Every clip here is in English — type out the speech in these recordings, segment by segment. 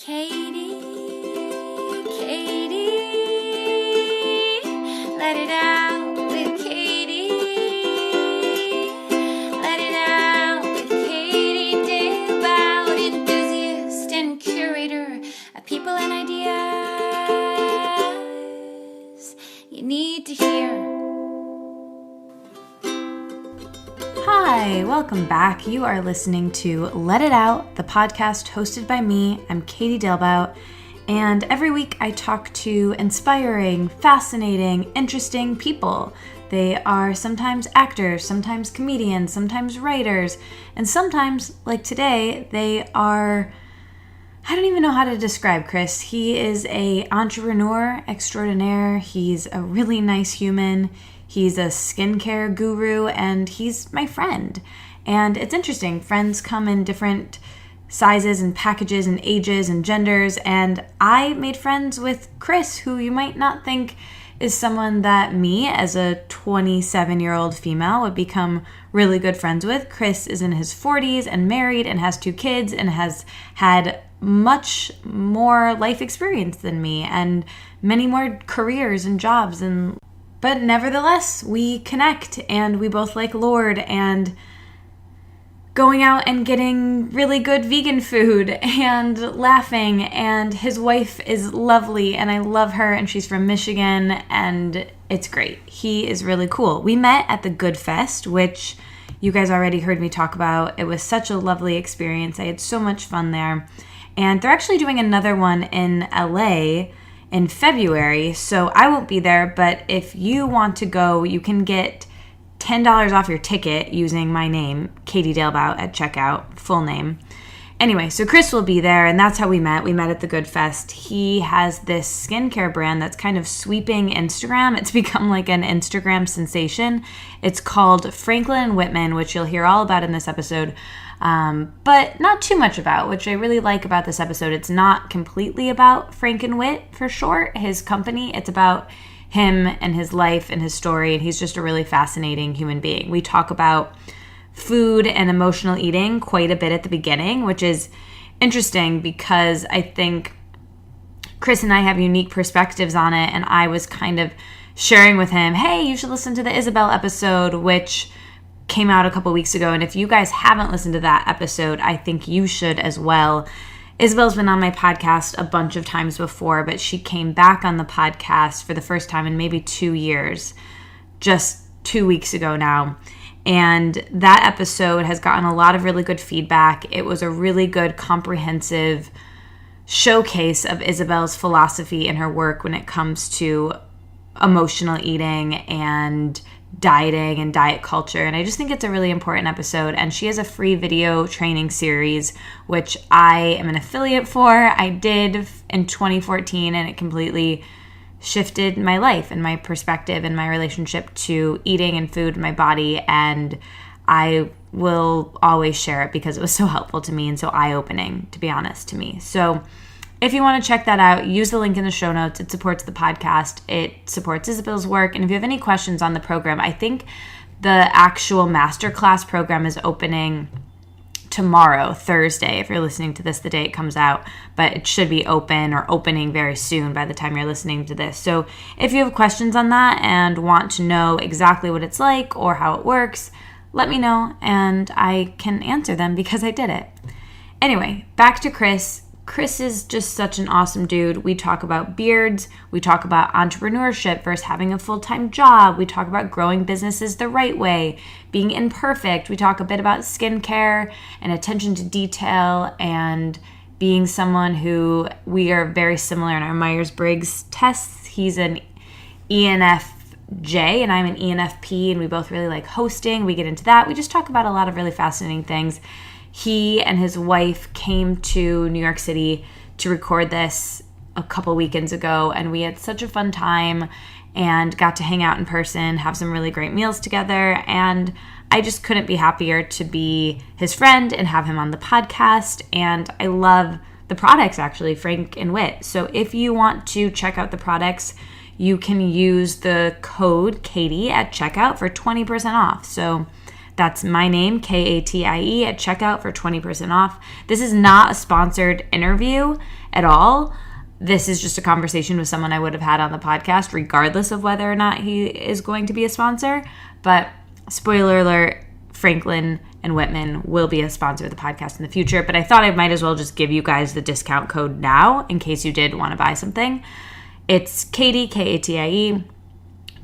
Katie, let it out with Katie. Let it out with Katie Dalebout, enthusiast and curator of people and ideas you need to hear. Hi, welcome back. You are listening to Let It Out, the podcast hosted by me. I'm Katie Dalebout, and every week I talk to inspiring, fascinating, interesting people. They are sometimes actors, sometimes comedians, sometimes writers, and sometimes, like today, they are... I don't even know how to describe Chris. He is an entrepreneur extraordinaire. He's a really nice human. He's a skincare guru, and he's my friend. And it's interesting. Friends come in different sizes and packages and ages and genders. And I made friends with Chris, who you might not think is someone that me, as a 27-year-old female, would become really good friends with. Chris is in his 40s and married and has 2 kids and has had much more life experience than me and many more careers and jobs. But nevertheless, we connect and we both like Lord and going out and getting really good vegan food and laughing, and his wife is lovely and I love her and she's from Michigan and it's great. He is really cool. We met at the Good Fest, which you guys already heard me talk about. It was such a lovely experience. I had so much fun there. And they're actually doing another one in LA in February, so I won't be there, but if you want to go, you can get $10 off your ticket using my name, Katie Dalebout, at checkout, full name. Anyway, so Chris will be there, and that's how we met. We met at the Good Fest. He has this skincare brand that's kind of sweeping Instagram. It's become like an Instagram sensation. It's called Franklin & Whitman, which you'll hear all about in this episode. But not too much about, which I really like about this episode. It's not completely about Frank and Whit, for short, his company. It's about him and his life and his story, and he's just a really fascinating human being. We talk about food and emotional eating quite a bit at the beginning, which is interesting because I think Chris and I have unique perspectives on it, and I was kind of sharing with him, hey, you should listen to the Isabel episode, which came out a couple weeks ago, and if you guys haven't listened to that episode, I think you should as well. Isabel's been on my podcast a bunch of times before, but she came back on the podcast for the first time in maybe 2 years, just 2 weeks ago now. And that episode has gotten a lot of really good feedback. It was a really good, comprehensive showcase of Isabel's philosophy and her work when it comes to emotional eating and dieting and diet culture, and I just think it's a really important episode. And she has a free video training series, which I am an affiliate for. I did in 2014, and it completely shifted my life and my perspective and my relationship to eating and food and my body, and I will always share it because it was so helpful to me and so eye-opening, to be honest, to me. So if you want to check that out, use the link in the show notes. It supports the podcast. It supports Isabel's work. And if you have any questions on the program, I think the actual masterclass program is opening tomorrow, Thursday, if you're listening to this the day it comes out. But it should be open or opening very soon by the time you're listening to this. So if you have questions on that and want to know exactly what it's like or how it works, let me know and I can answer them because I did it. Anyway, back to Chris. Chris is just such an awesome dude. We talk about beards. We talk about entrepreneurship versus having a full-time job. We talk about growing businesses the right way, being imperfect. We talk a bit about skincare and attention to detail and being someone who we are very similar in our Myers-Briggs tests. He's an ENFJ and I'm an ENFP, and we both really like hosting. We get into that. We just talk about a lot of really fascinating things. He and his wife came to New York City to record this a couple weekends ago, and we had such a fun time and got to hang out in person, have some really great meals together, and I just couldn't be happier to be his friend and have him on the podcast. And I love the products, actually, Frank and Whit. So if you want to check out the products, you can use the code Katie at checkout for 20% off. So That's my name, Katie, at checkout for 20% off. This is not a sponsored interview at all. This is just a conversation with someone I would have had on the podcast, regardless of whether or not he is going to be a sponsor. But spoiler alert, Franklin and Whitman will be a sponsor of the podcast in the future. But I thought I might as well just give you guys the discount code now in case you did want to buy something. It's Katie, Katie,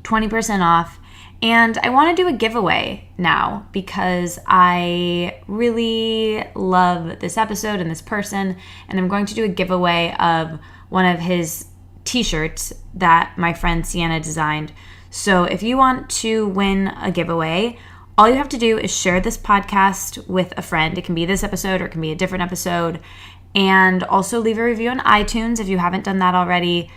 20% off. And I want to do a giveaway now because I really love this episode and this person. And I'm going to do a giveaway of one of his t-shirts that my friend Cieri designed. So if you want to win a giveaway, all you have to do is share this podcast with a friend. It can be this episode or it can be a different episode. And also leave a review on iTunes if you haven't done that already.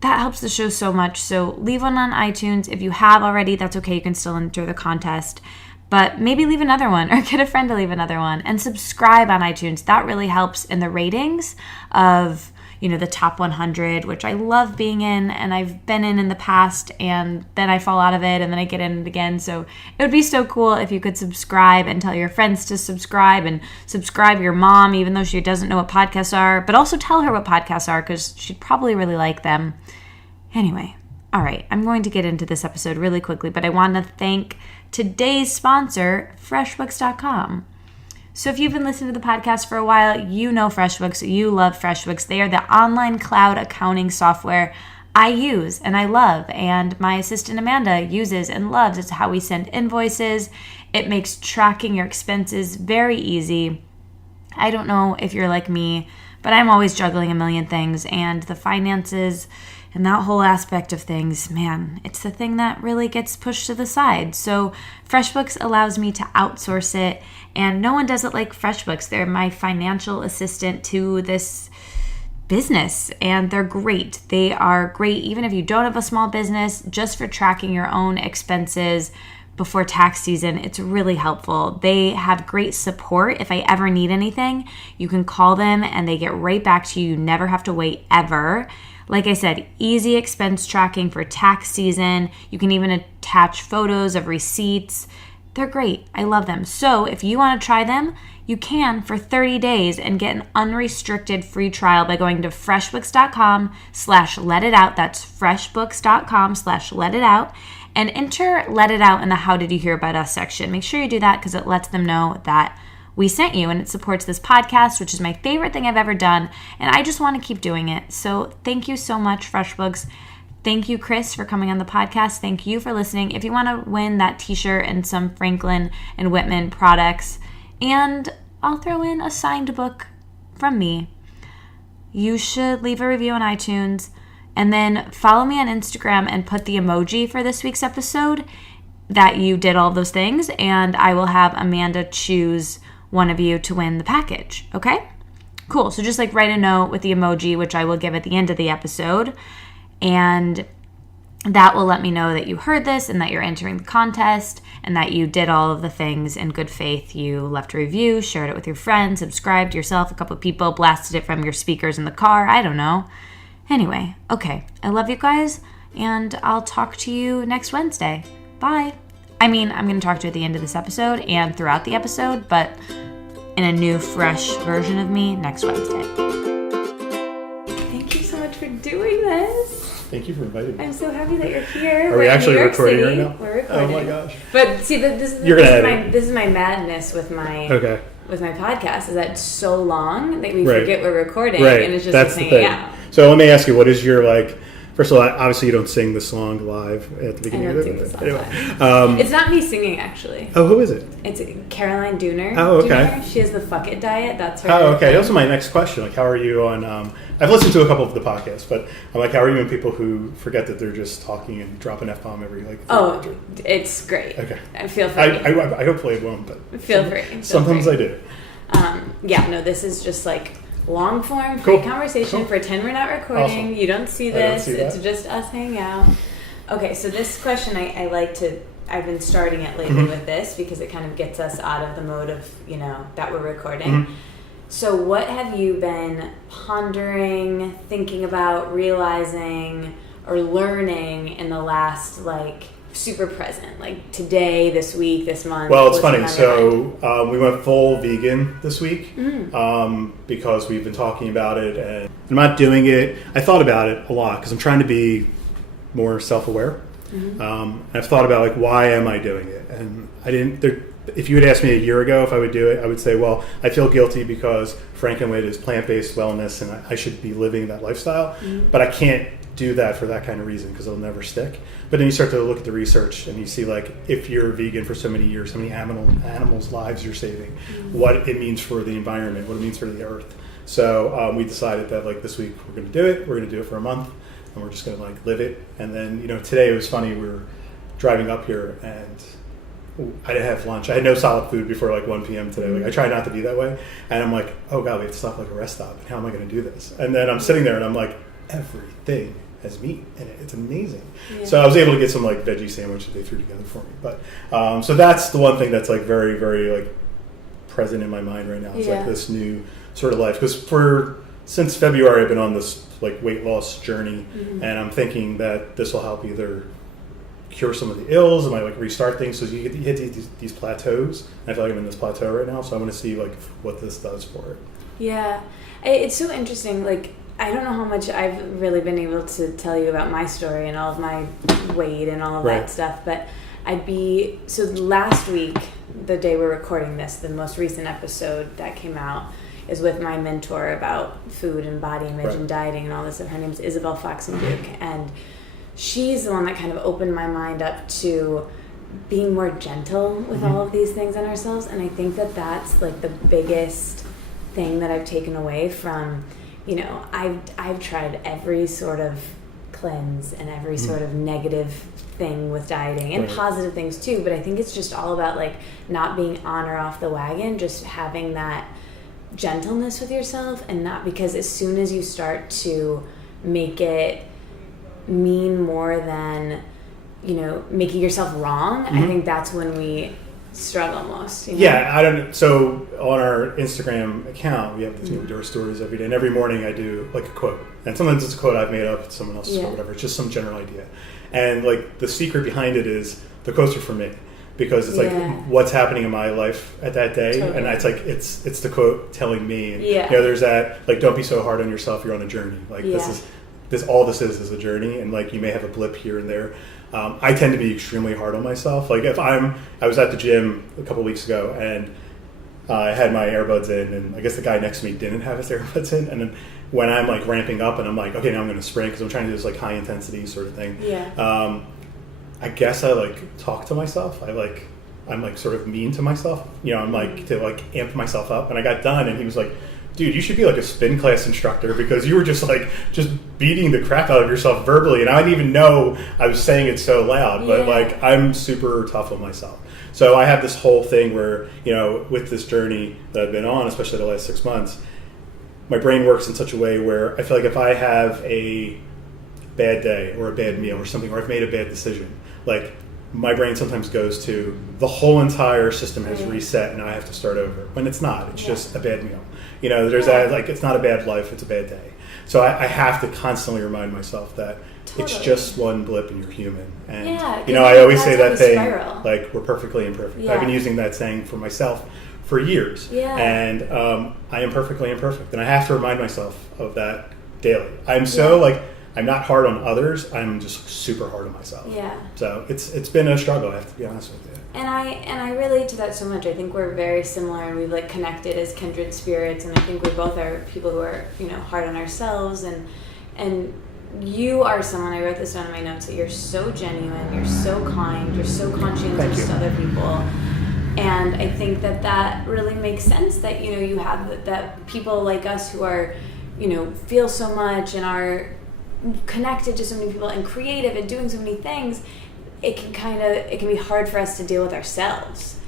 That helps the show so much. So leave one on iTunes. If you have already, that's okay. You can still enter the contest. But maybe leave another one or get a friend to leave another one. And subscribe on iTunes. That really helps in the ratings of, the top 100, which I love being in, and I've been in the past, and then I fall out of it, and then I get in it again. So it would be so cool if you could subscribe and tell your friends to subscribe, and subscribe your mom, even though she doesn't know what podcasts are, but also tell her what podcasts are, because she'd probably really like them. Anyway, all right, I'm going to get into this episode really quickly, but I want to thank today's sponsor, FreshBooks.com. So if you've been listening to the podcast for a while, you know FreshBooks. You love FreshBooks. They are the online cloud accounting software I use and I love, and my assistant Amanda uses and loves. It's how we send invoices. It makes tracking your expenses very easy. I don't know if you're like me, but I'm always juggling a million things, and the finances and that whole aspect of things, man, it's the thing that really gets pushed to the side. So FreshBooks allows me to outsource it, and no one does it like FreshBooks. They're my financial assistant to this business, and they're great. They are great even if you don't have a small business, just for tracking your own expenses before tax season. It's really helpful. They have great support. If I ever need anything, you can call them and they get right back to you. You never have to wait ever. Like I said, easy expense tracking for tax season. You can even attach photos of receipts. They're great. I love them. So if you want to try them, you can for 30 days and get an unrestricted free trial by going to freshbooks.com/letitout. That's freshbooks.com/letitout. And enter Let It Out in the How Did You Hear About Us section. Make sure you do that because it lets them know that we sent you, and it supports this podcast, which is my favorite thing I've ever done, and I just want to keep doing it. So thank you so much, FreshBooks. Thank you, Chris, for coming on the podcast. Thank you for listening. If you want to win that t-shirt and some Franklin and Whitman products, and I'll throw in a signed book from me, you should leave a review on iTunes, and then follow me on Instagram and put the emoji for this week's episode that you did all those things, and I will have Amanda choose one of you to win the package, okay? Cool. So just write a note with the emoji, which I will give at the end of the episode, and that will let me know that you heard this and that you're entering the contest and that you did all of the things in good faith. You left a review, shared it with your friends, subscribed to yourself, a couple of people, blasted it from your speakers in the car. I don't know. Anyway, okay. I love you guys, and I'll talk to you next Wednesday. Bye. I'm going to talk to you at the end of this episode and throughout the episode, but in a new, fresh version of me next Wednesday. Thank you so much for doing this. Thank you for inviting me. I'm so happy that you're here. Are we actually recording City. right now? We're recording. Oh my gosh. But see, this is my madness with my podcast, is that it's so long that we forget we're recording, and it's just us hanging out. So let me ask you, what is your first of all, obviously you don't sing the song live at the beginning of it. Sing the song live. It's not me singing, actually. Oh, who is it? It's Caroline Dooner. Oh, okay. She has the Fuck It diet. That's her. Oh, okay. That was my next question. How are you on... I've listened to a couple of the podcasts, but I'm how are you on people who forget that they're just talking and drop an F-bomb every it's great. Okay. Feel free. I hopefully it won't, but... Feel free. Sometimes I do. This is just long form free conversation. Pretend we're not recording. Awesome. You don't see this. It's just us hanging out. Okay, so this question I've been starting it lately with this because it kind of gets us out of the mode of, that we're recording. Mm-hmm. So what have you been pondering, thinking about, realizing, or learning in the last super present? Like today, this week, this month? Well, it's funny. So we went full vegan this week because we've been talking about it, and I'm not doing it. I thought about it a lot because I'm trying to be more self-aware. I've thought about like, why am I doing it? And I didn't. If you had asked me a year ago if I would do it, I would say, well, I feel guilty because Frankenweight is plant-based wellness, and I should be living that lifestyle. But I can't do that for that kind of reason because it'll never stick. But then you start to look at the research and you see like if you're vegan for so many years, how many animals' lives you're saving, what it means for the environment, what it means for the earth. So we decided that like this week we're going to do it. We're going to do it for a month, and we're just going to like live it. And then today it was funny. We were driving up here and I didn't have lunch. I had no solid food before like 1 p.m. today. Like I try not to be that way. And I'm like, oh God, we have to stop like a rest stop. And how am I going to do this? And then I'm sitting there and I'm like, everything has meat in it. It's amazing. Yeah. So I was able to get some like veggie sandwiches they threw together for me. But so that's the one thing that's like very, very like present in my mind right now. It's like this new sort of life. Because since February I've been on this like weight loss journey, and I'm thinking that this will help either cure some of the ills, and might like restart things. So you hit these plateaus. And I feel like I'm in this plateau right now. So I want to see like what this does for it. Yeah, it's so interesting. Like I don't know how much I've really been able to tell you about my story and all of my weight and all of that stuff, but so last week, the day we're recording this, the most recent episode that came out is with my mentor about food and body image and dieting and all this. Her name is Isabel Foxen-Duke, and she's the one that kind of opened my mind up to being more gentle with all of these things on ourselves. And I think that that's like the biggest thing that I've taken away from, I've tried every sort of cleanse and every sort of negative thing with dieting and positive things too. But I think it's just all about like not being on or off the wagon, just having that gentleness with yourself, and not because as soon as you start to make it mean more than making yourself wrong, I think that's when we struggle most. I don't. So on our Instagram account, we have we do our stories every day, and every morning I do like a quote, and sometimes it's a quote I've made up, it's someone else's quote, whatever. It's just some general idea, and like the secret behind it is the quotes are for me. Because it's like what's happening in my life at that day, and it's like it's the quote telling me. And, there's that like, don't be so hard on yourself. You're on a journey. Like this is a journey, and like you may have a blip here and there. I tend to be extremely hard on myself. Like if I was at the gym a couple weeks ago and I had my earbuds in, and I guess the guy next to me didn't have his earbuds in, and then when I'm like ramping up and I'm like, okay, now I'm going to sprint because I'm trying to do this like high intensity sort of thing. I guess I like talk to myself. I'm like sort of mean to myself. I'm like to like amp myself up. And I got done, and he was like, "Dude, you should be like a spin class instructor because you were just beating the crap out of yourself verbally." And I didn't even know I was saying it so loud. But like I'm super tough on myself. So I have this whole thing where with this journey that I've been on, especially the last 6 months, my brain works in such a way where I feel like if I have a bad day or a bad meal or something, or I've made a bad decision, like my brain sometimes goes to the whole entire system has reset and now I have to start over, when it's not. It's just a bad meal. There's that, like, it's not a bad life, it's a bad day. So I have to constantly remind myself that it's just one blip and you're human. And I always say that thing, like, we're perfectly imperfect. I've been using that saying for myself for years. And I am perfectly imperfect, and I have to remind myself of that daily. I'm so like, I'm not hard on others. I'm just super hard on myself. So it's been a struggle, I have to be honest with you. And I relate to that so much. I think we're very similar, and we've like connected as kindred spirits. And I think we both are people who are hard on ourselves. And you are someone, I wrote this down in my notes, that you're so genuine, you're so kind, you're so conscientious to other people. And I think that really makes sense that you have that people like us who are feel so much and are connected to so many people and creative and doing so many things, it can be hard for us to deal with ourselves.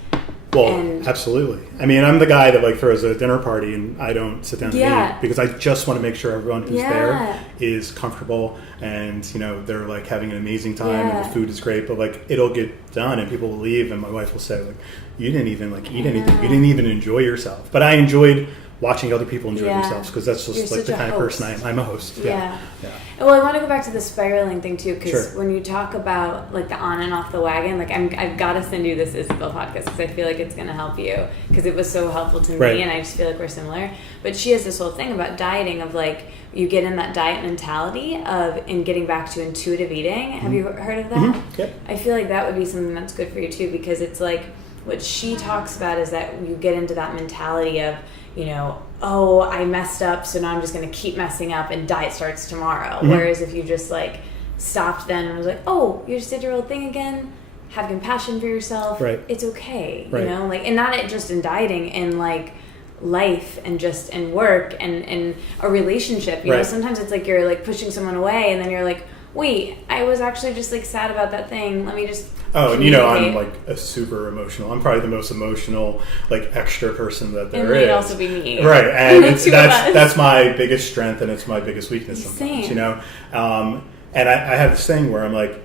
Well, absolutely. I mean, I'm the guy that like throws a dinner party and I don't sit down to eat because I just want to make sure everyone who's there is comfortable and they're like having an amazing time and the food is great. But like it'll get done and people will leave and my wife will say like, you didn't even like eat anything. You didn't even enjoy yourself. But I enjoyed watching other people enjoy themselves, because that's just You're like the such a kind of person I host. am. I'm a host. Yeah. Yeah. Well, I want to go back to the spiraling thing too, because Sure. when you talk about like the on and off the wagon, like I've got to send you this Isabel podcast because I feel like it's going to help you, because it was so helpful to me, Right. and I just feel like we're similar. But she has this whole thing about dieting, of like you get in that diet mentality of in getting back to intuitive eating. Have you heard of that? Mm-hmm. Yep. I feel like that would be something that's good for you too, because it's like what she talks about is that you get into that mentality of, you know, oh, I messed up, so now I'm just going to keep messing up and diet starts tomorrow. Mm-hmm. Whereas if you just like stopped then and was like, oh, you just did your old thing again, have compassion for yourself. Right. It's okay. Right. You know, like, and not just in dieting, in like life and just in work and a relationship. You know, Right. sometimes it's like you're like pushing someone away and then you're like, wait, I was actually just like sad about that thing. Let me just Oh, and you know, I'm communicate. like a super emotional. I'm probably the most emotional, like, extra person that there And is. might also be me. Right, and The it's, two of us. that's my biggest strength, and it's my biggest weakness sometimes. Same. You know, and I have this thing where I'm like,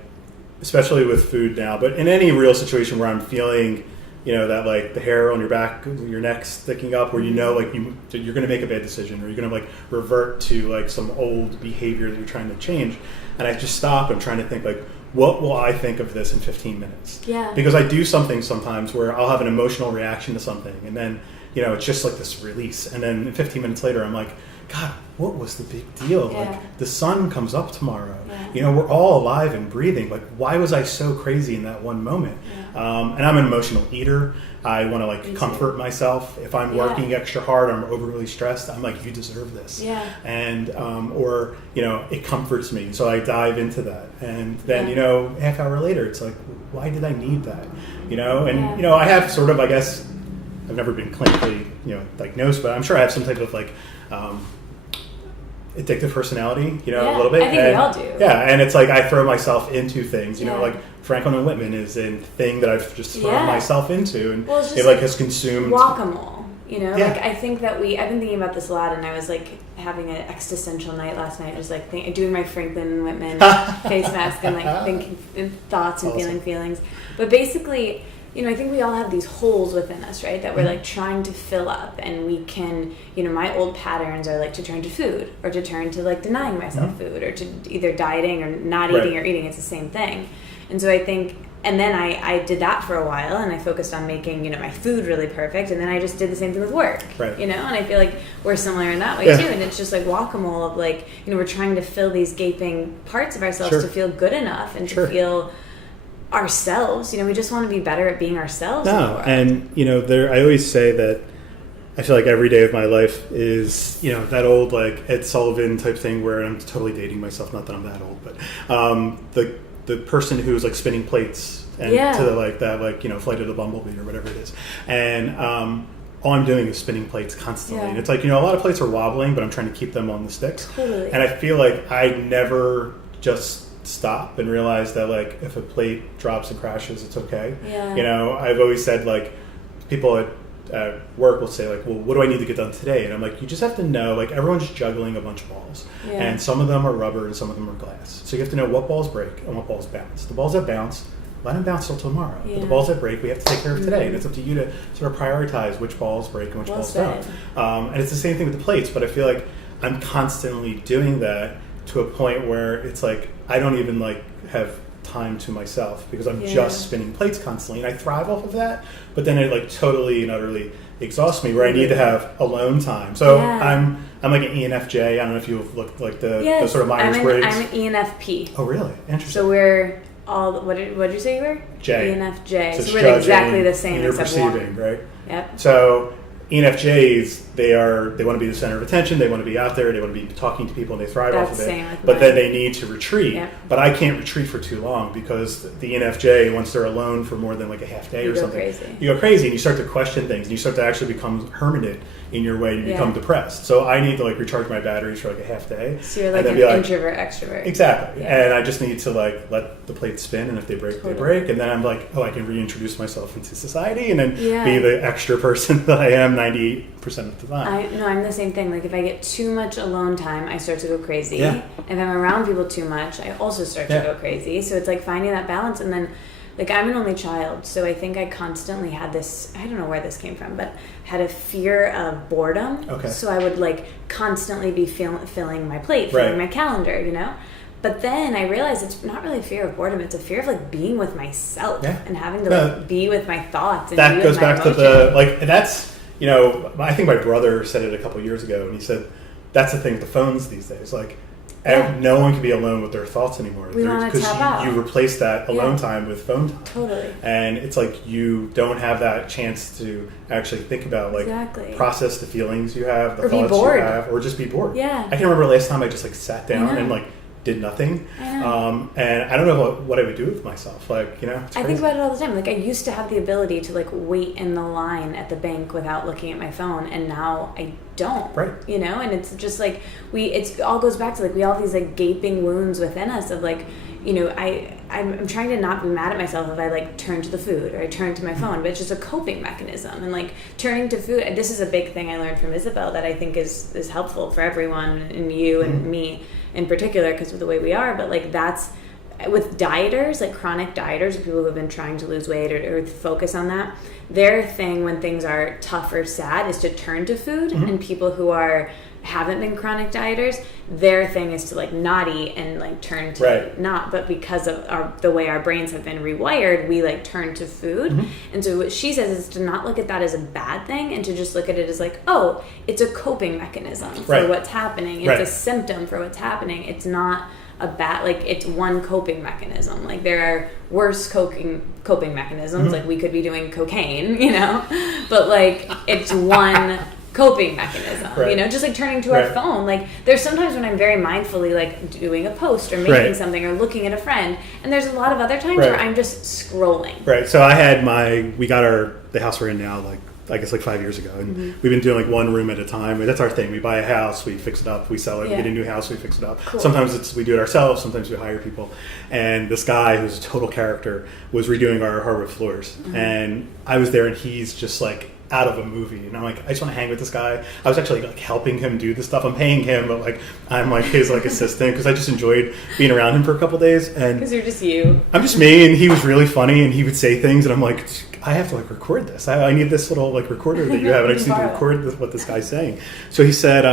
especially with food now, but in any real situation where I'm feeling, you know, that like the hair on your back, your neck sticking up, where you know, like you're going to make a bad decision, or you're going to like revert to like some old behavior that you're trying to change, and I just stop and trying to think like, what will I think of this in 15 minutes? Yeah. Because I do something sometimes where I'll have an emotional reaction to something, and then, you know, it's just like this release, and then 15 minutes later I'm like, God, what was the big deal? Yeah. Like, the sun comes up tomorrow. Yeah. You know, we're all alive and breathing. Like, why was I so crazy in that one moment? And I'm an emotional eater. I want to like comfort myself. If I'm working extra hard, I'm overly stressed, I'm like, you deserve this. Yeah. And or, you know, it comforts me, so I dive into that. And then, you know, half hour later, it's like, why did I need that? You know, and you know, I have sort of, I guess, I've never been clinically, you know, diagnosed, but I'm sure I have some type of like addictive personality, you know, a little bit. I think we all do. Yeah, and it's like I throw myself into things, you know, Yeah. like Franklin and Whitman is a thing that I've just thrown Yeah. myself into, and Well, it's just it like like has consumed. Whack-a-mole, you know? Yeah. Like, I think that I've been thinking about this a lot, and I was like having an existential night last night, just like doing my Franklin and Whitman face mask and like thinking thoughts and Awesome. feelings. But basically, you know, I think we all have these holes within us, right? That we're like trying to fill up, and we can, you know, my old patterns are like to turn to food, or to turn to like denying myself food, or to either dieting or not eating or eating. It's the same thing. And so I think, and then I did that for a while, and I focused on making, you know, my food really perfect, and then I just did the same thing with work, Right. you know, and I feel like we're similar in that way Yeah. too, and it's just like whack-a-mole of like, you know, we're trying to fill these gaping parts of ourselves Sure. to feel good enough and Sure. to feel ourselves, you know, we just want to be better at being ourselves. in the No, world. and you know, I always say that I feel like every day of my life is, you know, that old like Ed Sullivan type thing where I'm totally dating myself. Not that I'm that old, but the person who's like spinning plates and to the, like that, like, you know, Flight of the Bumblebee or whatever it is, and all I'm doing is spinning plates constantly. Yeah. And it's like, you know, a lot of plates are wobbling, but I'm trying to keep them on the sticks. Totally. And I feel like I never just stop and realize that like if a plate drops and crashes, it's okay. Yeah. You know, I've always said like people at work will say like, well, what do I need to get done today? And I'm like, you just have to know, like, everyone's juggling a bunch of balls, and some of them are rubber and some of them are glass. So you have to know what balls break and what balls bounce. The balls that bounce, let them bounce till tomorrow. But the balls that break, we have to take care of today. And it's up to you to sort of prioritize which balls break and which balls don't. And it's the same thing with the plates, but I feel like I'm constantly doing that to a point where it's like I don't even like have time to myself because I'm just spinning plates constantly, and I thrive off of that, but then it like totally and utterly exhausts me where I need to have alone time. So I'm like an ENFJ. I don't know if you've looked like the sort of Myers-Briggs. I'm an ENFP. Oh really? Interesting. So we're all, what did you say you were? J. ENFJ. So So we're exactly the same and you're except one. perceiving, right? Yep. So ENFJs, they want to be the center of attention, they want to be out there, they want to be talking to people, and they thrive off of it. Same with But mine. then they need to retreat. Yep. But I can't retreat for too long because the ENFJ, once they're alone for more than like a half day or something, you go crazy and you start to question things and you start to actually become hermited in your way and you become depressed. So I need to like recharge my batteries for like a half day. So you're like and an then be introvert, extrovert. Exactly. Yeah. And I just need to like let the plates spin, and if they break, they break. And then I'm like, oh, I can reintroduce myself into society and then be the extra person that I am 98% of the time. I'm the same thing. Like if I get too much alone time, I start to go crazy. Yeah. If I'm around people too much, I also start to go crazy. So it's like finding that balance. And then like I'm an only child, so I think I constantly had this, I don't know where this came from, but had a fear of boredom. Okay. So I would like constantly be filling my plate, filling my calendar, you know? But then I realized it's not really a fear of boredom, it's a fear of like being with myself and having to like be with my thoughts. And that be goes with my back emotions. to the, like, that's, you know, I think my brother said it a couple years ago, and he said, that's the thing with the phones these days. Like, no one can be alone with their thoughts anymore. We want to tap out. You replace that alone time with phone time. Totally. And it's like you don't have that chance to actually think about, like, process the feelings you have, the thoughts you have, or just be bored. Yeah. I can remember last time I just, like, sat down and, like, did nothing. And I don't know what I would do with myself. Like, you know, I think about it all the time. Like, I used to have the ability to like wait in the line at the bank without looking at my phone, and now I don't. Right. You know, and it's just like it all goes back to like we all have these like gaping wounds within us of like, you know, I'm trying to not be mad at myself if I like turn to the food or I turn to my phone, but it's just a coping mechanism. And like turning to food, this is a big thing I learned from Isabel that I think is helpful for everyone, and you and me in particular, because of the way we are. But like that's with dieters, like chronic dieters, people who have been trying to lose weight or focus on that, their thing when things are tough or sad is to turn to food. And people who haven't been chronic dieters, their thing is to like not eat and like turn to not. But because of the way our brains have been rewired, we like turn to food. And so what she says is to not look at that as a bad thing, and to just look at it as like, oh, it's a coping mechanism for what's happening. It's a symptom for what's happening. It's not a bad, like, it's one coping mechanism. Like, there are worse coping mechanisms. Like, we could be doing cocaine, you know, but like it's one coping mechanism, you know, just like turning to our phone. Like, there's sometimes when I'm very mindfully like doing a post or making something or looking at a friend, and there's a lot of other times where I'm just scrolling. So I had we got the house we're in now, like, I guess like 5 years ago, and we've been doing like one room at a time. That's our thing. We buy a house, we fix it up, we sell it, we get a new house, we fix it up. Sometimes we do it ourselves, sometimes we hire people. And this guy who's a total character was redoing our hardwood floors, and I was there, and he's just like out of a movie, and I'm like, I just want to hang with this guy. I was actually like helping him do the stuff. I'm paying him, but like I'm like his like assistant, because I just enjoyed being around him for a couple days. And because you're just you. I'm just me, and he was really funny, and he would say things, and I'm like, I have to like record this. I need this little like recorder that you have, and I just need to record what this guy's saying. So he said,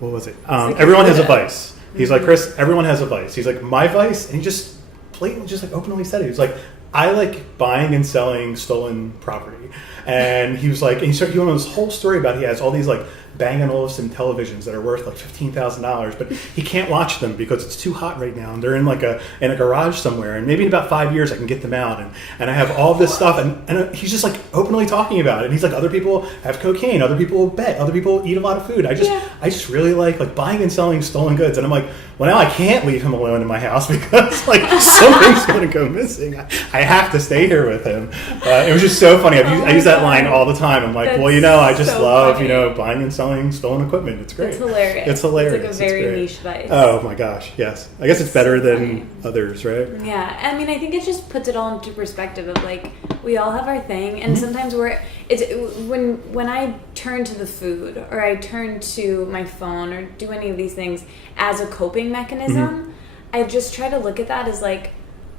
what was it? Everyone has a vice. He's like, Chris, everyone has a vice. He's like, my vice, and he just blatantly, just like openly said it. He was like, I like buying and selling stolen property. And he was like, and he started doing this whole story about he has all these like Bang & Olufsen televisions that are worth like $15,000, but he can't watch them because it's too hot right now, and they're in a garage somewhere, and maybe in about 5 years I can get them out, and I have all this stuff, and he's just like openly talking about it. And he's like, other people have cocaine, other people bet, other people eat a lot of food. I just really like buying and selling stolen goods. And I'm like, well, now I can't leave him alone in my house because like something's going to go missing. I have to stay here with him. It was just so funny. I use that line all the time. I'm like, that's, well, you know, I just love funny. You know, buying and selling stolen equipment. It's great. It's hilarious. It's hilarious. It's like a very niche vice. Oh my gosh, yes. I guess it's better than others, right? Yeah, I mean, I think it just puts it all into perspective of like we all have our thing, and sometimes when I turn to the food or I turn to my phone or do any of these things as a coping mechanism, I just try to look at that as like,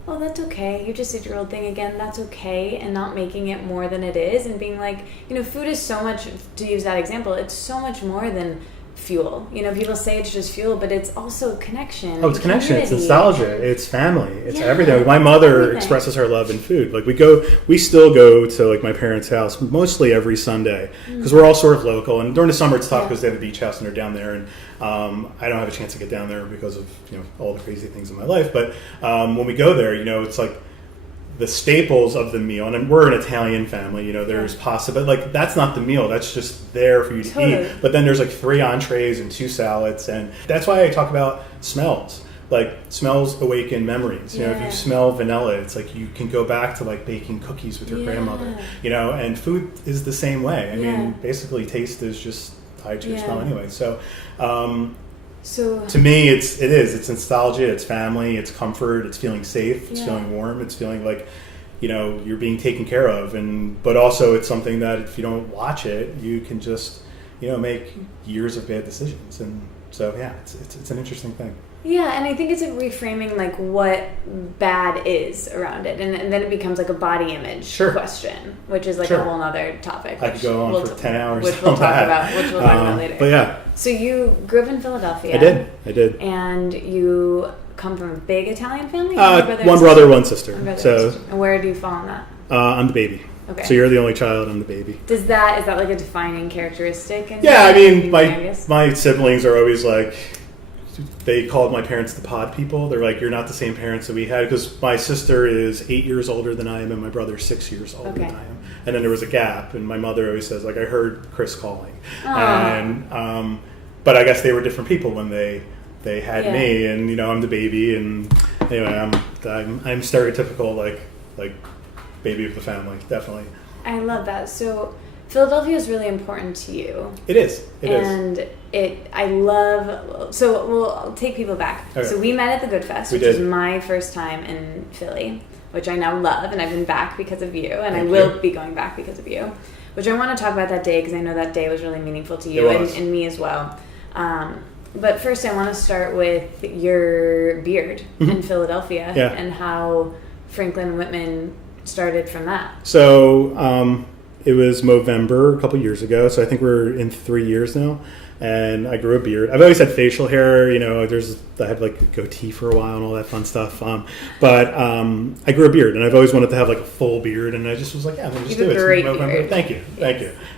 oh, that's okay. You just did your old thing again. That's okay. And not making it more than it is, and being like, you know, food is so much, to use that example, it's so much more than fuel. You know, people say it's just fuel, but it's also connection. Oh, it's connection. It's nostalgia. It's family. It's everything. My mother expresses her love in food. Like we still go to like my parents' house mostly every Sunday because we're all sort of local. And during the summer it's tough because they have a beach house and they're down there. And I don't have a chance to get down there because of, you know, all the crazy things in my life. But when we go there, you know, it's like the staples of the meal, and we're an Italian family, you know, there's pasta, but like that's not the meal, that's just there for you to eat. But then there's like 3 entrees and 2 salads, and that's why I talk about smells. Like, smells awaken memories. You know, if you smell vanilla, it's like you can go back to like baking cookies with your grandmother, you know, and food is the same way. I mean, basically taste is just tied to your smell anyway. So to me, it's nostalgia, it's family, it's comfort, it's feeling safe, it's feeling warm, it's feeling like, you know, you're being taken care of, but also it's something that if you don't watch it, you can just, you know, make years of bad decisions, and So yeah, it's an interesting thing. Yeah, and I think it's a reframing like what bad is around it, and then it becomes like a body image question, which is like a whole other topic. I could go on for 10 hours. Which we'll talk about later. But yeah. So you grew up in Philadelphia. I did. And you come from a big Italian family? One brother, one sister. And where do you fall in that? I'm the baby. Okay. So you're the only child, I'm the baby. Is that like a defining characteristic? Yeah, I mean, my siblings are always like, they called my parents the pod people. They're like, you're not the same parents that we had, because my sister is 8 years older than I am and my brother's 6 years older than I am. And then there was a gap, and my mother always says, like, I heard Chris calling. And but I guess they were different people when they had me, and you know, I'm the baby, and anyway, I'm stereotypical like baby of the family, definitely. I love that. So Philadelphia is really important to you. It is. So we'll take people back. Okay. So we met at the Good Fest, which was my first time in Philly, which I now love, and I've been back because of you, and I will be going back because of you, which I want to talk about that day, because I know that day was really meaningful to you and me as well. But first I want to start with your beard in Philadelphia and how Franklin Whitman started from that. So it was Movember a couple years ago, so I think we're in 3 years now, and I grew a beard. I've always had facial hair, you know, I had like a goatee for a while and all that fun stuff, but I grew a beard, and I've always wanted to have like a full beard, and I just was like, yeah, I'm going to just do it. Great It's Movember. Beard. Thank you.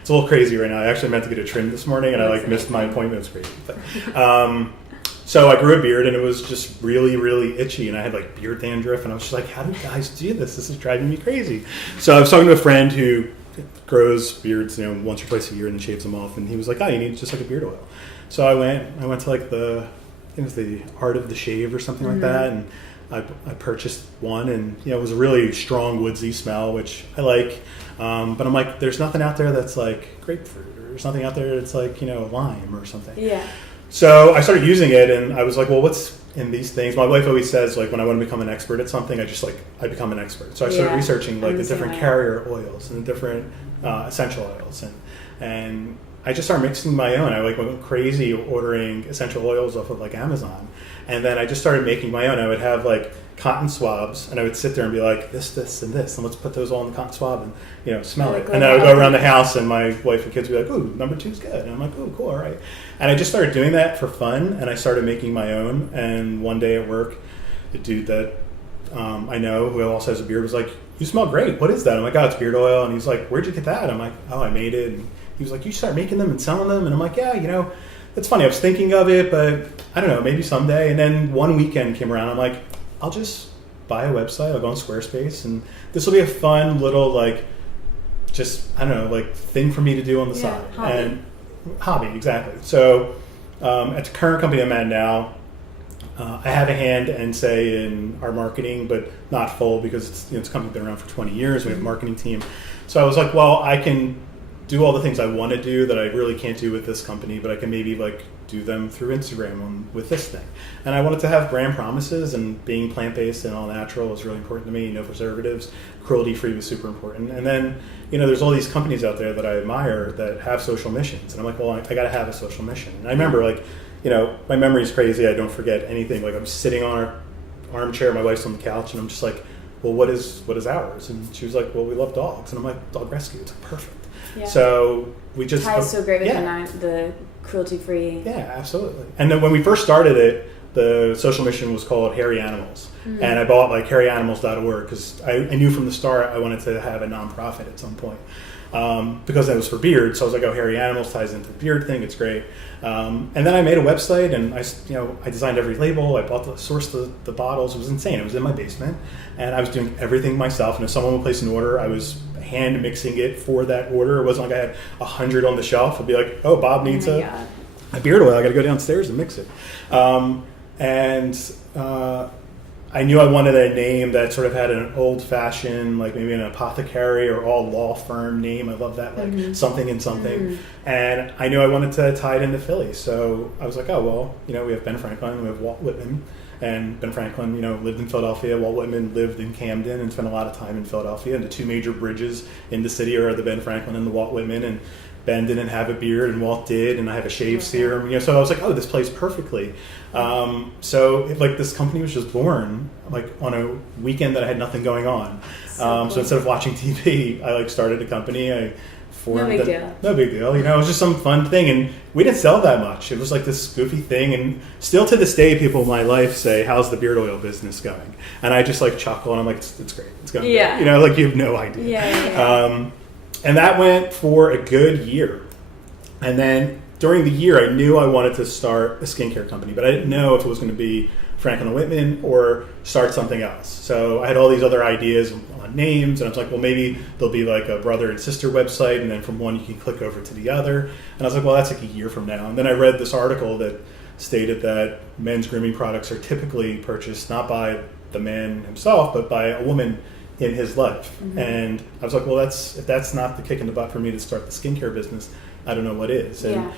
It's a little crazy right now. I actually meant to get a trim this morning, and I missed my appointment. It was crazy. So I grew a beard, and it was just really, really itchy, and I had like beard dandruff, and I was just like, how do guys do this? This is driving me crazy. So I was talking to a friend who grows beards, you know, once or twice a year and then shaves them off, and he was like, oh, you need just like a beard oil. So I went to like I think it was the Art of the Shave or something like that, and I purchased one, and you know, it was a really strong woodsy smell, which I like, but I'm like, there's nothing out there that's like grapefruit, or there's nothing out there that's like, you know, lime or something. Yeah. So I started using it, and I was like, well, what's in these things? My wife always says, like, when I want to become an expert at something, I become an expert. So I started researching like the different carrier oils and the different essential oils, and I just started mixing my own. I like went crazy ordering essential oils off of like Amazon, and then I just started making my own. I would have like cotton swabs, and I would sit there and be like, this, and this, and let's put those all in the cotton swab and, you know, smell it. And then I would go around the house, and my wife and kids would be like, ooh, number 2's good. And I'm like, ooh, cool, all right. And I just started doing that for fun, and I started making my own. And one day at work, the dude that I know, who also has a beard, was like, you smell great. What is that? I'm like, oh, it's beard oil. And he's like, where'd you get that? I'm like, oh, I made it. And he was like, you start making them and selling them? And I'm like, yeah, you know, it's funny. I was thinking of it, but I don't know, maybe someday. And then one weekend came around. I'm like, I'll just buy a website. I'll go on Squarespace, and this will be a fun little, like, just, I don't know, like, thing for me to do on the side. Hobby, exactly. So at the current company I'm at now, I have a hand and say in our marketing, but not full, because it's a company that's been around for 20 years. We have a marketing team. So I was like, well, I can do all the things I want to do that I really can't do with this company, but I can maybe like do them through Instagram with this thing. And I wanted to have brand promises, and being plant-based and all natural was really important to me. No preservatives, cruelty-free was super important. And then, you know, there's all these companies out there that I admire that have social missions. And I'm like, well, I got to have a social mission. And I remember, like, you know, my memory's crazy. I don't forget anything. Like, I'm sitting on our armchair, my wife's on the couch, and I'm just like, well, what is ours? And she was like, well, we love dogs. And I'm like, dog rescue. It's perfect. Yeah. So we just ties so great with the cruelty-free. Yeah, absolutely. And then when we first started it, the social mission was called Hairy Animals, and I bought like hairyanimals.org because I knew from the start I wanted to have a nonprofit at some point, because that was for beards. So I was like, oh, Hairy Animals ties into the beard thing. It's great. And then I made a website, and I designed every label. I sourced the bottles. It was insane. It was in my basement, and I was doing everything myself. And if someone would place an order, I was hand mixing it for that order. It wasn't like I had 100 on the shelf. I'd be like, oh, Bob needs a beard oil. I got to go downstairs and mix it. I knew I wanted a name that sort of had an old-fashioned, like maybe an apothecary or all law firm name. I love that, like something and something. And I knew I wanted to tie it into Philly. So I was like, oh, well, you know, we have Ben Franklin, we have Walt Whitman. And Ben Franklin, you know, lived in Philadelphia. Walt Whitman lived in Camden and spent a lot of time in Philadelphia. And the two major bridges in the city are the Ben Franklin and the Walt Whitman. And Ben didn't have a beard and Walt did, and I have a shave serum, you know, so I was like, oh, this plays perfectly. So this company was just born like on a weekend that I had nothing going on. So instead of watching TV, I like started a company. I formed no big deal. You know, it was just some fun thing, and we didn't sell that much. It was like this goofy thing, and still to this day, people in my life say, "How's the beard oil business going?" And I just like chuckle, and I'm like, "It's great. It's going great." You know, like you have no idea. And that went for a good year, and then during the year, I knew I wanted to start a skincare company, but I didn't know if it was going to be Franklin and Whitman or start something else. So I had all these other ideas on names, and I was like, well, maybe there'll be like a brother and sister website, and then from one you can click over to the other. And I was like, well, that's like a year from now. And then I read this article that stated that men's grooming products are typically purchased not by the man himself, but by a woman in his life. And I was like, well, if that's not the kick in the butt for me to start the skincare business, I don't know what is. And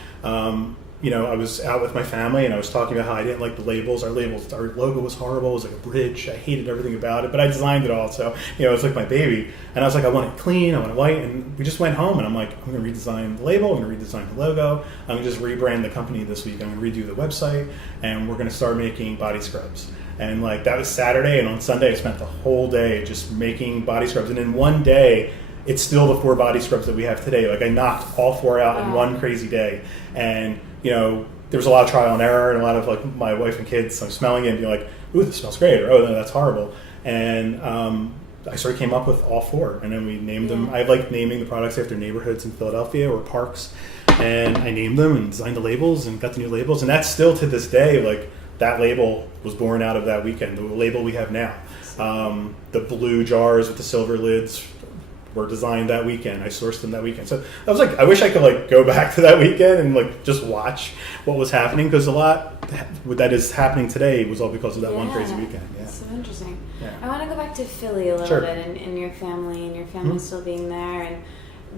you know, I was out with my family, and I was talking about how I didn't like the labels. Our logo was horrible. It was like a bridge. I hated everything about it, but I designed it all. So, you know, it's like my baby. And I was like, I want it clean. I want it white. And we just went home, and I'm like, I'm going to redesign the label. I'm going to redesign the logo. I'm going to just rebrand the company this week. I'm going to redo the website, and we're going to start making body scrubs. And like that was Saturday, and on Sunday I spent the whole day just making body scrubs. And in one day, it's still the 4 body scrubs that we have today. Like I knocked all 4 out in one crazy day. And you know, there was a lot of trial and error, and a lot of like my wife and kids like smelling it and being like, "Ooh, this smells great," or "Oh, no, that's horrible." And I sort of came up with all 4, and then we named them. I like naming the products after neighborhoods in Philadelphia or parks, and I named them and designed the labels and got the new labels. And that's still to this day, like that label was born out of that weekend. The label we have now, the blue jars with the silver lids, were designed that weekend. I sourced them that weekend. So I was like, I wish I could like go back to that weekend and like just watch what was happening, because a lot that is happening today was all because of that one crazy weekend. Yeah. So interesting. Yeah. I want to go back to Philly a little bit and your family still being there. And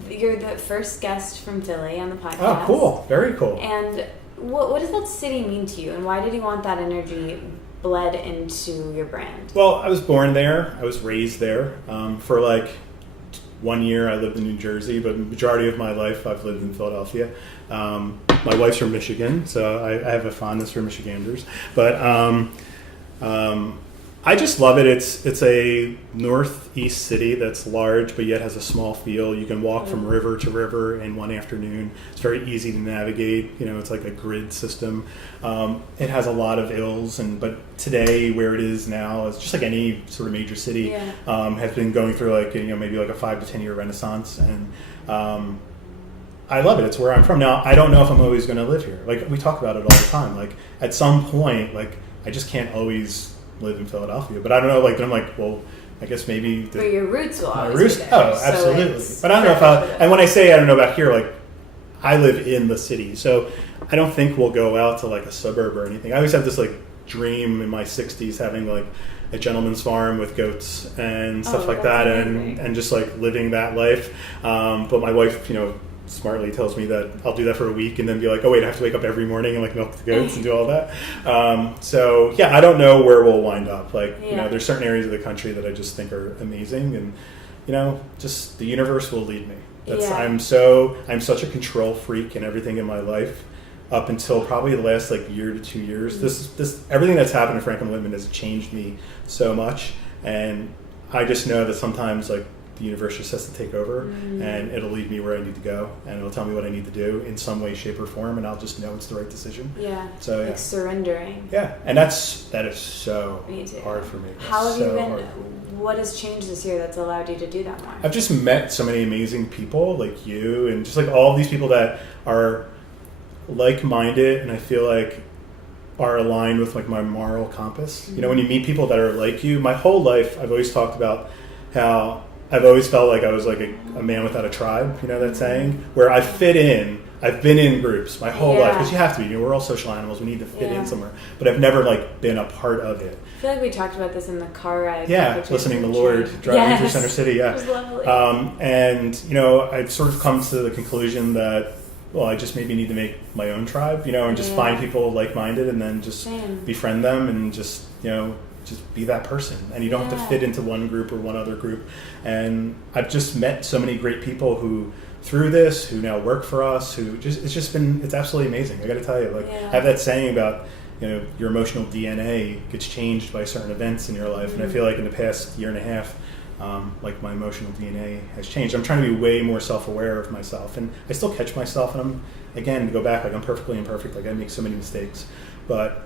you're the first guest from Philly on the podcast. Oh, cool. Very cool. And what does that city mean to you, and why did you want that energy bled into your brand? Well, I was born there. I was raised there. For like 1 year I lived in New Jersey, but the majority of my life I've lived in Philadelphia. My wife's from Michigan, so I have a fondness for Michiganders. But I just love it. It's a northeast city that's large, but yet has a small feel. You can walk from river to river in one afternoon. It's very easy to navigate. You know, it's like a grid system. It has a lot of ills, but today where it is now, it's just like any sort of major city, has been going through like, you know, maybe like a 5 to 10 year renaissance. And I love it. It's where I'm from. Now, I don't know if I'm always going to live here. Like we talk about it all the time. Like at some point, like I just can't always live in Philadelphia, but I don't know. Like, then I'm like, well, I guess maybe. But your roots will always be there. Oh, absolutely. So but I don't know if and when I say I don't know about here, like, I live in the city, so I don't think we'll go out to like a suburb or anything. I always have this like dream in my 60s having like a gentleman's farm with goats and stuff like that, and just like living that life. But my wife, you know, smartly tells me that I'll do that for a week and then be like, oh wait, I have to wake up every morning and like milk the goats and do all that. So yeah, I don't know where we'll wind up. Like, you know, there's certain areas of the country that I just think are amazing, and you know, just the universe will lead me. I'm such a control freak in everything in my life up until probably the last like year to 2 years. This everything that's happened in Franklin Whitman has changed me so much, and I just know that sometimes like the universe just has to take over, and it'll lead me where I need to go, and it'll tell me what I need to do in some way, shape, or form, and I'll just know it's the right decision. Yeah. So like surrendering. Yeah, and that is so hard for me. How have you been? What has changed this year that's allowed you to do that more? I've just met so many amazing people like you, and just like all these people that are like-minded, and I feel like are aligned with like my moral compass. You know, when you meet people that are like you, my whole life I've always talked about how I've always felt like I was like a man without a tribe, you know that saying? Where I fit in. I've been in groups my whole life, because you have to be. You know, we're all social animals. We need to fit in somewhere. But I've never like been a part of it. I feel like we talked about this in the car ride. Yeah, listening to Lord, driving through Center City. Yeah, it was lovely. And you know, I've sort of come to the conclusion that, well, I just maybe need to make my own tribe, you know, and just find people like-minded, and then just befriend them, and just, you know, just be that person. And you don't have to fit into one group or one other group. And I've just met so many great people who through this, who now work for us, it's absolutely amazing. I got to tell you, I have that saying about, your emotional DNA gets changed by certain events in your life. And I feel like in the past year and a half, my emotional DNA has changed. I'm trying to be way more self-aware of myself, and I still catch myself, and to go back, I'm perfectly imperfect. I make so many mistakes, but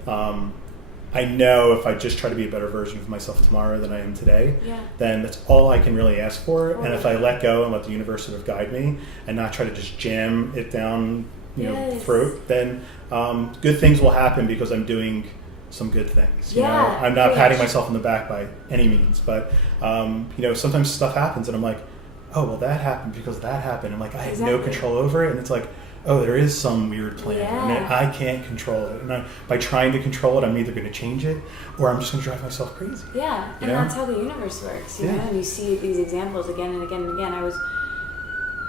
I know if I just try to be a better version of myself tomorrow than I am today, then that's all I can really ask for. And if I let go and let the universe sort of guide me and not try to just jam it down, throat, then good things will happen because I'm doing some good things. I'm not patting myself on the back by any means, but sometimes stuff happens and I'm like, oh, well, that happened because that happened. I'm like, I have no control over it, and it's like, oh, there is some weird plan, and I can't control it. And by trying to control it, I'm either going to change it, or I'm just going to drive myself crazy. Yeah, and that's how the universe works, you know? And you see these examples again and again and again. I was,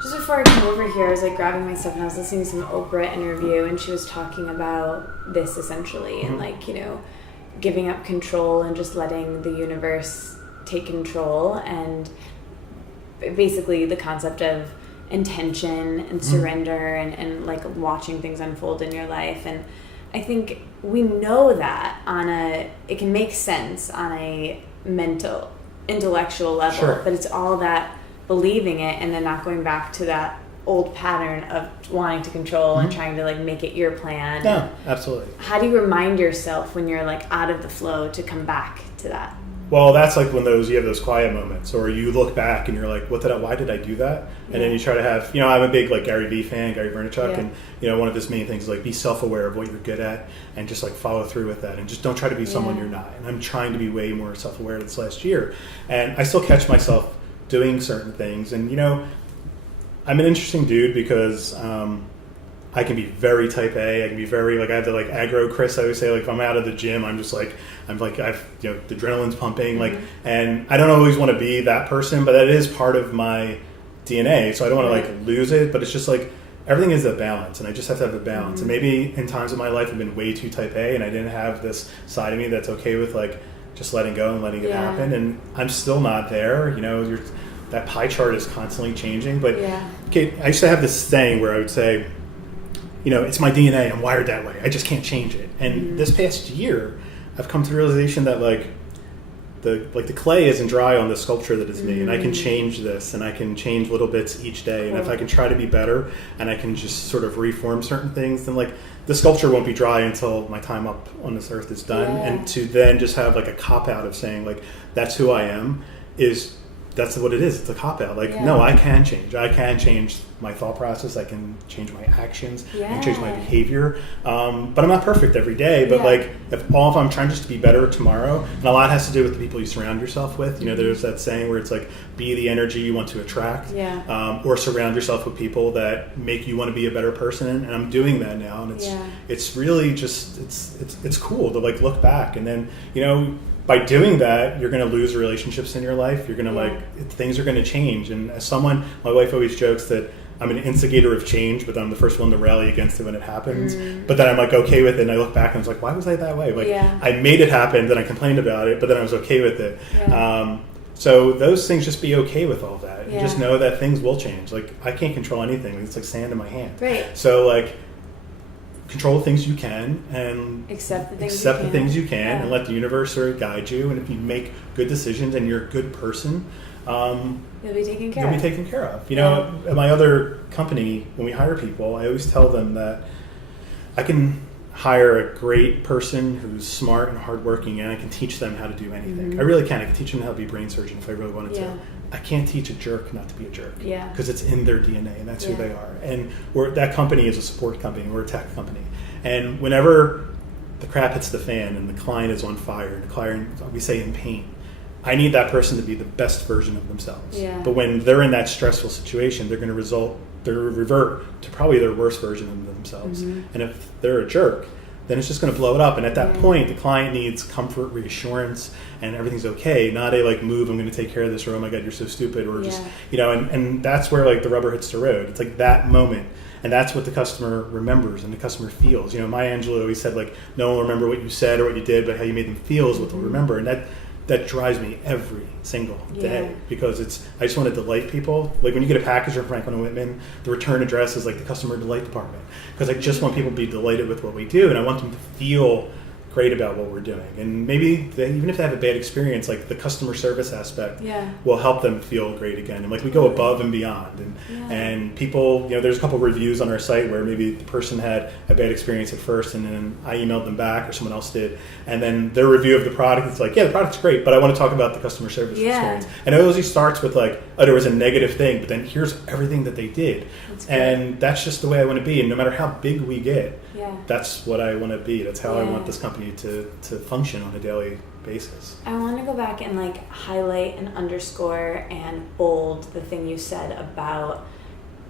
just before I came over here, I was grabbing my stuff, and I was listening to some Oprah interview, and she was talking about this essentially, and giving up control and just letting the universe take control, and basically the concept of intention and surrender and watching things unfold in your life. And I think we know that it can make sense on a mental, intellectual level, but it's all that believing it and then not going back to that old pattern of wanting to control and trying to make it your plan. No, absolutely. How do you remind yourself when you're out of the flow to come back to that? Well, that's when you have those quiet moments, or you look back and you're like, why did I do that? And then you try to have, I'm a big Gary Vee fan, Gary Vaynerchuk, and one of his main things is be self-aware of what you're good at and just follow through with that, and just don't try to be someone you're not. And I'm trying to be way more self-aware this last year, and I still catch myself doing certain things. And I'm an interesting dude because I can be very type A. I can be very I have the aggro Chris. I always say if I'm out of the gym, I'm just I've the adrenaline's pumping and I don't always want to be that person, but that is part of my DNA. So I don't want to lose it, but it's just everything is a balance, and I just have to have a balance. And maybe in times of my life I've been way too type A, and I didn't have this side of me that's okay with just letting go and letting it happen. And I'm still not there. That pie chart is constantly changing. But Kate, I used to have this saying where I would say, it's my DNA. I'm wired that way. I just can't change it. And this past year, I've come to the realization that the clay isn't dry on the sculpture that is me, and I can change this, and I can change little bits each day. And if I can try to be better, and I can just sort of reform certain things, then the sculpture won't be dry until my time up on this earth is done. And to then just have a cop out of saying that's who I am that's what it is. It's a cop-out. No, I can change. I can change my thought process. I can change my actions. I can change my behavior. But I'm not perfect every day. But if I'm trying just to be better tomorrow, and a lot has to do with the people you surround yourself with. There's that saying where it's be the energy you want to attract. Or surround yourself with people that make you want to be a better person. And I'm doing that now. And it's really just, it's cool to look back. And then, by doing that, you're going to lose relationships in your life. You're going to things are going to change. And as someone, my wife always jokes that I'm an instigator of change, but I'm the first one to rally against it when it happens. But then I'm okay with it, and I look back and it's why was I that way? I made it happen, then I complained about it, but then I was okay with it. So those things, just be okay with all that. And just know that things will change. I can't control anything. It's like sand in my hand. Right. So control the things you can, and accept the things you can, and let the universe sort of guide you. And if you make good decisions and you're a good person, you'll be taken care of. At my other company, when we hire people, I always tell them that I can hire a great person who's smart and hardworking, and I can teach them how to do anything. I really can. I can teach them how to be a brain surgeon if I really wanted to. I can't teach a jerk not to be a jerk, because it's in their DNA, and that's who they are. And that company is a support company. We're a tech company. And whenever the crap hits the fan and the client is on fire, and the client, we say, in pain, I need that person to be the best version of themselves. But when they're in that stressful situation, they're going to revert to probably their worst version of themselves. And if they're a jerk, then it's just going to blow it up. And at that point, the client needs comfort, reassurance, and everything's okay. Not a move, I'm going to take care of this, or oh my God, you're so stupid, or just, and that's where the rubber hits the road. It's that moment. And that's what the customer remembers and the customer feels. Maya Angelou always said, no one will remember what you said or what you did, but how you made them feel is what they'll remember. And that drives me every single day because I just want to delight people. Like when you get a package from Franklin & Whitman, the return address is like the customer delight department because I just want people to be delighted with what we do, and I want them to feel great about what we're doing. And maybe even if they have a bad experience, like the customer service aspect will help them feel great again. And like we go above and beyond. And people, there's a couple of reviews on our site where maybe the person had a bad experience at first and then I emailed them back or someone else did. And then their review of the product, it's like, the product's great, but I want to talk about the customer service experience. And it always starts with like, oh, there was a negative thing, but then here's everything that they did. And that's just the way I want to be. And no matter how big we get, that's what I want to be. That's how I want this company to function on a daily basis. I want to go back and like highlight and underscore and bold the thing you said about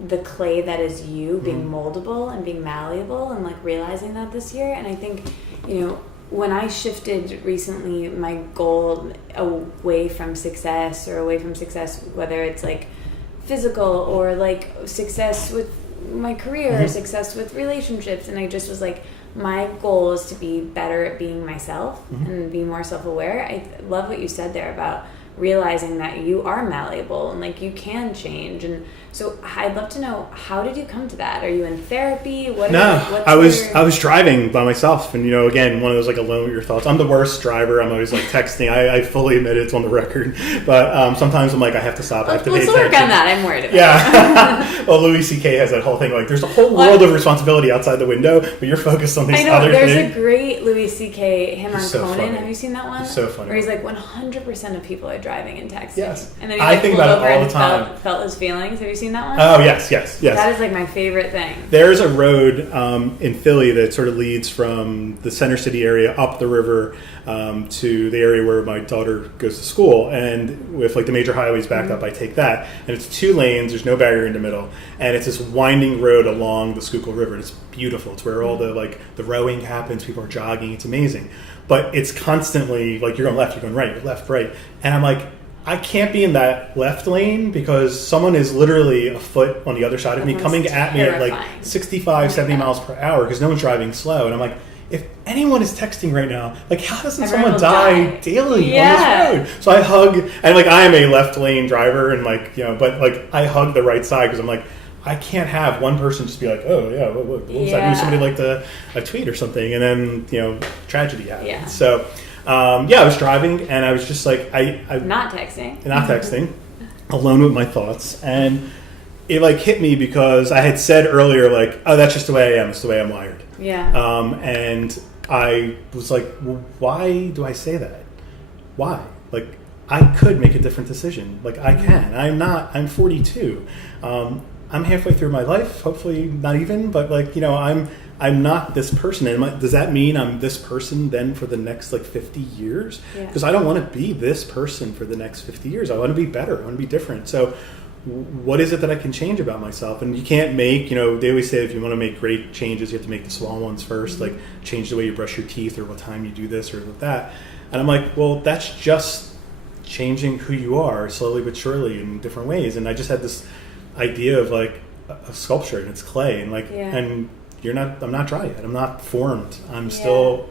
the clay that is you being moldable and being malleable, and like realizing that this year. And I think, when I shifted recently my goal away from success, whether it's like physical or like success with my career or success with relationships, and I just was like, my goal is to be better at being myself and be more self-aware. I love what you said there about realizing that you are malleable and like you can change. And so I'd love to know, how did you come to that? Are you in therapy? I was driving by myself, and again, one of those like alone with your thoughts. I'm the worst driver. I'm always like texting. I fully admit it's on the record, but sometimes I'm like, I have to stop. I have to pay attention. Let's work on that. I'm worried about it. Well, Louis C.K. has that whole thing like there's a whole world of responsibility outside the window, but you're focused on these other things. There's a great Louis C.K. him on Conan. Funny. Have you seen that one? He's so funny. Where he's like 100% of people are driving and texting. Yes. And then I think about it all the time. Felt his feelings. Have you seen that one? Oh, yes. That is like my favorite thing. There's a road in Philly that sort of leads from the center city area up the river to the area where my daughter goes to school. And with like the major highways backed up, I take that. And it's 2 lanes. There's no barrier in the middle. And it's this winding road along the Schuylkill River. It's beautiful. It's where all the rowing happens. People are jogging. It's amazing. But it's constantly like you're going left, you're going right, you're left, right. And I'm like, I can't be in that left lane because someone is literally a foot on the other side of me coming at me at like 65, 70 miles per hour because no one's driving slow. And I'm like, if anyone is texting right now, like how doesn't someone die daily on this road? So I hug, and like I am a left lane driver and like, but like I hug the right side because I'm like, I can't have one person just be like, oh yeah, what was that? Somebody liked a tweet or something, and then tragedy happens. Yeah. So I was driving and I was just like, I'm not texting, alone with my thoughts, and it like hit me because I had said earlier like, oh, that's just the way I am. It's the way I'm wired. Yeah. And I was like, well, why do I say that? Why? Like I could make a different decision. Like I can. I'm 42. I'm halfway through my life, hopefully not even, but like, I'm not this person. And does that mean I'm this person then for the next like 50 years? Because I don't want to be this person for the next 50 years. I want to be better. I want to be different. So what is it that I can change about myself? And you can't make, they always say if you want to make great changes, you have to make the small ones first, like change the way you brush your teeth or what time you do this or that. And I'm like, well, that's just changing who you are slowly but surely in different ways. And I just had this idea of like a sculpture and it's clay and like and I'm not dry yet, I'm not formed, I'm still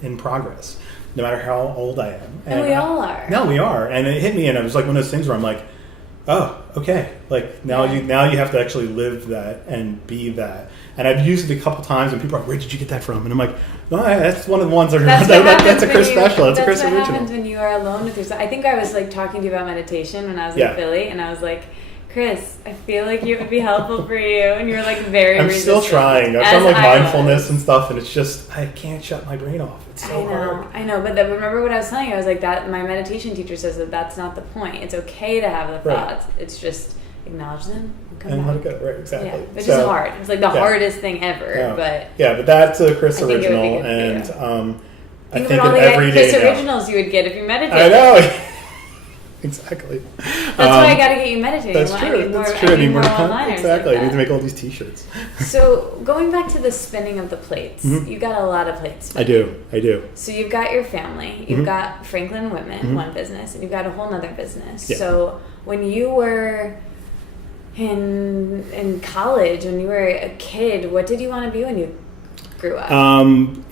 in progress no matter how old I am, and we all are. No, we are. And it hit me, and it was like one of those things where I'm like, oh, okay, like now you have to actually live that and be that. And I've used it a couple times and people are like, where did you get that from? And I'm like, no, that's one of the ones that's a Chris special. That's a Chris original. That's what happens when you are alone with yourself. I think I was like talking to you about meditation when I was in Philly, and I was like, Chris, I feel like it would be helpful for you, and you're like very resistant. I'm still trying. I've done like mindfulness and stuff, and it's just I can't shut my brain off. It's so hard. I know, but remember what I was telling you? I was like, that my meditation teacher says that's not the point. It's okay to have the thoughts. It's just acknowledge them and let it go. Right, exactly. Yeah, which is hard. It's like the hardest thing ever. But that's a Chris original, and I think all the every day Chris originals you would get if you meditated. I know. Exactly. That's why I got to get you meditating. That's true. I need more one-liners. Exactly. I need to make all these T-shirts. So going back to the spinning of the plates, you got a lot of plates. I do. So you've got your family, you've got Franklin Whitman, one business, and you've got a whole other business. Yeah. So when you were in college, when you were a kid, what did you want to be when you grew up?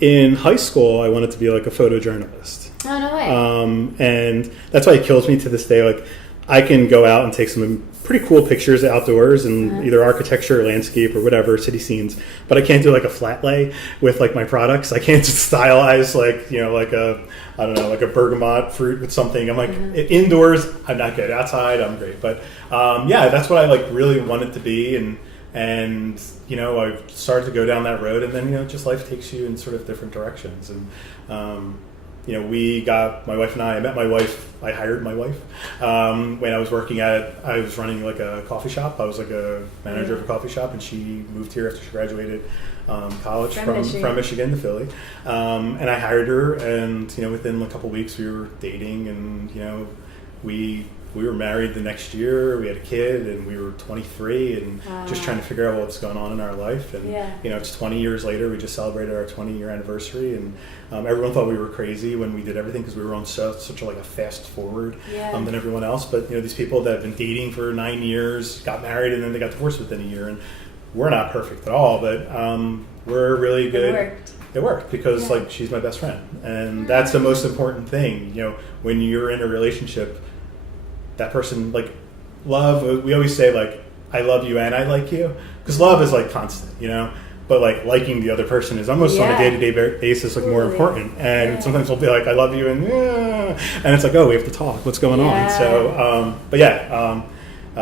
In high school, I wanted to be like a photojournalist. Oh, no way. And that's why it kills me to this day. Like, I can go out and take some pretty cool pictures outdoors and either architecture or landscape or whatever, city scenes, but I can't do like a flat lay with like my products. I can't just stylize like, you know, like like a bergamot fruit with something. I'm like, indoors, I'm not good. Outside, I'm great. But yeah, that's what I like really want it to be. And you know, I started to go down that road, and then, you know, just life takes you in sort of different directions. And you know, my wife and I met my wife, I hired my wife. When I was I was running like a coffee shop. I was like a manager of a coffee shop, and she moved here after she graduated college from Michigan to Philly. And I hired her, and, you know, within a couple weeks we were dating, and, you know, we were married the next year. We had a kid, and we were 23, and just trying to figure out what's going on in our life. And you know, it's 20 years later. We just celebrated our 20-year anniversary, and everyone thought we were crazy when we did everything, because we were on such a fast forward than everyone else. But, you know, these people that have been dating for 9 years got married, and then they got divorced within a year. And we're not perfect at all, but we're really good. It worked because like, she's my best friend, and that's the most important thing. You know, when you're in a relationship, that person, like, love, we always say, like, I love you and I like you, because love is like constant, you know, but like liking the other person is almost on a day-to-day basis, like, more important. And sometimes we'll be like, I love you, and it's like, oh, we have to talk, what's going on? So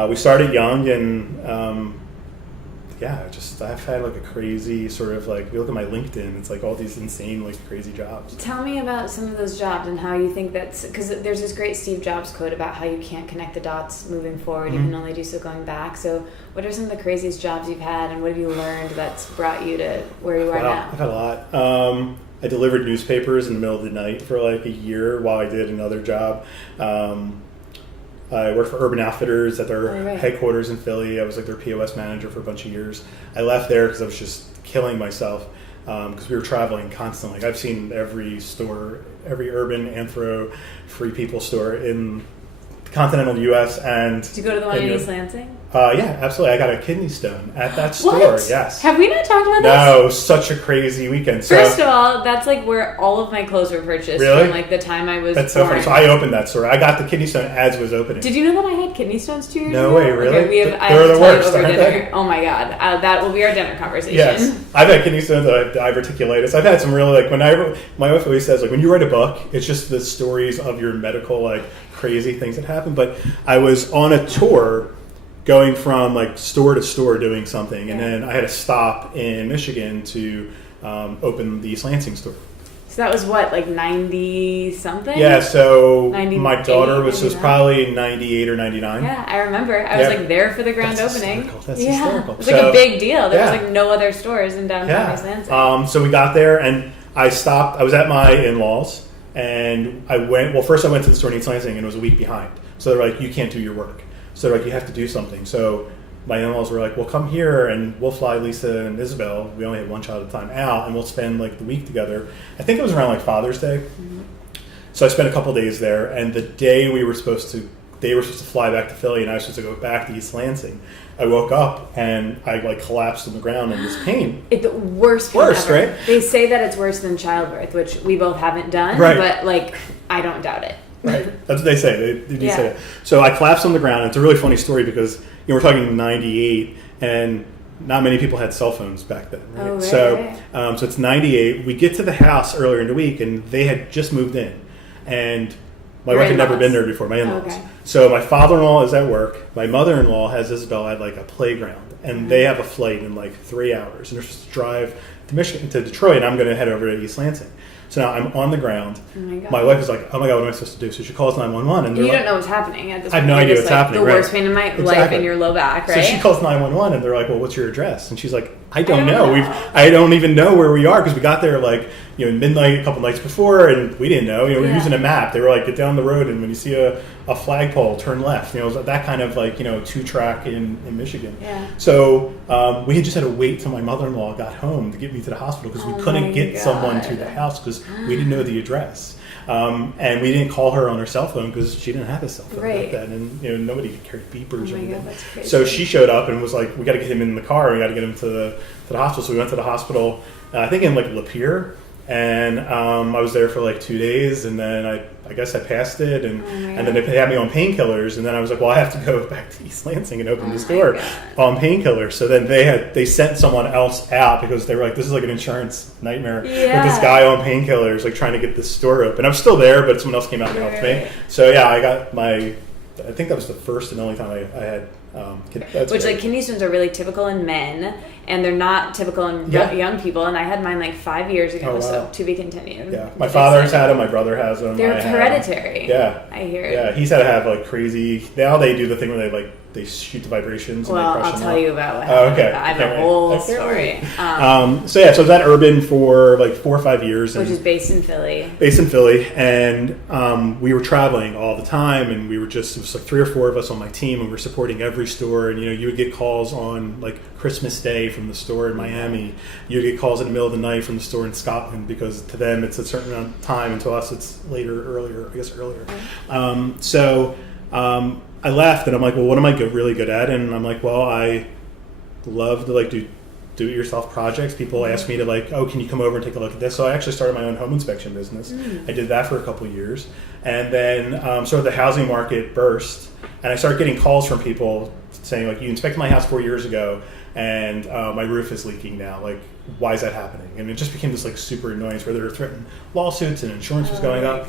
we started young, and I've had like a crazy sort of, like, you look at my LinkedIn, it's like all these insane, like, crazy jobs. Tell me about some of those jobs and how you think that's, because there's this great Steve Jobs quote about how you can't connect the dots moving forward, you can only do so going back. So what are some of the craziest jobs you've had, and what have you learned that's brought you to where you are now? I've had a lot. I delivered newspapers in the middle of the night for like a year while I did another job. I worked for Urban Outfitters at their headquarters in Philly. I was like their POS manager for a bunch of years. I left there because I was just killing myself, because we were traveling constantly. Like, I've seen every store, every Urban, Anthro, Free People store in the continental U.S. And did you go to the one in East Lansing? Yeah, absolutely. I got a kidney stone at that store. What? Yes. Have we not talked about this? No, such a crazy weekend. First of all, that's like where all of my clothes were purchased from, like, the time I was That's so funny. So I opened that store. I got the kidney stone as it was opening. Did you know that I had kidney stones 2 years ago? No way, really? Okay, They're the worst, aren't they? Oh my god, that will be our dinner conversation. Yes, I've had kidney stones. I've diverticulitis. I've had some really, like, my wife always says, like, when you write a book, it's just the stories of your medical, like, crazy things that happen. But I was on a tour going from like store to store doing something, and then I had to stop in Michigan to open the East Lansing store. So that was what, like 90 something? Yeah, so my daughter was probably 98 or 99. Yeah, I remember. I was like there for the grand opening. That's hysterical. It was like a big deal. There was like no other stores in downtown East Lansing. So we got there, and I stopped. I was at my in-laws, and I went to the store in East Lansing, and it was a week behind. So they're like, you can't do your work. So they're like, you have to do something. So my in-laws were like, well, come here, and we'll fly Lisa and Isabel, we only have one child at a time, out, and we'll spend like the week together. I think it was around like Father's Day. Mm-hmm. So I spent a couple days there, and the day they were supposed to fly back to Philly, and I was supposed to go back to East Lansing. I woke up and I like collapsed on the ground in this pain. It's the worst pain ever. Right? They say that it's worse than childbirth, which we both haven't done, but like, I don't doubt it. Right, that's what they say. They do say that. So I collapsed on the ground. It's a really funny story because, you know, we're talking 98, and not many people had cell phones back then. Right? Oh, right. So it's 98. We get to the house earlier in the week, and they had just moved in, and my wife had never been there before. My in-laws. Okay. So my father-in-law is at work. My mother-in-law has Isabel at like a playground, and they have a flight in like 3 hours, and they're supposed to drive to Detroit, and I'm going to head over to East Lansing. So now I'm on the ground. Oh my God. My wife is like, oh my God, what am I supposed to do? So she calls 911. And you don't know what's happening at this point. I have no idea what's happening. The worst pain in my life in your low back, right? So she calls 911, and they're like, well, what's your address? And she's like, I don't know. I don't even know where we are, because we got there like, you know, midnight a couple nights before, and we didn't know. You know, we were using a map. They were like, get down the road, and when you see a flagpole, turn left. You know, it was that kind of like, you know, 2-track in Michigan. Yeah. So we had just had to wait till my mother-in-law got home to get me to the hospital, because we couldn't get someone to the house because we didn't know the address. And we didn't call her on her cell phone because she didn't have a cell phone like that, and you know, nobody carried beepers or anything. That's crazy. So she showed up and was like, "We got to get him in the car. We got to get him to the hospital." So we went to the hospital. I think in like Lapeer, And I was there for like 2 days, and then I guess I passed it, and then they had me on painkillers, and then I was like, well, I have to go back to East Lansing and open the store on painkillers. So then they sent someone else out because they were like, this is like an insurance nightmare with this guy on painkillers, like trying to get this store open. I'm still there, but someone else came out and helped me. So yeah, I got I think that was the first and only time I had like kidney stones are really typical in men, and they're not typical in young people. And I had mine like 5 years ago, so to be continued. Yeah, my father's had them. My brother has them. They're hereditary. Yeah, I hear it. Yeah, he's had to have like crazy. Now they do the thing where they shoot the vibrations. Well, and they crush I'll them tell out. you about what happened. Okay, I have a whole story. So I was at Urban for like 4 or 5 years, which is based in Philly. And we were traveling all the time, and it was like 3 or 4 of us on my team, and we were supporting every store. And you would get calls on like Christmas Day from the store in Miami. You would get calls in the middle of the night from the store in Scotland, because to them it's a certain amount of time, and to us it's earlier. I left, and I'm like, well, what am I really good at? And I'm like, well, I love to like do-it-yourself projects. People ask me to like, oh, can you come over and take a look at this? So I actually started my own home inspection business. I did that for a couple of years, and then sort of the housing market burst, and I started getting calls from people saying like, you inspected my house 4 years ago, and my roof is leaking now. Like, why is that happening? And it just became this like super annoyance where they were threatening lawsuits and insurance was going up.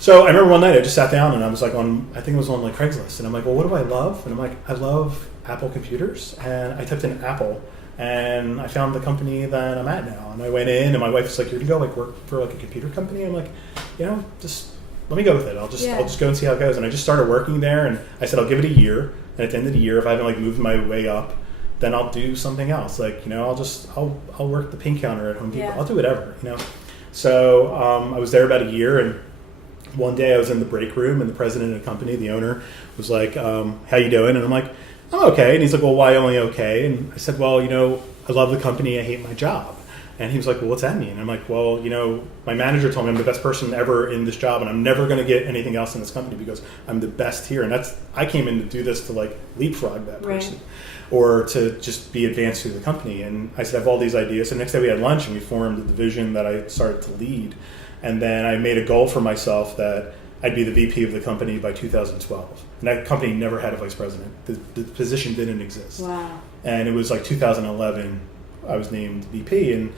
So I remember one night I just sat down, and I was like I think it was on like Craigslist, and I'm like, well, what do I love? And I'm like, I love Apple computers, and I typed in Apple, and I found the company that I'm at now. And I went in, and my wife was like, you're gonna go like work for like a computer company? I'm like, just let me go with it. I'll just go and see how it goes. And I just started working there, and I said I'll give it a year, and at the end of the year, if I haven't like moved my way up, then I'll do something else. Like, I'll work the paint counter at Home Depot. I'll do whatever, So I was there about a year, and one day I was in the break room, and the president of the company, the owner, was like, how you doing? And I'm like, I'm okay. And he's like, well, why only okay? And I said, well, I love the company. I hate my job. And he was like, well, what's that mean? And I'm like, well, my manager told me I'm the best person ever in this job, and I'm never going to get anything else in this company because I'm the best here. And I came in to do this to like leapfrog that person or to just be advanced through the company. And I said, I have all these ideas. So the next day we had lunch, and we formed a division that I started to lead. And then I made a goal for myself that I'd be the VP of the company by 2012. And that company never had a vice president. The position didn't exist. Wow. And it was like 2011, I was named VP, and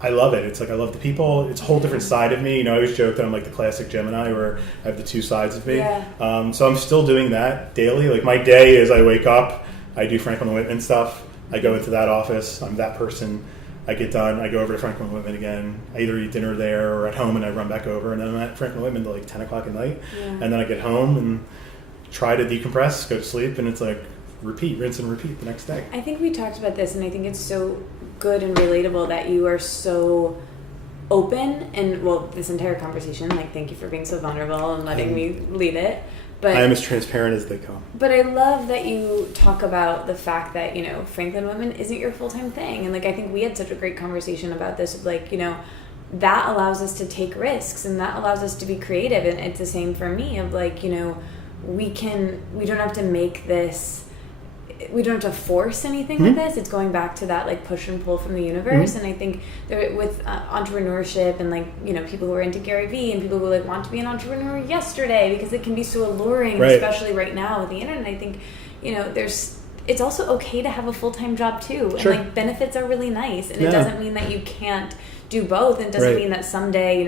I love it. It's like I love the people. It's a whole different side of me. I always joke that I'm like the classic Gemini, where I have the two sides of me. Yeah. So I'm still doing that daily. Like my day is I wake up, I do Franklin Whitman stuff. I go into that office. I'm that person. I get done, I go over to Franklin Whitman again. I either eat dinner there or at home, and I run back over, and then I'm at Franklin Whitman till like 10 o'clock at night. Yeah. And then I get home and try to decompress, go to sleep, and it's like rinse and repeat the next day. I think we talked about this, and I think it's so good and relatable that you are so open, and this entire conversation, like, thank you for being so vulnerable and letting me lead it. But I am as transparent as they come. But I love that you talk about the fact that, Franklin Whitman isn't your full-time thing. And, like, I think we had such a great conversation about this of, like, that allows us to take risks, and that allows us to be creative. And it's the same for me of, like, we don't have to make this, we don't have to force anything with this. It's going back to that like push and pull from the universe. And I think with entrepreneurship and like people who are into Gary Vee and people who like want to be an entrepreneur yesterday because it can be so alluring, especially right now with the internet. I think it's also okay to have a full-time job too, and like benefits are really nice, and it doesn't mean that you can't do both. It doesn't mean that someday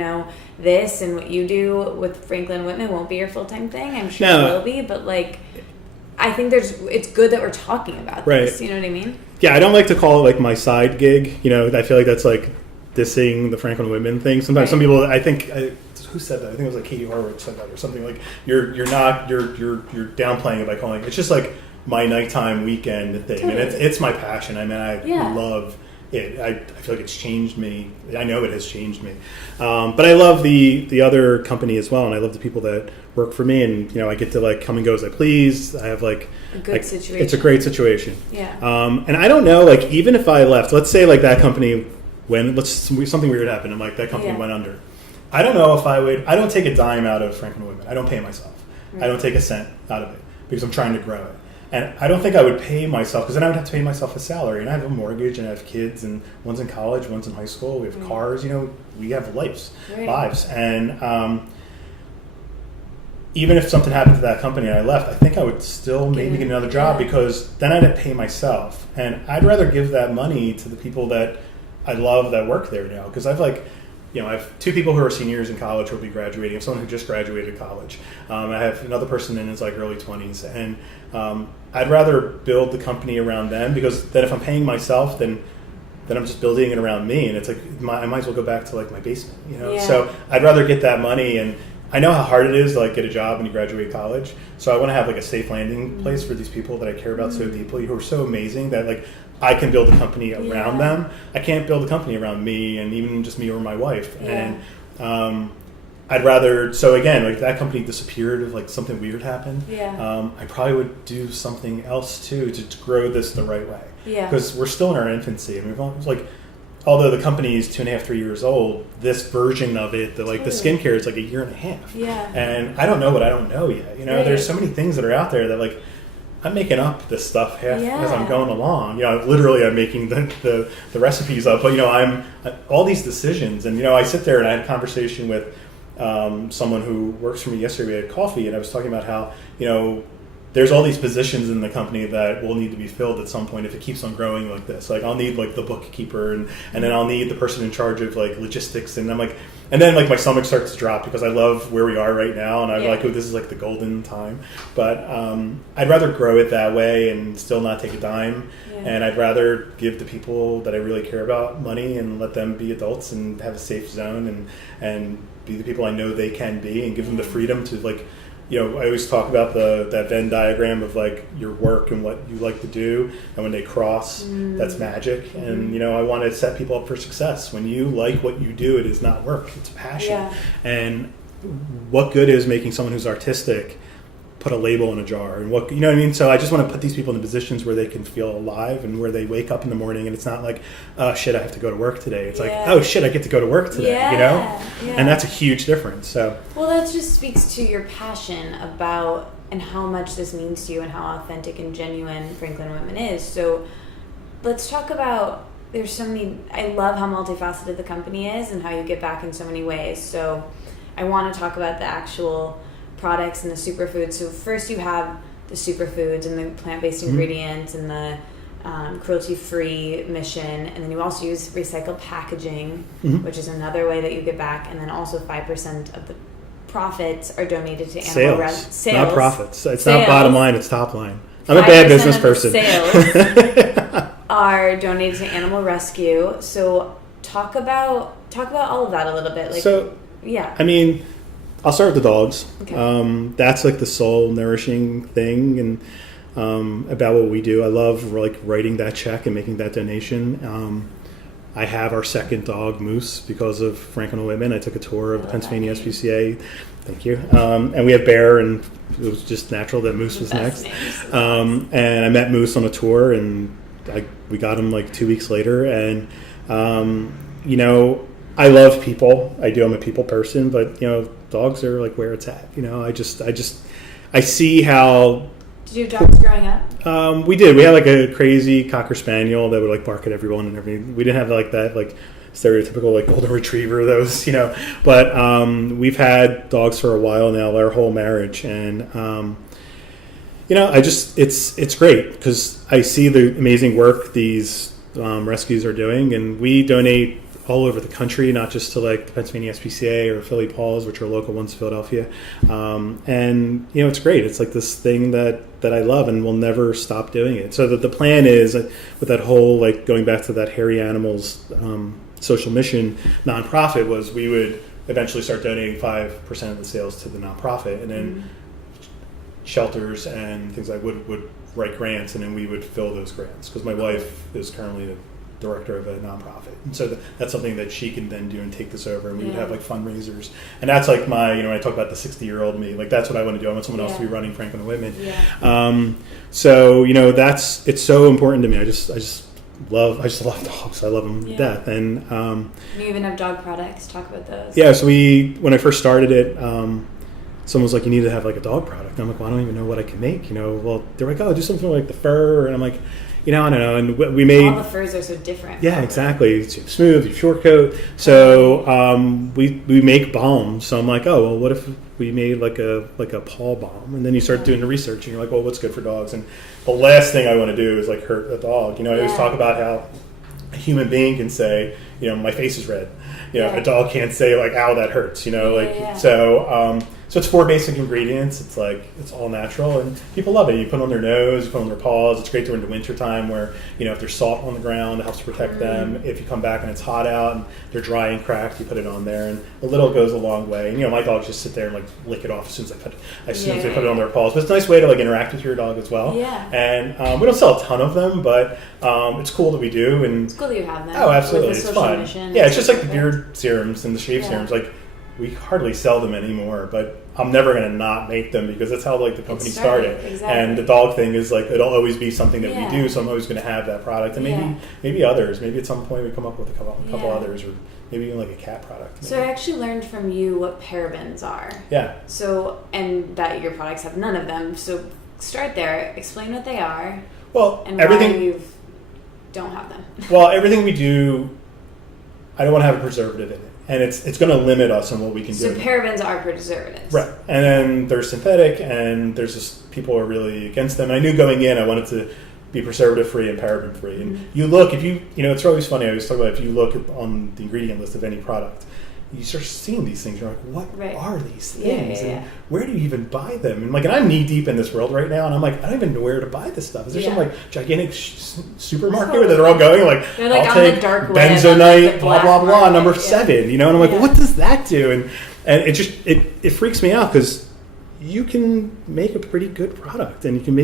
this and what you do with Franklin Whitman won't be your full-time thing. I'm sure it will be, but like I think it's good that we're talking about this. You know what I mean? Yeah, I don't like to call it like my side gig. I feel like that's like dissing the Franklin Whitman thing. Sometimes some people, I think, who said that? I think it was like Katie Horwitz said that or something. Like you're downplaying it by calling it's just like my nighttime weekend thing, and it's my passion. I mean, I love it. I feel like it's changed me. I know it has changed me. But I love the other company as well, and I love the people that work for me, and I get to like come and go as I please. I have like a good situation. It's a great situation. Yeah. And I don't know, like even if I left, let's say like that company something weird happened and like that company went under. I don't know if I would. I don't take a dime out of Franklin Whitman. I don't pay myself. I don't take a cent out of it because I'm trying to grow it. And I don't think I would pay myself, because then I would have to pay myself a salary. And I have a mortgage, and I have kids, and one's in college, one's in high school. We have cars, we have lives. And even if something happened to that company and I left, I think I would still maybe get another job, because then I'd have to pay myself. And I'd rather give that money to the people that I love that work there now. Because I have 2 people who are seniors in college who will be graduating. I have someone who just graduated college. I have another person in his early 20s. And I'd rather build the company around them, because then if I'm paying myself, then I'm just building it around me. And it's I might as well go back to my basement, So I'd rather get that money. And I know how hard it is to get a job when you graduate college. So I want to have a safe landing place for these people that I care about so deeply, who are so amazing that I can build a company around them. I can't build a company around me, and even just me or my wife. And I'd rather, so again, that company disappeared if something weird happened. I probably would do something else too to grow this the right way. Because we're still in our infancy, and we've although the company is 2.5, 3 years old, this version of it, the skincare is a year and a half. And I don't know what I don't know yet. There's so many things that are out there that I'm making up this stuff as I'm going along. Literally I'm making the recipes up, but I'm all these decisions, and I sit there and I had a conversation with someone who works for me yesterday. We had coffee, and I was talking about how there's all these positions in the company that will need to be filled at some point if it keeps on growing like this. I'll need the bookkeeper, and then I'll need the person in charge of logistics, and I'm and then my stomach starts to drop, because I love where we are right now, and I'm this is the golden time. But I'd rather grow it that way and still not take a dime, and I'd rather give the people that I really care about money and let them be adults and have a safe zone and be the people I know they can be, and give them the freedom to I always talk about that Venn diagram of your work and what you like to do, and when they cross, that's magic. And I want to set people up for success. When you like what you do, it is not work; it's passion. And what good is making someone who's artistic put a label in a jar, and what what I mean? So I just want to put these people in positions where they can feel alive, and where they wake up in the morning and it's not oh shit, I have to go to work today. It's oh shit, I get to go to work today. And that's a huge difference. So that just speaks to your passion about and how much this means to you, and how authentic and genuine Franklin Whitman is. So let's talk about, there's so many, I love how multifaceted the company is and how you get back in so many ways. So I want to talk about the actual products and the superfoods. So first you have the superfoods and the plant-based ingredients and the cruelty-free mission, and then you also use recycled packaging, which is another way that you get back, and then also 5% of the profits are donated to animal sales. Not profits. It's not bottom line, it's top line. I'm a bad business person. Sales are donated to animal rescue. So talk about all of that a little bit. I mean, I'll start with the dogs. Okay. That's the soul nourishing thing, and about what we do. I love writing that check and making that donation. I have our second dog, Moose, because of Franklin Whitman. I took a tour of the Pennsylvania SPCA. Thank you. And we have Bear, and it was just natural that Moose was next. And I met Moose on a tour, and we got him 2 weeks later. And I love people. I do. I'm a people person, but dogs are where it's at. I see how. Did you have dogs growing up? We did. We had a crazy Cocker Spaniel that would bark at everyone and everything. We didn't have that stereotypical golden retriever. Those but we've had dogs for a while now, our whole marriage, and it's great because I see the amazing work these rescues are doing, and we donate all over the country, not just to the Pennsylvania SPCA or Philly Paws, which are local ones, Philadelphia. And it's great. It's this thing that I love, and we'll never stop doing it. So the plan is with that whole going back to that Hairy Animals social mission nonprofit, was we would eventually start donating 5% of the sales to the nonprofit, and then shelters and things would write grants, and then we would fill those grants, because my wife is currently the director of a nonprofit, and so that's something that she can then do and take this over, and we would have fundraisers, and that's my when I talk about the 60-year-old me, that's what I want to do. I want someone else to be running Franklin Whitman. So that's, it's so important to me. I just love dogs. I love them to death. And you even have dog products. Talk about those. Yeah, so when I first started it, someone was like, you need to have like a dog product. And I'm like, well, I don't even know what I can make. Well, they're like, oh, do something like the fur. And I'm like, I don't know. And we made all the furs are so different. Yeah, exactly. It's smooth, you short coat. So we make balms. So I'm like, oh, well, what if we made like a paw balm? And then you start doing the research, and you're like, well, what's good for dogs? And the last thing I want to do is like hurt a dog. I always talk about how a human being can say, my face is red. A dog can't say like, ow, that hurts. So it's 4 basic ingredients. It's like, it's all natural, and people love it. You put it on their nose, you put it on their paws. It's great during the winter time where, if there's salt on the ground, it helps protect them. If you come back and it's hot out and they're dry and cracked, you put it on there, and a little goes a long way. And, my dogs just sit there and like lick it off as soon as they put it on their paws. But it's a nice way to like interact with your dog as well. Yeah. And we don't sell a ton of them, but it's cool that we do. And it's cool that you have them. Oh, absolutely. It's fun. Mission. Yeah, it's just like the beard serums and the shave serums. Like, we hardly sell them anymore, but I'm never going to not make them because that's how like the company started. Exactly. And the dog thing is like, it'll always be something that we do, so I'm always going to have that product. And maybe others. Maybe at some point we come up with a couple others, or maybe even like a cat product. Maybe. So I actually learned from you what parabens are. Yeah. So, and that your products have none of them. So start there. Explain what they are. Well, and everything, why you don't have them. Well, everything we do, I don't want to have a preservative in it. And it's going to limit us on what we can do. So parabens are preservatives. Right. And then they're synthetic, and there's just, people are really against them. And I knew going in I wanted to be preservative-free and paraben-free. And you look, if you it's always funny, I always talk about if you look on the ingredient list of any product, you start seeing these things. You're like, what are these things? And where do you even buy them? And I'm knee deep in this world right now, and I'm like, I don't even know where to buy this stuff. Is there some like gigantic supermarket where they're all going? Like, like I'll on take the dark benzoate, blah blah blah, number 7. And I'm like, well, what does that do? And it just it freaks me out because you can make a pretty good product, and you can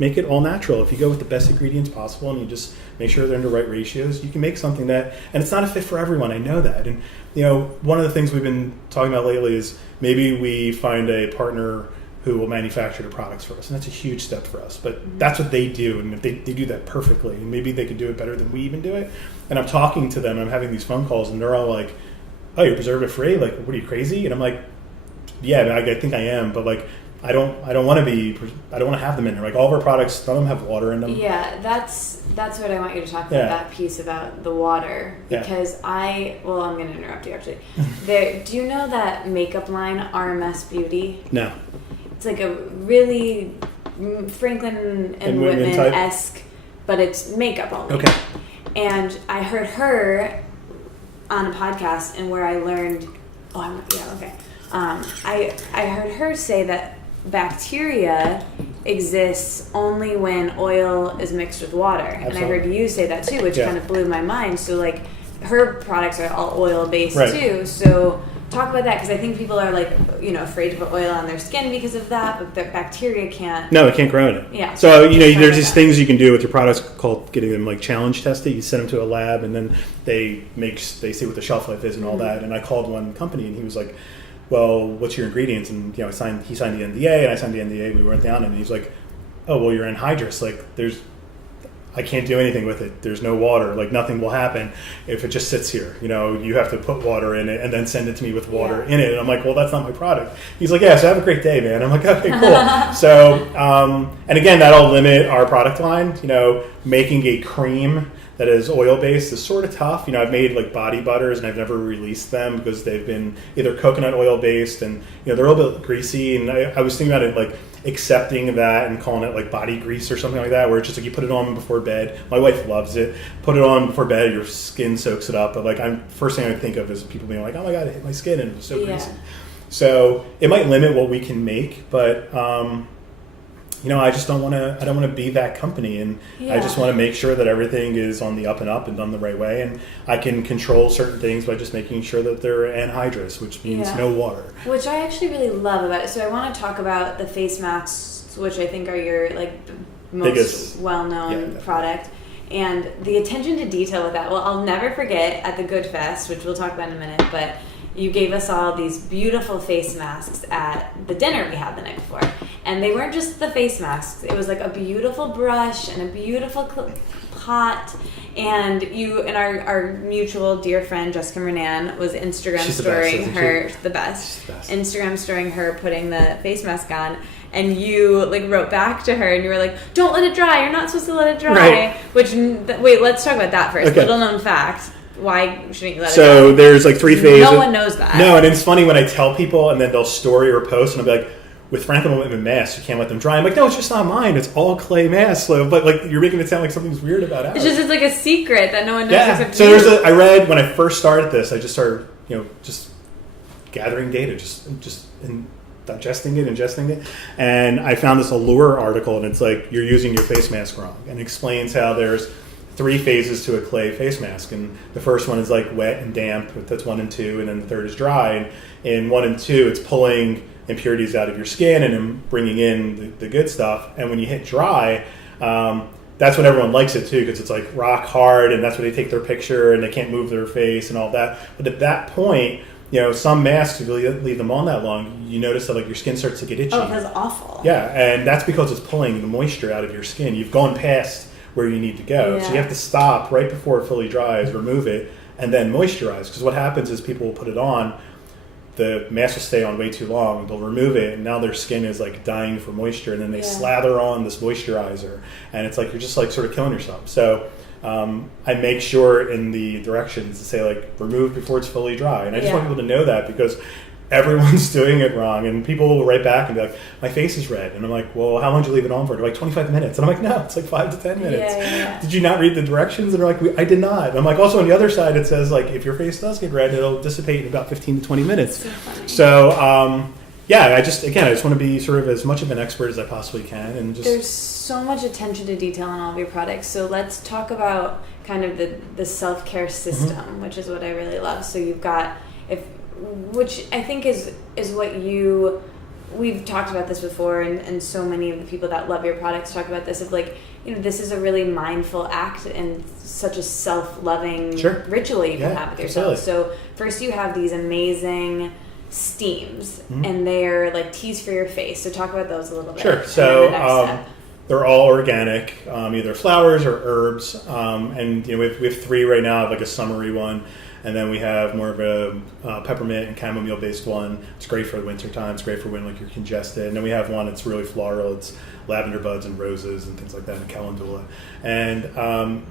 make it all natural. If you go with the best ingredients possible and you just make sure they're in the right ratios, you can make something that, and it's not a fit for everyone. I know that. And, one of the things we've been talking about lately is maybe we find a partner who will manufacture the products for us. And that's a huge step for us. But that's what they do. And if they do that perfectly, and maybe they could do it better than we even do it. And I'm talking to them, I'm having these phone calls, and they're all like, oh, you're preservative free? Like, what are you, crazy? And I'm like, yeah, I think I am. But like, I don't want to have them in there. Like, all of our products, none of them have water in them. Yeah, that's what I want you to talk about, that piece about the water. Because I'm going to interrupt you actually. Do you know that makeup line, RMS Beauty? No. It's like a really Franklin and Whitman-esque, but it's makeup only. Okay. And I heard her on a podcast, and where I learned, I heard her say that bacteria exists only when oil is mixed with water. Absolutely. And I heard you say that too, which kind of blew my mind. So like, her products are all oil based too. So talk about that, because I think people are like, afraid to put oil on their skin because of that, but the bacteria can't. No, it can't grow in it. Yeah. So there's these things you can do with your products called getting them like challenge tested. You send them to a lab, and then they see what the shelf life is and all that. And I called one company, and he was like, well, what's your ingredients? And he signed the NDA, and I signed the NDA. We went down, and he's like, oh, well, you're anhydrous. Like, I can't do anything with it. There's no water. Like, nothing will happen if it just sits here. You have to put water in it and then send it to me with water in it. And I'm like, well, that's not my product. He's like, yeah, so have a great day, man. I'm like, okay, cool. So, and again, that'll limit our product line. Making a cream that is oil-based is sort of tough. I've made like body butters, and I've never released them because they've been either coconut oil-based, and they're a little bit greasy. And I was thinking about it like accepting that and calling it like body grease or something like that, where it's just like you put it on before bed. My wife loves it. Put it on before bed, your skin soaks it up. But like, first thing I think of is people being like, oh my god, it hit my skin and it was so greasy. So it might limit what we can make, but I just don't want to. I don't want to be that company, and I just want to make sure that everything is on the up and up and done the right way. And I can control certain things by just making sure that they're anhydrous, which means no water. Which I actually really love about it. So I want to talk about the face masks, which I think are your most well-known product, and the attention to detail with that. Well, I'll never forget at the Good Fest, which we'll talk about in a minute, but you gave us all these beautiful face masks at the dinner we had the night before. And they weren't just the face masks. It was like a beautiful brush and a beautiful hot. And you and our mutual dear friend Jessica Renan was Instagram storying her the best. Instagram storying her putting the face mask on, and you like wrote back to her and you were like, "Don't let it dry. You're not supposed to let it dry." Right. Wait, let's talk about that first. Okay. Little known fact. Why shouldn't you let it dry? So there's like 3 phases. No one knows that. No, and it's funny when I tell people and then they'll story or post and I'll be like, with Franklin Whitman masks, you can't let them dry. I'm like, no, it's just not mine. It's all clay masks. So, but like, you're making it sound like something's weird about ours. It's like a secret that no one knows. Yeah. Except So you. I read when I first started this, I just started, just gathering data, just digesting it, ingesting it, and I found this Allure article, and it's like you're using your face mask wrong, and explains how there's 3 phases to a clay face mask, and the first one is like wet and damp. That's 1 and 2, and then the third is dry. And in 1 and 2, it's pulling impurities out of your skin and then bringing in the good stuff. And when you hit dry, that's when everyone likes it too, because it's like rock hard, and that's when they take their picture and they can't move their face and all that. But at that point, some masks, if you leave them on that long, you notice that like your skin starts to get itchy. Oh, that's awful. Yeah, and that's because it's pulling the moisture out of your skin. You've gone past where you need to go. Yeah. So you have to stop right before it fully dries, remove it, and then moisturize. Because what happens is people will put it on, the mask will stay on way too long, they'll remove it, and now their skin is like dying for moisture, and then they slather on this moisturizer, and it's like you're just like sort of killing yourself. So I make sure in the directions to say like remove before it's fully dry, and I just want people to know that, because everyone's doing it wrong, and people will write back and be like, my face is red, and I'm like, well, how long did you leave it on for? They're like 25 minutes, and I'm like, no, it's like 5 to 10 minutes. Did you not read the directions? And they're like, I did not. And I'm like, also on the other side it says like if your face does get red, it'll dissipate in about 15 to 20 minutes. So I just want to be sort of as much of an expert as I possibly can, and just there's so much attention to detail in all of your products. So let's talk about kind of the self-care system, which is what I really love. So you've got which I think is what we've talked about this before, and so many of the people that love your products talk about this, of like, this is a really mindful act and such a self-loving ritual you can have with yourself. Absolutely. So first you have these amazing steams, and they're like teas for your face. So talk about those a little bit. Sure. So they're all organic, either flowers or herbs, and we have 3 right now. I have like a summery one. And then we have more of a peppermint and chamomile based one. It's great for the winter time. It's great for when like you're congested. And then we have one that's really floral. It's lavender buds and roses and things like that, and calendula. And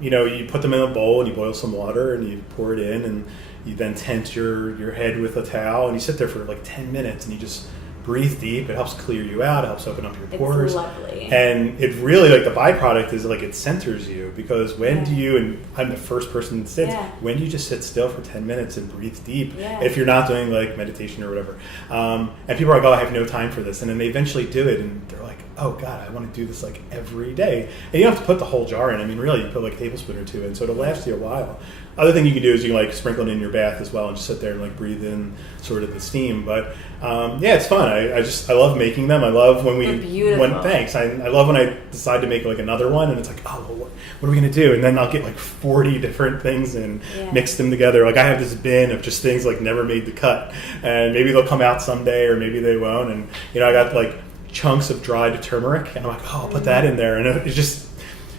you put them in a bowl and you boil some water and you pour it in, and you then tent your head with a towel, and you sit there for like 10 minutes and you just breathe deep. It helps clear you out. It helps open up your pores. It's lovely. And it really, like, the byproduct is like it centers you, because when do you, and I'm the first person that sits, when do you just sit still for 10 minutes and breathe deep if you're not doing like meditation or whatever? And people are like, oh, I have no time for this. And then they eventually do it, and they're like, oh God, I want to do this like every day. And you don't have to put the whole jar in. I mean, really, you put like a tablespoon or 2 in, so it'll last you a while. Other thing you can do is you can like sprinkle it in your bath as well and just sit there and like breathe in sort of the steam. But it's fun. I love making them. I love when They're beautiful. Thanks. I love when I decide to make like another one, and it's like, oh, well, what are we gonna do? And then I'll get like 40 different things and mix them together. Like I have this bin of just things like never made the cut, and maybe they'll come out someday or maybe they won't. And I got like chunks of dried turmeric, and I'm like, oh, I'll put that in there, and it's just,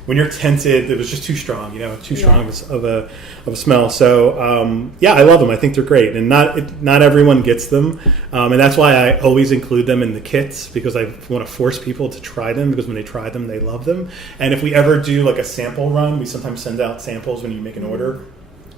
when you're tented, it was just too strong, too strong of a smell. So I love them. I think they're great, and not everyone gets them, and that's why I always include them in the kits, because I want to force people to try them, because when they try them, they love them. And if we ever do like a sample run, we sometimes send out samples when you make an order.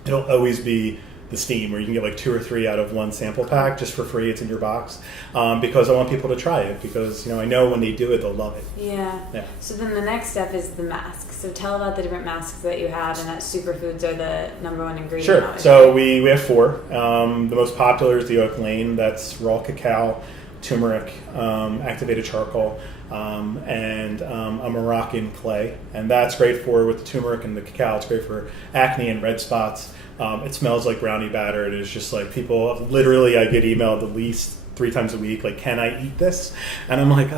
It'll always be the steam, where you can get like 2 or 3 out of one sample pack just for free. It's in your box, because I want people to try it, because I know when they do it, they'll love it. Yeah. So then the next step is the mask. So tell about the different masks that you have, and that superfoods are the number one ingredient. Sure. So we have 4. The most popular is the oak lane. That's raw cacao, turmeric, activated charcoal, and a Moroccan clay. And that's great with the turmeric and the cacao. It's great for acne and red spots. It smells like brownie batter. It is just like people, literally, I get emailed at least 3 times a week, like, can I eat this? And I'm like,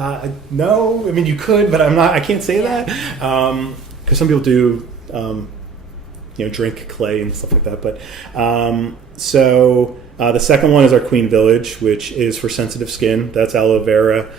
no. I mean, you could, but I can't say that. Because some people do, drink clay and stuff like that. But So the second one is our Queen Village, which is for sensitive skin. That's aloe vera,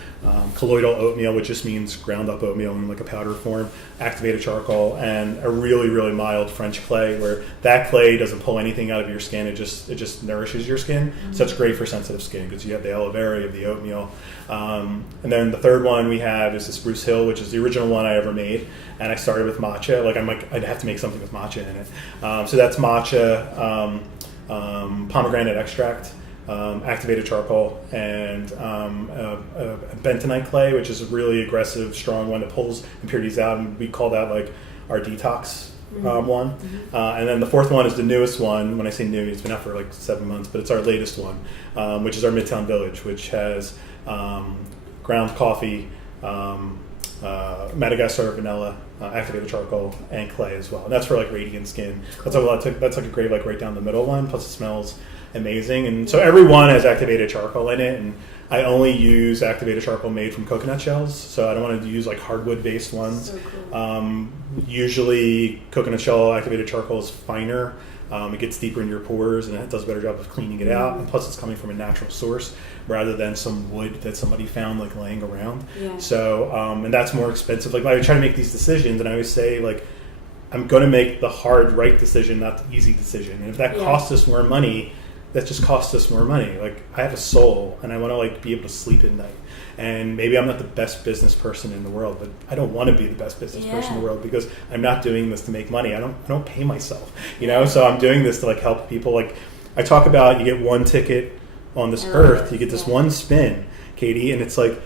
colloidal oatmeal, which just means ground up oatmeal in like a powder form, activated charcoal, and a really, really mild French clay, where that clay doesn't pull anything out of your skin. It just nourishes your skin. So it's great for sensitive skin because you have the aloe vera, you have the oatmeal. And then the third one we have is the Spruce Hill, which is the original one I ever made. And I started with matcha. I'd have to make something with matcha in it. So that's matcha, pomegranate extract, activated charcoal, and bentonite clay, which is a really aggressive, strong one that pulls impurities out, and we call that like our detox one. And then the fourth one is the newest one. When I say new, it's been out for like 7 months, but it's our latest one, which is our Midtown Village, which has ground coffee, Madagascar vanilla, activated charcoal, and clay as well. And that's for like radiant skin. That's like a great like right down the middle one. Plus it smells amazing. And so every one has activated charcoal in it. And I only use activated charcoal made from coconut shells. So I don't want to use like hardwood based ones. So cool. Usually coconut shell activated charcoal is finer. It gets deeper in your pores and it does a better job of cleaning it out. And plus it's coming from a natural source rather than some wood that somebody found like laying around. Yeah. So, and that's more expensive. Like I try to make these decisions and I always say like, I'm going to make the hard, right decision, not the easy decision. And if that costs us more money, that just costs us more money. Like I have a soul and I want to like be able to sleep at night. And maybe I'm not the best business person in the world, but I don't want to be the best business person in the world because I'm not doing this to make money. I don't pay myself, you know? So I'm doing this to like help people. Like I talk about, you get one ticket on this earth, you get this one spin, Katie, and it's like,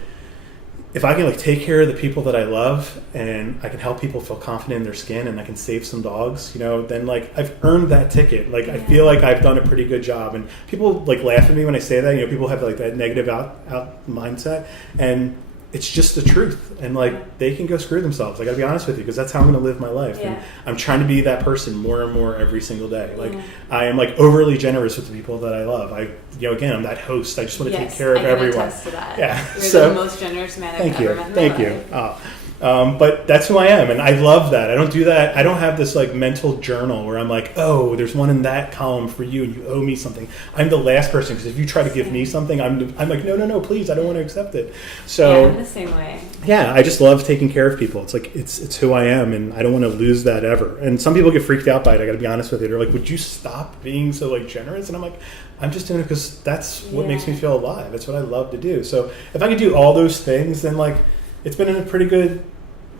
if I can like take care of the people that I love and I can help people feel confident in their skin and I can save some dogs, you know, then like I've earned that ticket. Like I feel like I've done a pretty good job. And people like laugh at me when I say that. You know, people have like that negative out mindset, and it's just the truth. And like they can go screw themselves. I gotta be honest with you, because that's how I'm gonna live my life. And I'm trying to be that person more and more every single day. Like I am like overly generous with the people that I love. Again, I'm that host. I just want to take care of everyone. Attest to that. Yeah. You're the most generous man I've ever met in my life. Thank you. But that's who I am, and I love that. I don't do that. I don't have this like mental journal where I'm like, oh, there's one in that column for you, and you owe me something. I'm the last person, because if you try to give me something, I'm like, no, please, I don't want to accept it. So I'm the same way. Yeah, I just love taking care of people. It's like it's who I am, and I don't want to lose that ever. And some people get freaked out by it. I got to be honest with you. They're like, would you stop being so like generous? And I'm like, I'm just doing it because that's what makes me feel alive. That's what I love to do. So if I could do all those things, then like it's been a pretty good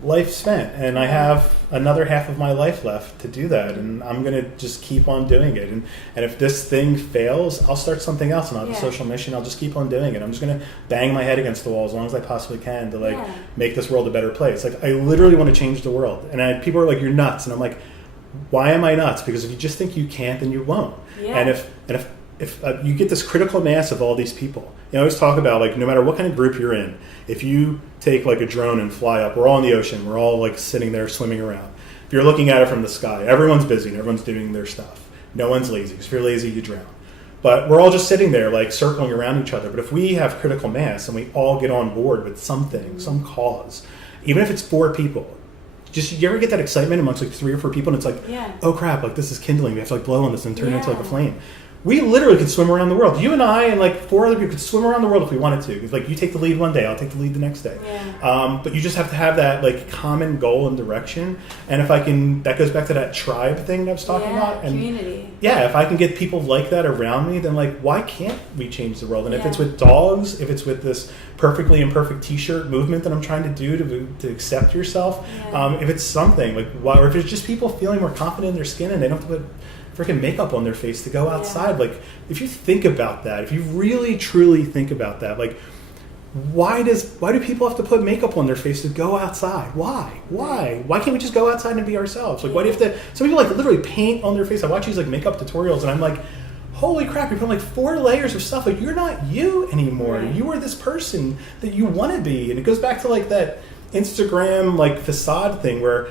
life spent, and I have another half of my life left to do that, and I'm gonna just keep on doing it. And if this thing fails, I'll start something else, and I'll have a social mission. I'll just keep on doing it. I'm just gonna bang my head against the wall as long as I possibly can to like make this world a better place. Like I literally want to change the world, and people are like, you're nuts, and I'm like, why am I nuts? Because if you just think you can't, then you won't. And if you get this critical mass of all these people, I always talk about like no matter what kind of group you're in, if you take like a drone and fly up, we're all in the ocean, we're all like sitting there swimming around. If you're looking at it from the sky, everyone's busy and everyone's doing their stuff. No one's lazy. If you're lazy, you drown. But we're all just sitting there like circling around each other. But if we have critical mass and we all get on board with something, some cause, even if it's 4 people, just you ever get that excitement amongst like 3 or 4 people, and it's like, oh crap, like this is kindling. We have to like blow on this and turn it into like a flame. We literally could swim around the world. You and I and like 4 other people could swim around the world if we wanted to. It's like you take the lead one day, I'll take the lead the next day. But you just have to have that like common goal and direction. And if I can, that goes back to that tribe thing that I was talking about. And community. Yeah, if I can get people like that around me, then like why can't we change the world? And if it's with dogs, if it's with this perfectly imperfect t-shirt movement that I'm trying to do to accept yourself, if it's something like, or if it's just people feeling more confident in their skin and they don't have to put freaking makeup on their face to go outside. Like if you think about that, if you really truly think about that, like why do people have to put makeup on their face to go outside? Why can't we just go outside and be ourselves? Like why do you have to, some people like literally paint on their face. I watch these like makeup tutorials and I'm like, holy crap, you're putting like 4 layers of stuff. Like you're not you anymore. You are this person that you want to be. And it goes back to like that Instagram like facade thing where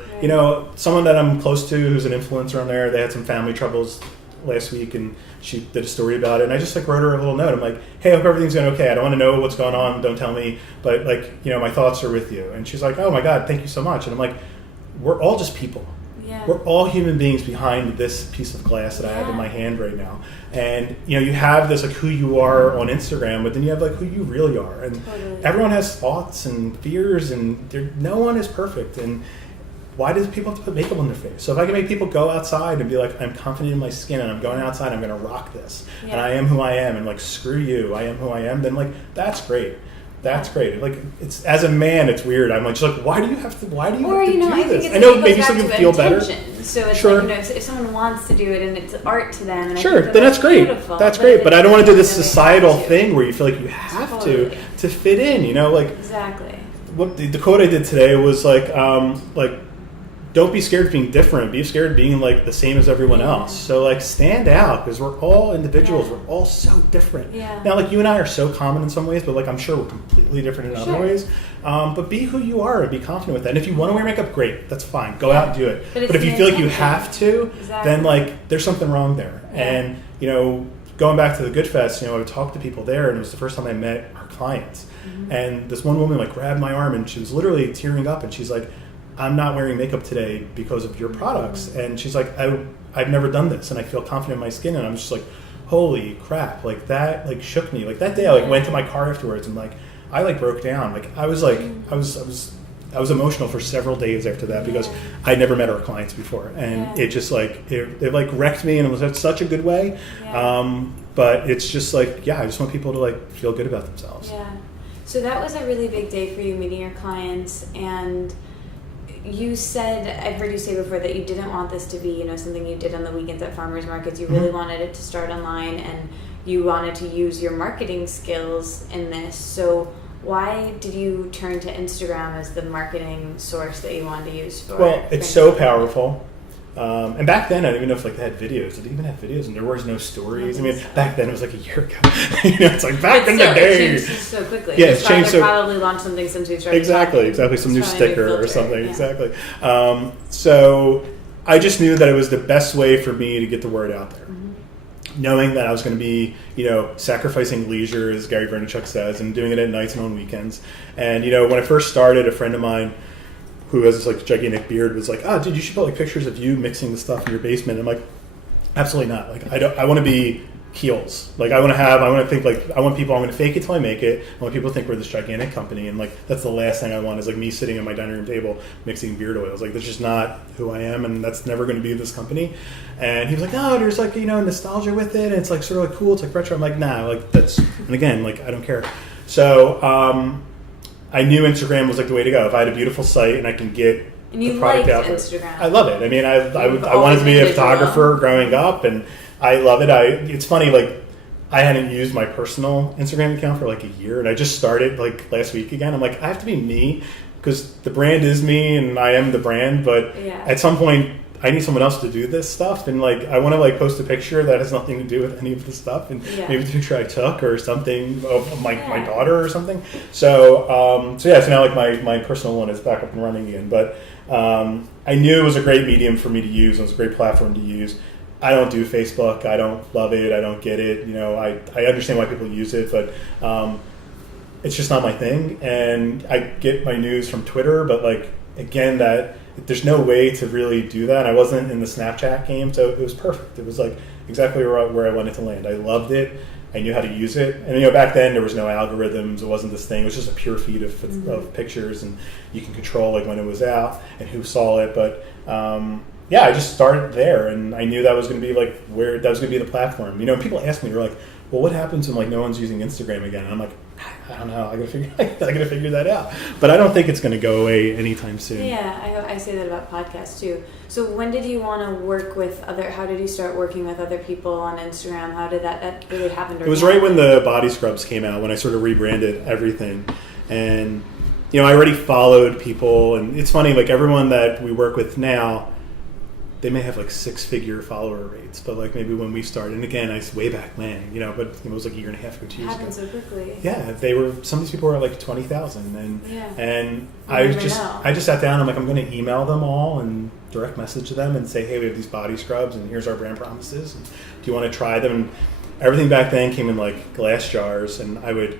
someone that I'm close to who's an influencer on there, they had some family troubles last week and she did a story about it, and I just like wrote her a little note. I'm like, hey, I hope everything's going okay. I don't want to know what's going on, don't tell me, but like my thoughts are with you. And she's like, oh my god, thank you so much. And I'm like, we're all just people. Yeah. We're all human beings behind this piece of glass that I have in my hand right now. And, you know, you have this, like, who you are on Instagram, but then you have, like, who you really are. And everyone has thoughts and fears, and no one is perfect. And why do people have to put makeup on their face? So if I can make people go outside and be like, I'm confident in my skin, and I'm going outside, I'm going to rock this. And I am who I am, and, like, screw you, I am who I am, then, like, that's great. That's great. Like, it's, as a man, it's weird. I'm like, why do you have to do this? I know maybe some people feel better. So it's like, you know, if someone wants to do it and it's art to them, and then that's great. Beautiful. That's great. But I don't want to do this societal thing where you feel like you have to fit in, you know, like. Exactly. What the quote I did today was like, don't be scared of being different. Be scared of being, like, the same as everyone else. So, like, stand out, because we're all individuals. We're all so different. Now, like, you and I are so common in some ways, but, like, I'm sure we're completely different in other ways. But be who you are and be confident with that. And if you want to wear makeup, great. That's fine. Go out and do it. But if you feel like you have to, then, like, there's something wrong there. And, you know, going back to the Good Fest, you know, I would talk to people there, and it was the first time I met our clients. And this one woman, like, grabbed my arm, and she was literally tearing up, and she's like, I'm not wearing makeup today because of your products. And she's like, I've never done this, and I feel confident in my skin. And I'm just like, holy crap, like, that, like, shook me. Like, that day I, like, went to my car afterwards, and, like, I, like, broke down. Like, I was emotional for several days after that, because I'd never met our clients before, and it just, like, it like wrecked me, and it was in such a good way. But it's just like, I just want people to, like, feel good about themselves. So that was a really big day for you, meeting your clients. And you said, I've heard you say before, that you didn't want this to be, you know, something you did on the weekends at farmers markets. You really wanted it to start online, and you wanted to use your marketing skills in this. So why did you turn to Instagram as the marketing source that you wanted to use for? Well, it's so powerful. And back then, I didn't even know if, like, they had videos. Did they even have videos? And there was no stories. I mean, back then it was like a year ago. You know, it's like back in the day. It changed so quickly. Yeah, it's changed so. Probably launched something since we started. Exactly. Some new sticker or something. Exactly. So I just knew that it was the best way for me to get the word out there. Knowing that I was going to be, you know, sacrificing leisure, as Gary Vaynerchuk says, and doing it at nights and on weekends. And, you know, when I first started, a friend of mine who has this, like, gigantic beard was like, dude, you should put, like, pictures of you mixing the stuff in your basement. And I'm like, absolutely not. Like, I want to be heels. Like, I want to think, like, I'm going to fake it till I make it. I want people to think we're this gigantic company. And, like, that's the last thing I want, is, like, me sitting at my dining room table mixing beard oils. Like, that's just not who I am, and that's never going to be this company. And he was like, no, there's, like, you know, nostalgia with it. And it's, like, sort of, like, cool. It's, like, retro. I'm like, nah, like, that's, and again, like, I don't care. So, I knew Instagram was, like, the way to go. If I had a beautiful site and I can get the product out there. Instagram. I love it. I mean, I wanted to be a photographer growing up, and I love it. It's funny, like, I hadn't used my personal Instagram account for, like, a year, and I just started, like, last week again. I'm like, I have to be me, because the brand is me, and I am the brand, but at some point, I need someone else to do this stuff, and, like, I want to, like, post a picture that has nothing to do with any of the stuff, and maybe the picture I took or something of my daughter or something. So now, like, my personal one is back up and running again. But I knew it was a great medium for me to use. It was a great platform to use. I don't do Facebook. I don't love it. I don't get it. You know, I understand why people use it, but it's just not my thing. And I get my news from Twitter, but, like, again, that there's no way to really do that. I wasn't in the Snapchat game, so it was perfect. It was, like, exactly where I wanted to land. I loved it. I knew how to use it. And, you know, back then there was no algorithms. It wasn't this thing. It was just a pure feed of pictures, and you can control, like, when it was out and who saw it. But I just started there, and I knew that was going to be, like, where that was going to be the platform. You know, people ask me, they're like, well, what happens when, like, no one's using Instagram again? And I'm like, I don't know. I gotta figure that out. But I don't think it's going to go away anytime soon. Yeah, I say that about podcasts too. So when did you want to work with how did you start working with other people on Instagram? How did that really happen? It was right when the body scrubs came out, when I sort of rebranded everything. And, you know, I already followed people, and it's funny, like, everyone that we work with now, they may have, like, 6-figure follower rates, but, like, maybe when we started, and again, it's way back when, you know, but it was like a year and a half or 2 years ago. It happened so quickly. Yeah, some of these people were at, like, 20,000, and I just sat down. I'm like, I'm going to email them all and direct message them and say, hey, we have these body scrubs, and here's our brand promises. And do you want to try them? And everything back then came in, like, glass jars, and I would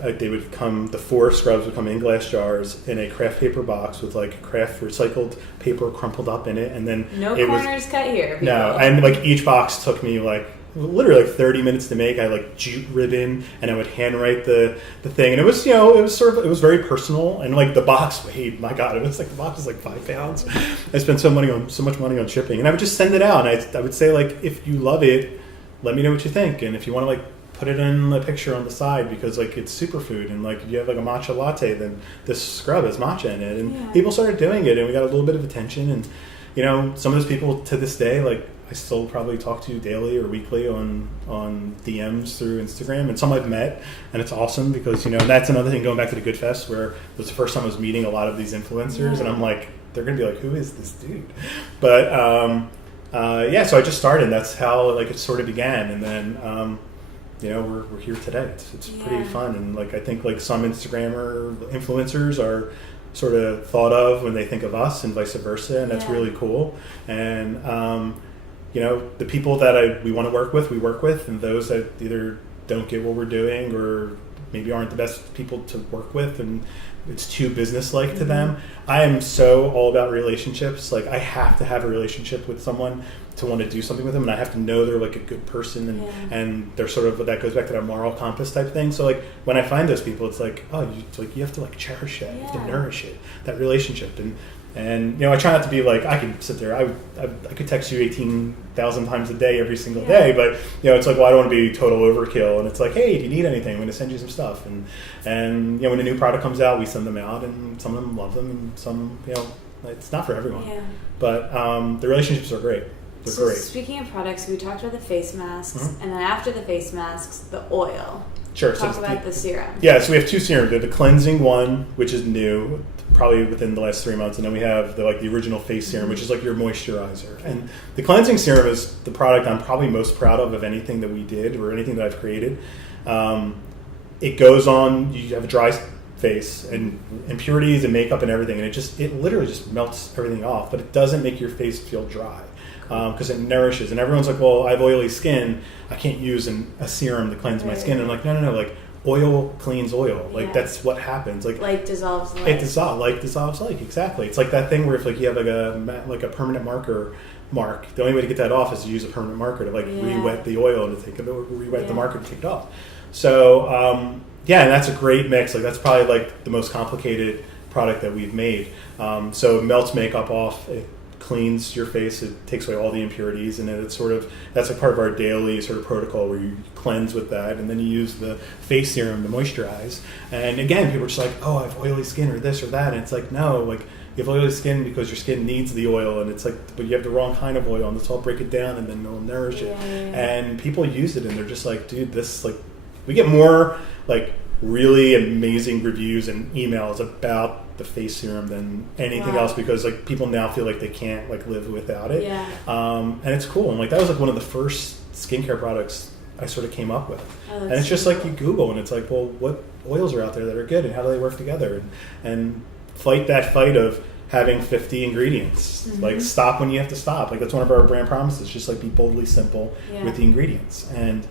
they would come, the 4 scrubs would come in glass jars in a craft paper box with like craft recycled paper crumpled up in it, and then no corners cut here. People. No, and like each box took me like literally like 30 minutes to make. I like jute ribbon, and I would handwrite the thing, and it was, you know, it was very personal, and like the box weighed, my God, it was like the box was like 5 pounds. I spent so much money on shipping, and I would just send it out, and I would say like, if you love it, let me know what you think, and if you want to like put it in a picture on the side, because like it's superfood, and like if you have like a matcha latte, then this scrub has matcha in it, and people started doing it, and we got a little bit of attention, and you know, some of those people to this day, like I still probably talk to daily or weekly on DMs through Instagram, and some I've met, and it's awesome because, you know, that's another thing, going back to the Good Fest, where it was the first time I was meeting a lot of these influencers, and I'm like, they're gonna be like, who is this dude? But so I just started, and that's how like it sort of began, and then you know, we're here today. It's pretty fun, and like I think like some Instagrammer influencers are sort of thought of when they think of us, and vice versa, and that's really cool. And you know, the people that we want to work with, we work with, and those that either don't get what we're doing or maybe aren't the best people to work with, and it's too business-like to them. I am so all about relationships. Like, I have to have a relationship with someone to want to do something with them, and I have to know they're like a good person, and they're sort of, that goes back to that moral compass type thing. So like when I find those people, it's like, oh, you have to like cherish it, you have to nourish it, that relationship. And you know, I try not to be like, I can sit there, I could text you 18,000 times a day every single day, but you know, it's like, well, I don't want to be total overkill. And it's like, hey, if you need anything, I'm going to send you some stuff. And you know, when a new product comes out, we send them out, and some of them love them, and some, you know, it's not for everyone. But the relationships are great. They're great. Speaking of products, we talked about the face masks, and then after the face masks, the oil. Sure. Talk about the serum. Yeah, so we have 2 serums. There's the cleansing one, which is new, probably within the last 3 months, and then we have the original face serum, which is like your moisturizer. And the cleansing serum is the product I'm probably most proud of anything that we did or anything that I've created. It goes on, you have a dry face and impurities and makeup and everything, and it literally just melts everything off, but it doesn't make your face feel dry. Because it nourishes, and everyone's like, well, I have oily skin, I can't use a serum to cleanse my skin. And I'm like, no, like oil cleans oil, like that's what happens. Like dissolves like. It dissolves like, exactly. It's like that thing where if like you have like a permanent marker mark, the only way to get that off is to use a permanent marker to like re-wet the oil and to take it, re-wet the marker to take it off. So and that's a great mix. Like that's probably like the most complicated product that we've made. So it melts makeup off. It cleans your face, it takes away all the impurities, and then it's sort of, that's a part of our daily sort of protocol where you cleanse with that, and then you use the face serum to moisturize. And again, people are just like, oh, I have oily skin or this or that, and it's like, no, like you have oily skin because your skin needs the oil, and it's like, but you have the wrong kind of oil, and let's all break it down and then it'll nourish it. And people use it, and they're just like, dude, this, like, we get more like really amazing reviews and emails about the face serum than anything else, because like people now feel like they can't like live without it. And it's cool, and like that was like one of the first skincare products I sort of came up with. And it's just like you Google, and it's like, well, what oils are out there that are good, and how do they work together, and fight that fight of having 50 ingredients. Like, stop when you have to stop. Like, that's one of our brand promises, just like be boldly simple with the ingredients. And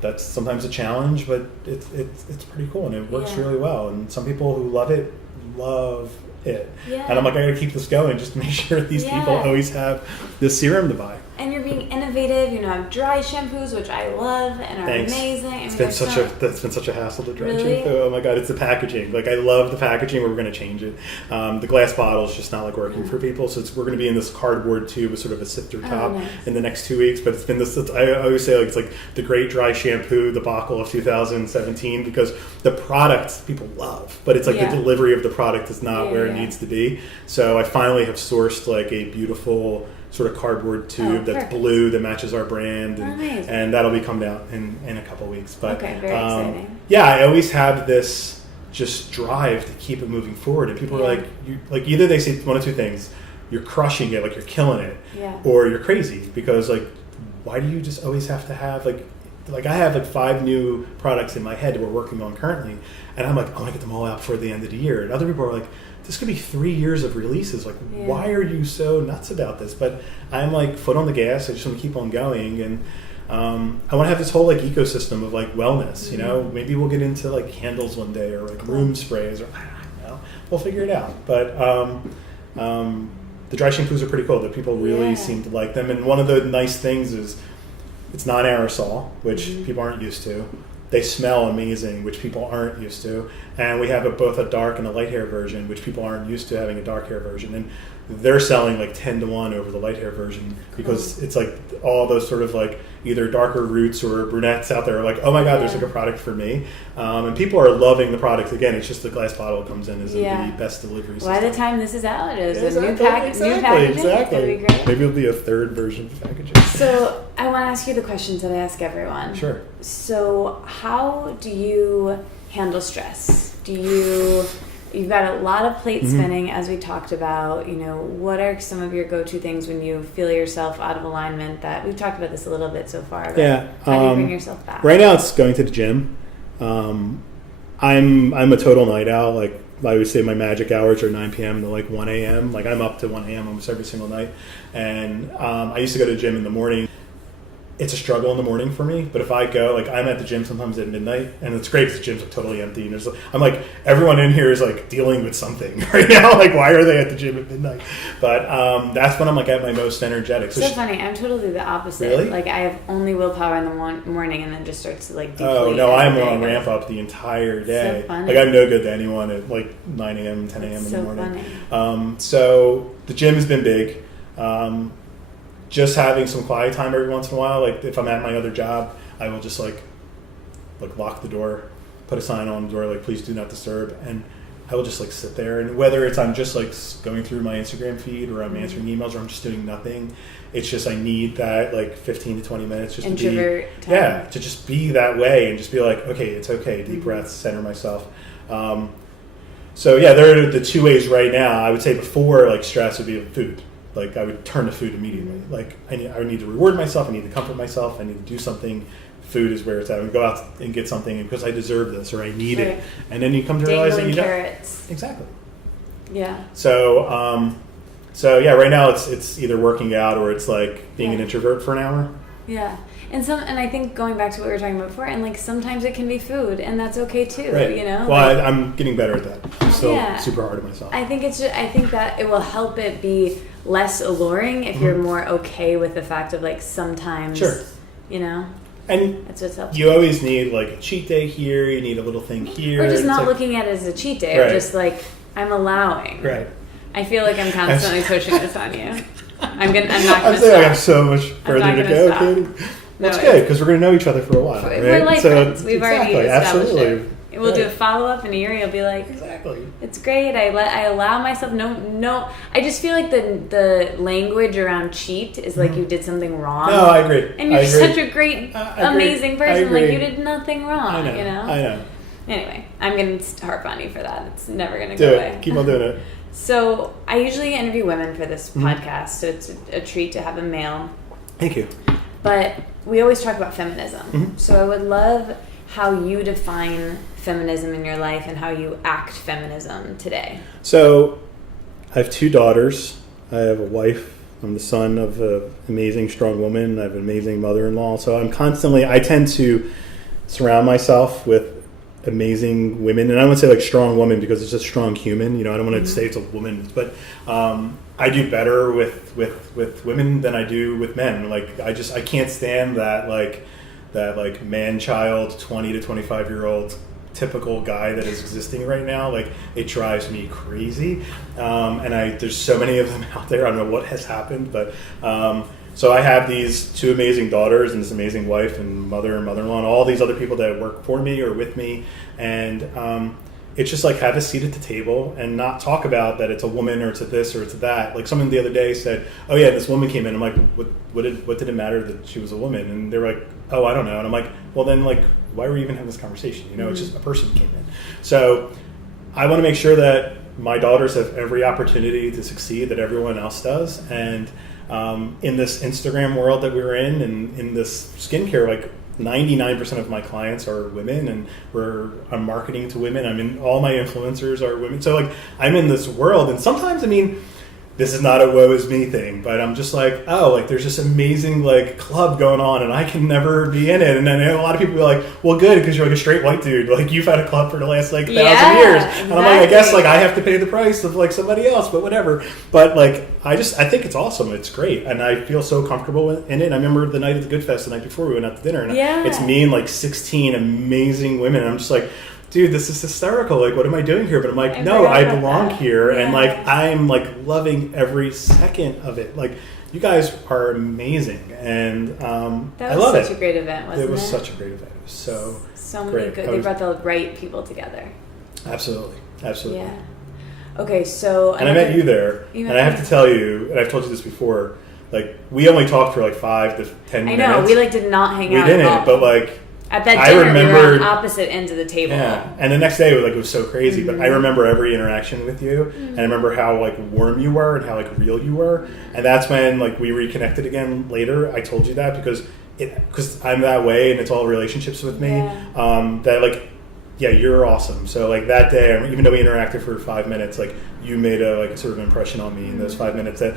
that's sometimes a challenge, but it's pretty cool, and it works really well. And some people who love it love it. And I'm like, I gotta keep this going just to make sure these people always have this serum to buy. And you're being innovative. You know, I have dry shampoos, which I love and are amazing. It's been such a hassle to dry shampoo. Oh my god, it's the packaging. Like, I love the packaging, but we're going to change it. The glass bottle is just not like working for people, so we're going to be in this cardboard tube with sort of a sifter top in the next 2 weeks. But it's been this. I always say, like, it's like the great dry shampoo debacle of 2017, because the product people love, but it's like the delivery of the product is not where it needs to be. So I finally have sourced like a beautiful sort of cardboard tube that's blue that matches our brand, and that'll be coming out in a couple weeks. But very exciting. Yeah, I always have this just drive to keep it moving forward, and people are like, either they say one of two things: you're crushing it, like you're killing it, or you're crazy, because like, why do you just always have to have like I have like 5 new products in my head that we're working on currently, and I'm like, I want to get them all out before the end of the year. And other people are like, this could be 3 years of releases. Like, why are you so nuts about this? But I'm like, foot on the gas. I just want to keep on going. And I want to have this whole like ecosystem of like wellness. You know, maybe we'll get into like candles one day or like room sprays, or I don't know. We'll figure it out. But the dry shampoos are pretty cool. That people really seem to like them. And one of the nice things is it's non-aerosol, which people aren't used to. They smell amazing, which people aren't used to. And we have both a dark and a light hair version, which people aren't used to having a dark hair version. And they're selling like 10 to 1 over the light hair version because it's like all those sort of like either darker roots or brunettes out there are like, oh my God, there's like a product for me. And people are loving the product. Again, it's just the glass bottle comes in as the best delivery system. By the time this is out, it is a new packaging. Exactly. It'll be great. Maybe it'll be a third version of the packaging. So I want to ask you the questions that I ask everyone. Sure. So how do you handle stress? You've got a lot of plate spinning, as we talked about. You know, what are some of your go-to things when you feel yourself out of alignment? That we've talked about this a little bit so far. But how do you bring yourself back? Right now, it's going to the gym. I'm a total night owl. Like I would say, my magic hours are 9 p.m. to like 1 a.m. Like I'm up to 1 a.m. almost every single night. And I used to go to the gym in the morning. It's a struggle in the morning for me, but if I go, like I'm at the gym sometimes at midnight, and it's great because the gym's like totally empty, and I'm like, everyone in here is like dealing with something right now. Like, why are they at the gym at midnight? But that's when I'm like at my most energetic. So funny. I'm totally the opposite. Really? Like I have only willpower in the morning, and then just starts to like deplete. Oh no, I'm on ramp up the entire day. So funny. Like I'm no good to anyone at like 9 a.m., 10 a.m. in the morning. Funny. So the gym has been big. Just having some quiet time every once in a while. Like if I'm at my other job, I will just like lock the door, put a sign on the door like please do not disturb, and I will just like sit there. And whether it's I'm just like going through my Instagram feed or I'm answering emails or I'm just doing nothing, it's just I need that like 15 to 20 minutes just introvert to be time. to just be that way and just be like, okay, it's okay, deep breaths, center myself. So yeah, there are the two ways right now. I would say before like stress would be food. Like I would turn to food immediately. Like I need to reward myself. I need to comfort myself. I need to do something. Food is where it's at. I would go out and get something because I deserve this or I need it. And then you come to realize that you carrots. don't. Exactly. Yeah. So yeah, right now it's either working out or it's like being an introvert for an hour. Yeah. And I think going back to what we were talking about before, and like sometimes it can be food, and that's okay too. Right. You know. Well, like, I'm getting better at that. I'm still super hard on myself. I think I think that it will help it be less alluring if you're more okay with the fact of like sometimes. Sure. You know. And that's what's helpful. You always need like a cheat day here. You need a little thing here. Or just not looking at it as a cheat day. Or just like I'm allowing. Right. I feel like I'm constantly pushing this on you. I'm not going to stop. I have so much further to go, Katie. That's good because we're going to know each other for a while. We're like friends. We've already established absolutely. it. We'll do a follow-up in a year. You'll be like, exactly. It's great. I allow myself. No. I just feel like the language around cheat is like you did something wrong. No, I agree. And you're such a great, amazing person. Like you did nothing wrong. I know. You know. I know. Anyway, I'm going to harp on you for that. It's never going to go away. Keep on doing it. So I usually interview women for this podcast, so it's a treat to have a male. Thank you. But we always talk about feminism. So I would love how you define feminism in your life and how you act feminism today. So I have 2 daughters. I have a wife. I'm the son of an amazing, strong woman. I have an amazing mother-in-law. So I tend to surround myself with amazing women, and I wouldn't say like strong woman because it's a strong human. You know, I don't want to say it's a woman, but I do better with women than I do with men. Like I can't stand that man-child 20 to 25-year-old typical guy that is existing right now. Like it drives me crazy, and there's so many of them out there. I don't know what has happened, but so I have these 2 amazing daughters and this amazing wife and mother and mother-in-law and all these other people that work for me or with me, and it's just like have a seat at the table and not talk about that it's a woman or it's a this or it's a that. Like someone the other day said, oh yeah, this woman came in. I'm like, what did it matter that she was a woman? And they were like, oh, I don't know. And I'm like, well then like why were we even having this conversation? You know, it's just a person came in. So I want to make sure that my daughters have every opportunity to succeed that everyone else does. And in this Instagram world that we're in and in this skincare, like 99% of my clients are women, and I'm marketing to women. All my influencers are women. So like I'm in this world, and sometimes this is not a woe is me thing, but I'm just like, oh, like there's this amazing like club going on and I can never be in it. And then a lot of people be like, well, good, because you're like a straight white dude. Like you've had a club for the last like 1,000 years. And I'm like, I guess like I have to pay the price of like somebody else, but whatever. But like, I think it's awesome. It's great. And I feel so comfortable in it. And I remember the night at the Good Fest, the night before we went out to dinner, and it's me and like 16 amazing women. And I'm just like, dude, this is hysterical. Like, what am I doing here? But I'm like, no, I belong here. And like, I'm like loving every second of it. Like, you guys are amazing. And I love it. That was such a great event, wasn't it? It was such a great event. It was so many great. good. They brought the right people together. Absolutely. Yeah. Okay, so... And I met you there. And I have to tell you, and I've told you this before, like, we only talked for like 5 to 10 minutes. I know, we like did not hang out We didn't, at all. but like... At that dinner, we were on opposite ends of the table. Yeah, and the next day it was so crazy. But I remember every interaction with you, and I remember how like warm you were and how like real you were. And that's when like we reconnected again later. I told you that because I'm that way, and it's all relationships with me. That like, yeah, you're awesome. So like that day, even though we interacted for 5 minutes, like you made a sort of impression on me in those 5 minutes that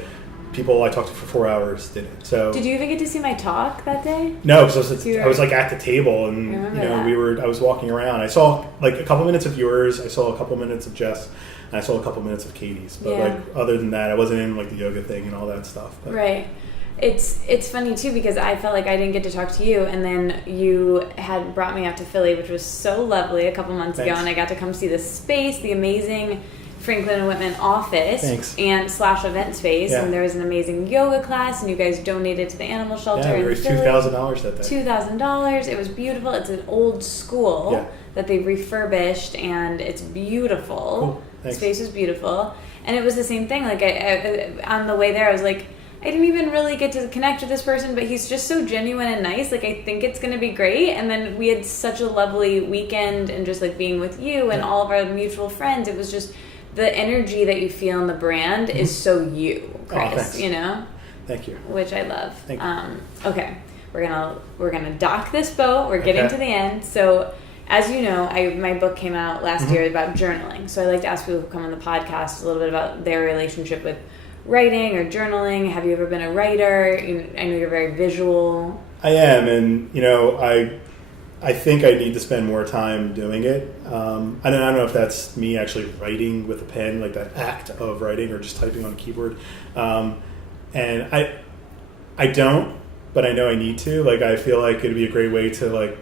people I talked to for 4 hours didn't. So did you even get to see my talk that day? No, because I was like at the table, and I was walking around. I saw like a couple minutes of yours. I saw a couple minutes of Jess, and I saw a couple minutes of Katie's. But like other than that, I wasn't in like the yoga thing and all that stuff. But. Right. It's funny too because I felt like I didn't get to talk to you, and then you had brought me out to Philly, which was so lovely a couple months ago, and I got to come see the space, the amazing Franklin and Whitman office and / event space, and there was an amazing yoga class, and you guys donated to the animal shelter. Yeah, we raised $2,000 that day. $2,000. It was beautiful. It's an old school that they refurbished, and it's beautiful. Cool. The space was beautiful, and it was the same thing. Like I on the way there, I was like, I didn't even really get to connect with this person, but he's just so genuine and nice. Like, I think it's going to be great. And then we had such a lovely weekend, and just like being with you and all of our mutual friends, it was just the energy that you feel in the brand is so you, Chris, you know? Thank you. Which I love. Thank you. Okay. We're gonna dock this boat. We're getting to the end. So as you know, my book came out last year about journaling. So I like to ask people who come on the podcast a little bit about their relationship with writing or journaling. Have you ever been a writer? I know you're very visual. I am, and I think I need to spend more time doing it. I don't know if that's me actually writing with a pen, like that act of writing, or just typing on a keyboard. And I don't, but I know I need to. Like, I feel like it'd be a great way to like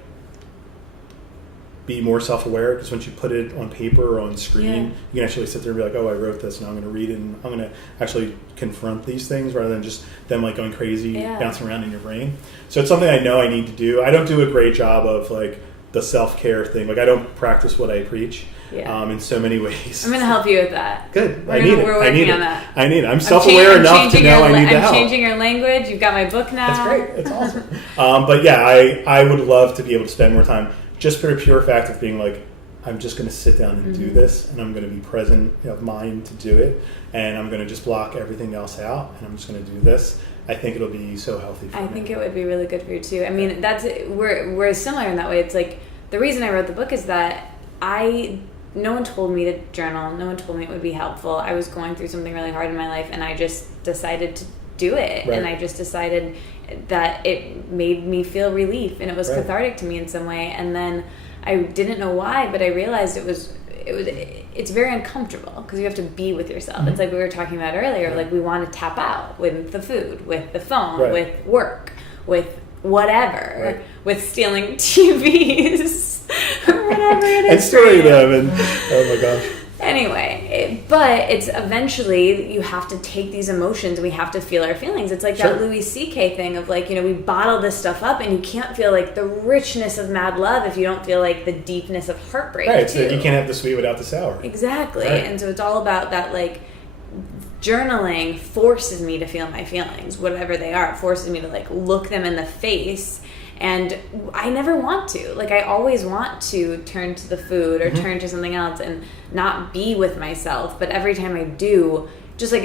be more self-aware, because once you put it on paper or on screen, you can actually sit there and be like, oh, I wrote this, and I'm going to read it, and I'm going to actually confront these things rather than just them like going crazy, bouncing around in your brain. So it's something I know I need to do. I don't do a great job of like the self-care thing. Like, I don't practice what I preach in so many ways. I'm going to help you with that. Good. We're working on that. I need it. I'm self-aware enough to know I need the help. I'm changing your language. You've got my book now. That's great. It's awesome. But yeah, I would love to be able to spend more time just for the pure fact of being like, I'm just going to sit down and do this, and I'm going to be present of mind to do it, and I'm going to just block everything else out, and I'm just going to do this. I think it'll be so healthy for me. I think it would be really good for you too. I mean, we're similar in that way. It's like, the reason I wrote the book is that no one told me to journal. No one told me it would be helpful. I was going through something really hard in my life, and I just decided to do it. Right. And I just decided that it made me feel relief, and it was cathartic to me in some way. And then I didn't know why, but I realized it's very uncomfortable because you have to be with yourself. It's like we were talking about earlier, like we want to tap out with the food, with the phone, with work, with whatever, with stealing TVs, or whatever it is. And storing them, and oh my gosh. Anyway, but it's eventually you have to take these emotions and we have to feel our feelings. It's like that Louis C.K. thing of like, we bottle this stuff up, and you can't feel like the richness of mad love if you don't feel like the deepness of heartbreak. Right, too. So you can't have the sweet without the sour. Exactly. Right. And so it's all about that, like, journaling forces me to feel my feelings, whatever they are. It forces me to like look them in the face. And I never want to. Like, I always want to turn to the food or turn to something else and not be with myself. But every time I do, just like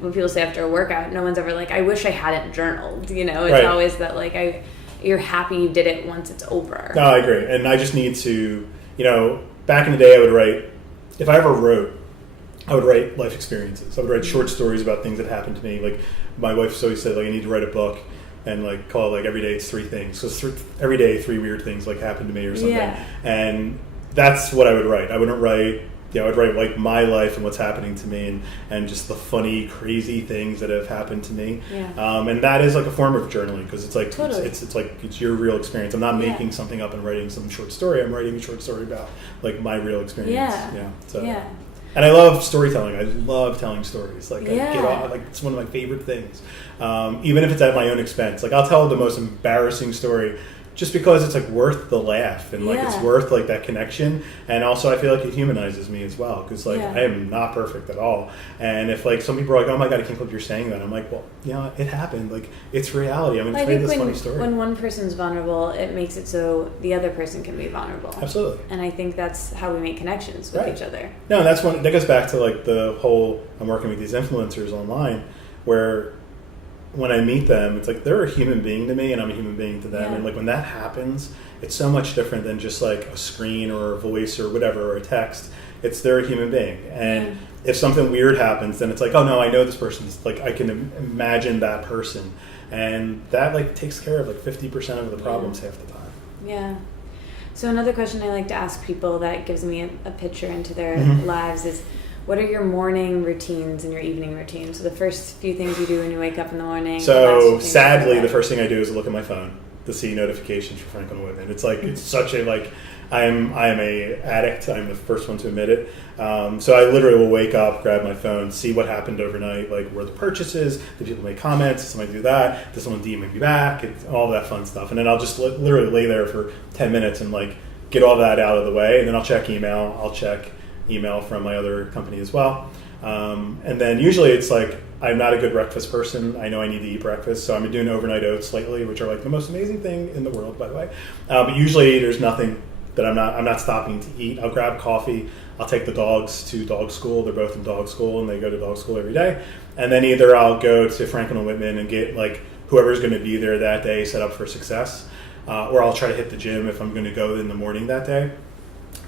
when people say after a workout, no one's ever like, I wish I hadn't journaled. It's always that like you're happy you did it once it's over. No, I agree. And I just need to, back in the day I would write, if I ever wrote, I would write life experiences. I would write short stories about things that happened to me. Like my wife's always said, like, I need to write a book and like call it like every day it's 3 things. So every day 3 weird things like happened to me or something. Yeah. And that's what I would write. I wouldn't write, I would write like my life and what's happening to me and just the funny, crazy things that have happened to me. Yeah. And that is like a form of journaling because it's like it's like it's your real experience. I'm not making something up and writing some short story. I'm writing a short story about like my real experience. Yeah. So. Yeah. And I love storytelling. I love telling stories. Like I get off, like it's one of my favorite things. Even if it's at my own expense. Like I'll tell the most embarrassing story just because it's like worth the laugh and like it's worth like that connection. And also I feel like it humanizes me as well because like I am not perfect at all. And if like some people are like, oh my God, I can't believe you're saying that. I'm like, well, it happened. Like it's reality. I'm going to tell you this funny story. When one person's vulnerable, it makes it so the other person can be vulnerable. Absolutely. And I think that's how we make connections with each other. No, that's that goes back to like the whole, I'm working with these influencers online where when I meet them, it's like they're a human being to me and I'm a human being to them. And like when that happens, it's so much different than just like a screen or a voice or whatever or a text. They're a human being. And if something weird happens, then it's like, oh no, I know this person's like, I can imagine that person. And that like takes care of like 50% of the problems half the time. Yeah. So another question I like to ask people that gives me a picture into their lives is, what are your morning routines and your evening routines? So the first few things you do when you wake up in the morning. So sadly, the first thing I do is look at my phone to see notifications for Franklin Whitman. It's like it's such a like I am a addict. I'm the first one to admit it. So I literally will wake up, grab my phone, see what happened overnight, like where the purchases, did people make comments, did somebody do that, did someone DM me back, and all that fun stuff. And then I'll just literally lay there for 10 minutes and like get all that out of the way, and then I'll check email. I'll check email from my other company as well. And then usually it's like, I'm not a good breakfast person. I know I need to eat breakfast. So I'm doing overnight oats lately, which are like the most amazing thing in the world, by the way. But usually there's nothing that I'm not stopping to eat. I'll grab coffee. I'll take the dogs to dog school. They're both in dog school and they go to dog school every day. And then either I'll go to Franklin Whitman and get like whoever's going to be there that day set up for success. Or I'll try to hit the gym if I'm going to go in the morning that day.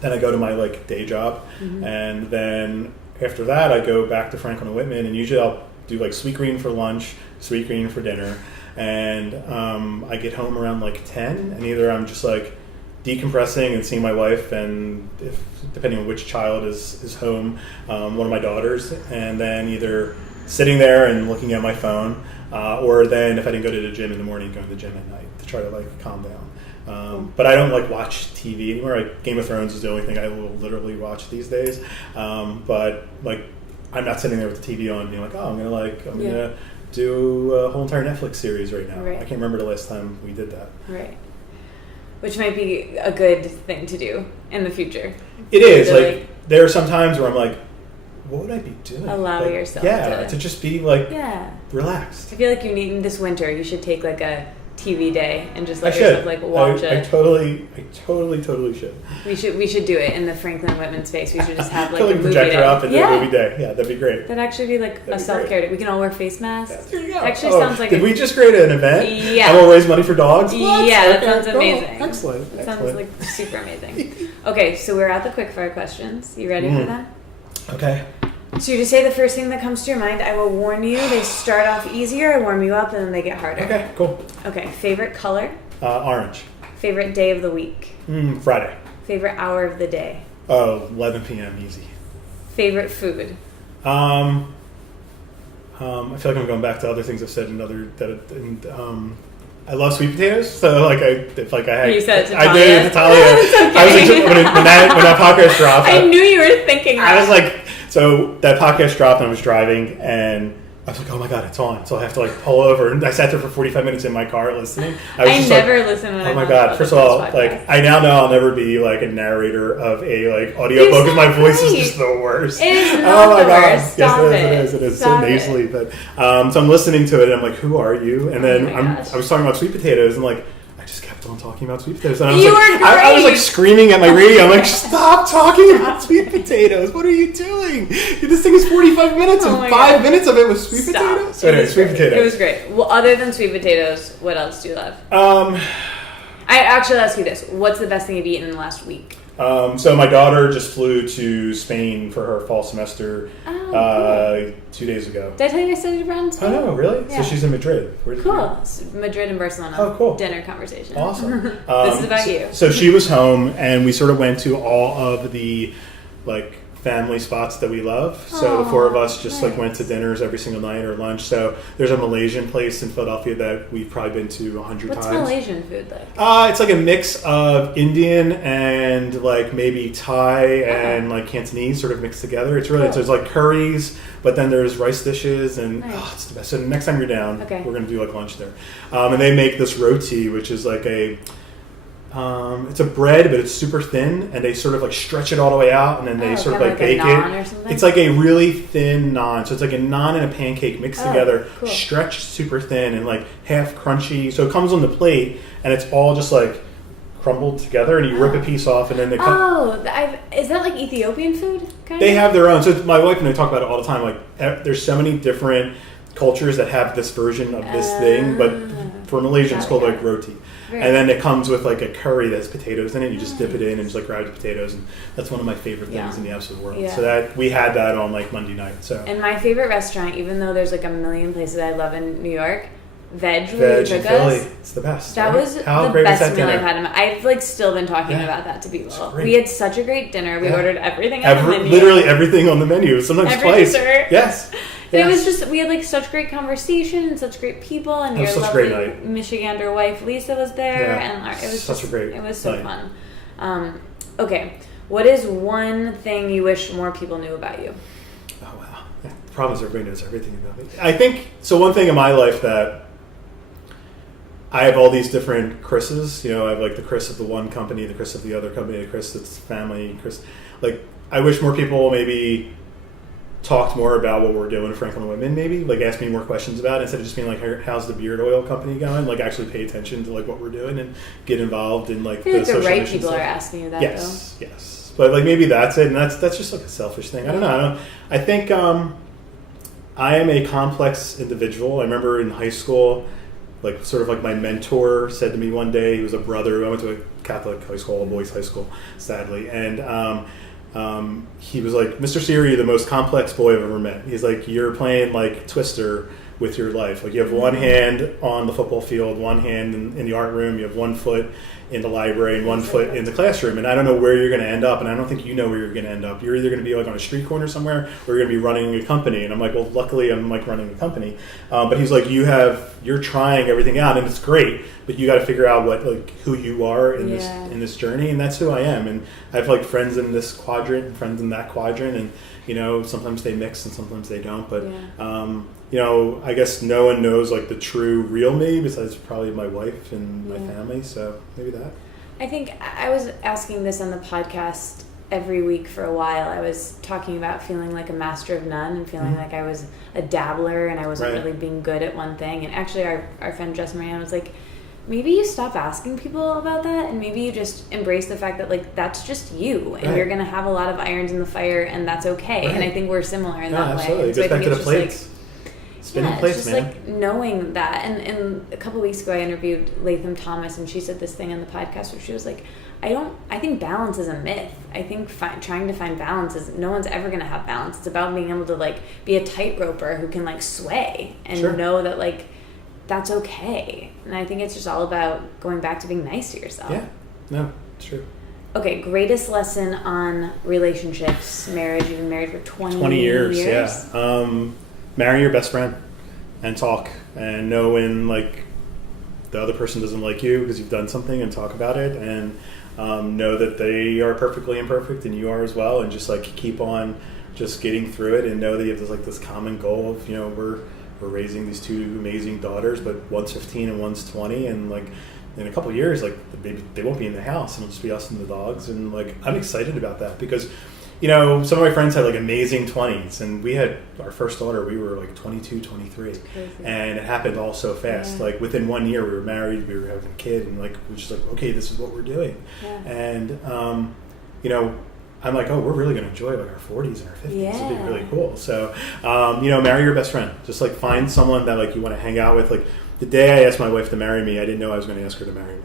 Then I go to my like day job, and then after that I go back to Franklin Whitman, and usually I'll do like sweet green for lunch, sweet green for dinner, and I get home around like 10, and either I'm just like decompressing and seeing my wife, and if depending on which child is home, one of my daughters, and then either sitting there and looking at my phone, or then if I didn't go to the gym in the morning, going to the gym at night to try to like calm down. But I don't like watch TV anymore. Like Game of Thrones is the only thing I will literally watch these days. But like I'm not sitting there with the TV on being like, oh, I'm gonna do a whole entire Netflix series right now. Right. I can't remember the last time we did that. Right. Which might be a good thing to do in the future. It is. Like there are some times where I'm like, what would I be doing? Allow yourself to just be like relaxed. I feel like you need this winter. You should take like a TV day and just let yourself like watch it. I totally should. We should do it in the Franklin Whitman space. We should just have like a movie projector day. Up and do a movie day. Yeah, that'd be great. That'd actually be like a self-care day. We can all wear face masks. Yeah, there you go. Actually sounds like did we just create an event? Yeah. And we'll raise money for dogs? What? Yeah, that sounds amazing. Cool. Excellent. That sounds like super amazing. Okay, so we're at the quickfire questions. You ready for that? Okay. So you just say the first thing that comes to your mind. I will warn you. They start off easier, I warm you up, and then they get harder. Okay, cool. Okay, favorite color? Orange. Favorite day of the week? Friday. Favorite hour of the day? 11 p.m. easy. Favorite food? I feel like I'm going back to other things I've said I love sweet potatoes, so like you said it to I did it to Talia. Okay. I was like, when that podcast dropped, I knew you were thinking that. I was like, so that podcast dropped and I was driving and I was like, oh my God, it's on. So I have to like pull over. And I sat there for 45 minutes in my car listening. I never listen when I'm oh my God. First of all, like I now know I'll never be like a narrator of a like audiobook because my voice is just the worst. It is not oh my the God. worst. Stop Yes, it is. So nasally. But so I'm listening to it and I'm like, who are you? And then I was talking about sweet potatoes and like I just kept on talking about sweet potatoes. And I was I was like screaming at my radio. I'm like, stop talking about sweet potatoes. What are you doing? This thing is 45 minutes and 5 minutes of it was sweet potatoes. So anyway, sweet potatoes. It was great. Well, other than sweet potatoes, what else do you love? I actually ask you this. What's the best thing you've eaten in the last week? So my daughter just flew to Spain for her fall semester 2 days ago. Did I tell you I studied abroad in Spain? Oh, no, really? Yeah. So she's in Madrid. Cool. Madrid and Barcelona. Oh, cool. Dinner conversation. Awesome. This is about you. So she was home, and we sort of went to all of the, like, family spots that we love. So the four of us just like went to dinners every single night or lunch. So there's a Malaysian place in Philadelphia that we've probably been to 100 times. What's Malaysian food like? It's like a mix of Indian and like maybe Thai and like Cantonese sort of mixed together. It's really, there's like curries, but then there's rice dishes and it's the best. So next time you're down, we're going to do like lunch there. And they make this roti, which is like it's a bread, but it's super thin, and they sort of like stretch it all the way out, and then they sort of like bake it. It's like a really thin naan, so it's like a naan and a pancake mixed together, stretched super thin and like half crunchy. So it comes on the plate, and it's all just like crumbled together, and you rip a piece off, and then they come. Is that like Ethiopian food? They have their own. So my wife and I talk about it all the time. Like there's so many different cultures that have this version of this thing, but for Malaysian it's called like roti. And then it comes with like a curry that has potatoes in it. You just dip it in and just like grind the potatoes, and that's one of my favorite things in the absolute world. So that we had that on like Monday night. So and my favorite restaurant, even though there's like a million places I love in New York, Veg in Philly, it's the best. That was the best meal I've had. I've like still been talking about that to people. We had such a great dinner. We ordered everything on the menu. Literally everything on the menu. Sometimes twice. Dessert. Yes. But it was just, we had like such great conversation and such great people, and your lovely Michigander wife Lisa was there, and it was such a great it was so fun. Okay, what is one thing you wish more people knew about you? Oh wow, the problem is everybody knows everything about me. I think so. One thing in my life that I have all these different Chris's. You know, I have like the Chris of the one company, the Chris of the other company, the Chris that's family, Chris. Like, I wish more people maybe talked more about what we're doing at Franklin Whitman, maybe like ask me more questions about it instead of just being like, how's the beard oil company going? Like actually pay attention to like what we're doing and get involved in like the social right people stuff. Are asking you that. Yes, but like maybe that's it, and that's just like a selfish thing. I don't know. I think I am a complex individual. I remember in high school, like sort of like my mentor said to me one day, he was a brother. I went to a Catholic high school, a boys' high school, sadly, and he was like, Mr. Cieri, the most complex boy I've ever met. He's like, you're playing like Twister with your life. Like you have one hand on the football field, one hand in the art room, you have 1 foot in the library and 1 foot in the classroom. And I don't know where you're going to end up, and I don't think you know where you're going to end up. You're either going to be like on a street corner somewhere, or you're going to be running a company. And I'm like, well, luckily I'm like running a company. But he's like, you're trying everything out, and it's great, but you got to figure out what like who you are in this journey, and that's who I am. And I have like friends in this quadrant and friends in that quadrant, and you know, sometimes they mix and sometimes they don't. But you know, I guess no one knows like the true real me besides probably my wife and my family. So maybe that. I think I was asking this on the podcast every week for a while. I was talking about feeling like a master of none and feeling like I was a dabbler and I wasn't really being good at one thing. And actually our friend Jess Marianne was like, maybe you stop asking people about that and maybe you just embrace the fact that like that's just you and you're going to have a lot of irons in the fire and that's okay. And I think we're similar in that way. Absolutely. It goes back to the plates. Spinning plates, it's just man. like knowing that. And a couple weeks ago I interviewed Latham Thomas and she said this thing on the podcast where she was like, I think balance is a myth. I think trying to find balance is, no one's ever going to have balance. It's about being able to like be a tightroper who can like sway and know that like that's okay. And I think it's just all about going back to being nice to yourself. Yeah, no, it's true. Okay, greatest lesson on relationships, marriage. You've been married for 20 years. Yeah. Marry your best friend and talk and know when like the other person doesn't like you because you've done something, and talk about it, and know that they are perfectly imperfect and you are as well, and just like keep on just getting through it, and know that you have this common goal of, you know, we're raising these two amazing daughters, but one's 15 and one's 20, and like in a couple of years, like the baby, they won't be in the house and it'll just be us and the dogs, and like I'm excited about that because, you know, some of my friends had like amazing 20s, and we had our first daughter, we were like 22, 23, and it happened all so fast. Like within 1 year we were married, we were having a kid, and like we were just like, okay, this is what we're doing. And you know, I'm like, oh, we're really going to enjoy like our 40s and our 50s. It'll be really cool. So, you know, marry your best friend. Just like find someone that like you want to hang out with. Like the day I asked my wife to marry me, I didn't know I was going to ask her to marry me.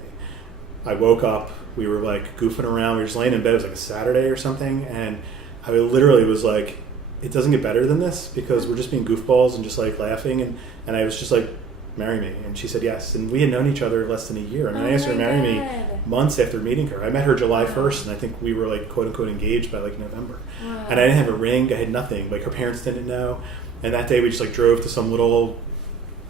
I woke up, we were like goofing around, we were just laying in bed, it was like a Saturday or something, and I literally was like, it doesn't get better than this, because we're just being goofballs and just like laughing, and I was just like, marry me. And she said yes. And we had known each other less than a year. I mean, I asked her to marry me months after meeting her. I met her July 1st, and I think we were like quote unquote engaged by like November. Wow. And I didn't have a ring, I had nothing. Like her parents didn't know. And that day we just like drove to some little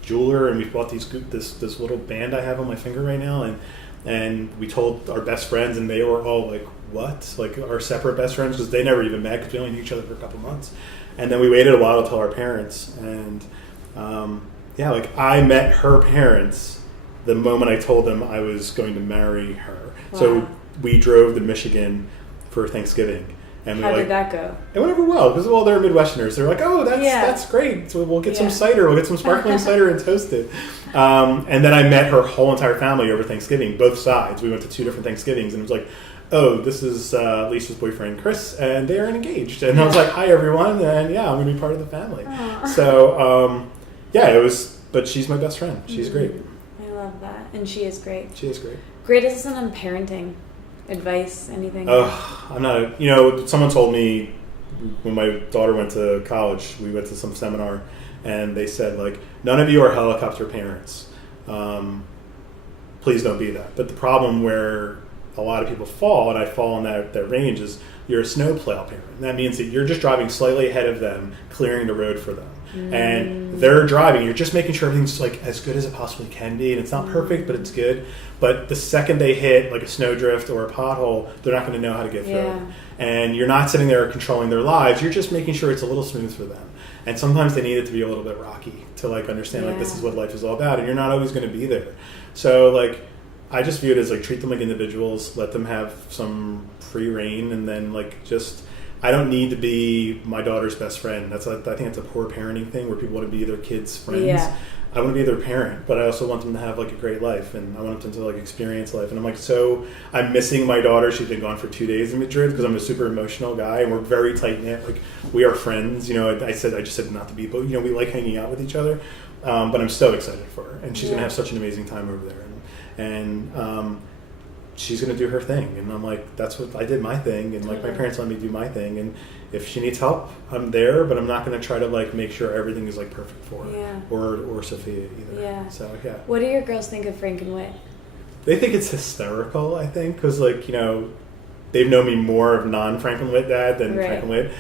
jeweler, and we bought this little band I have on my finger right now, and we told our best friends, and they were all like, what? Like our separate best friends, because they never even met, because we only knew each other for a couple months. And then we waited a while to tell our parents, and yeah, like I met her parents the moment I told them I was going to marry her. Wow. So we drove to Michigan for Thanksgiving. And how did that go? It went over well, because they're Midwesterners. They're like, oh, that's great. So we'll get some cider. We'll get some sparkling cider and toast it. And then I met her whole entire family over Thanksgiving, both sides. We went to 2 different Thanksgivings, and it was like, oh, this is Lisa's boyfriend, Chris, and they are engaged. And I was like, hi, everyone, and yeah, I'm going to be part of the family. Aww. So, yeah, it was, but she's my best friend. She's great. I love that. And she is great. She is great. Greatest lesson on parenting? Advice? Anything? I'm not, someone told me when my daughter went to college, we went to some seminar, and they said, like, none of you are helicopter parents. Please don't be that. But the problem where a lot of people fall, and I fall in that range, is you're a snowplow parent. And that means that you're just driving slightly ahead of them, clearing the road for them. And they're driving, you're just making sure everything's like as good as it possibly can be, and it's not perfect, but it's good. But the second they hit like a snowdrift or a pothole, they're not going to know how to get through it. And you're not sitting there controlling their lives, you're just making sure it's a little smooth for them. And sometimes they need it to be a little bit rocky to like understand like this is what life is all about, and you're not always going to be there. So like I just view it as like treat them like individuals, let them have some free reign, and then like just I don't need to be my daughter's best friend. I think it's a poor parenting thing where people want to be their kids' friends. Yeah. I want to be their parent, but I also want them to have like a great life, and I want them to like experience life. And I'm like, so I'm missing my daughter. She's been gone for 2 days in Madrid because I'm a super emotional guy, and we're very tight knit. Like we are friends. I just said not to be, but we like hanging out with each other. But I'm so excited for her, and she's gonna have such an amazing time over there, and she's going to do her thing. And I'm like, that's what I did my thing. And like my parents let me do my thing. And if she needs help, I'm there, but I'm not going to try to like make sure everything is like perfect for her or Sophia either. Yeah. So, yeah. What do your girls think of Frank and Whit? They think it's hysterical, I think, because like, they've known me more of non-Frank and Whit dad than Frank and Whit.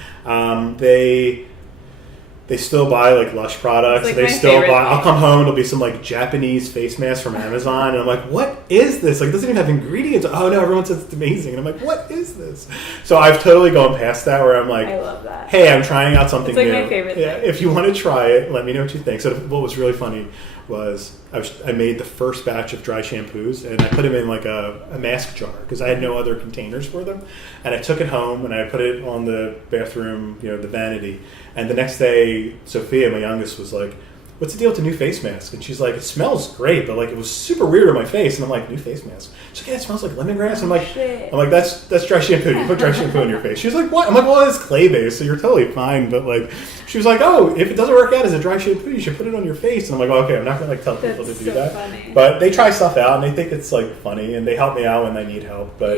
They still buy like Lush products. Like they still buy. I'll come home and there'll be some like Japanese face mask from Amazon, and I'm like, "What is this? Like, it doesn't even have ingredients." Oh no, everyone says it's amazing, and I'm like, "What is this?" So I've totally gone past that where I'm like, "I love that." Hey, I'm trying out something new. It's like my favorite thing. If you want to try it, let me know what you think. So what was really funny was I made the first batch of dry shampoos, and I put them in like a mask jar because I had no other containers for them. And I took it home and I put it on the bathroom, the vanity. And the next day, Sophia, my youngest, was like, what's the deal with the new face mask? And she's like, it smells great, but like it was super weird on my face. And I'm like, new face mask? She's like, yeah, it smells like lemongrass. I'm like, that's dry shampoo. You put dry shampoo on your face. She was like, what? I'm like, well, it's clay based, so you're totally fine. But like, she was like, oh, if it doesn't work out as a dry shampoo, you should put it on your face. And I'm like, well, okay, I'm not gonna like tell people to do that. Funny. But they try stuff out and they think it's like funny, and they help me out when I need help. But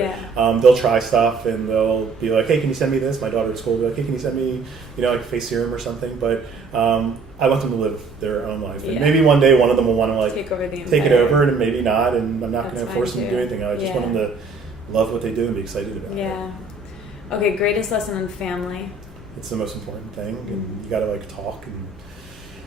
they'll try stuff and they'll be like, hey, can you send me this? My daughter at school will be like, hey, can you send me, like face serum or something? But I want them to live their own life. And maybe one day one of them will want to like take it over, and maybe not. And I'm not going to force them to do anything. I just want them to love what they do and be excited about it. Yeah. Okay, greatest lesson on family. It's the most important thing, and you got to like talk. And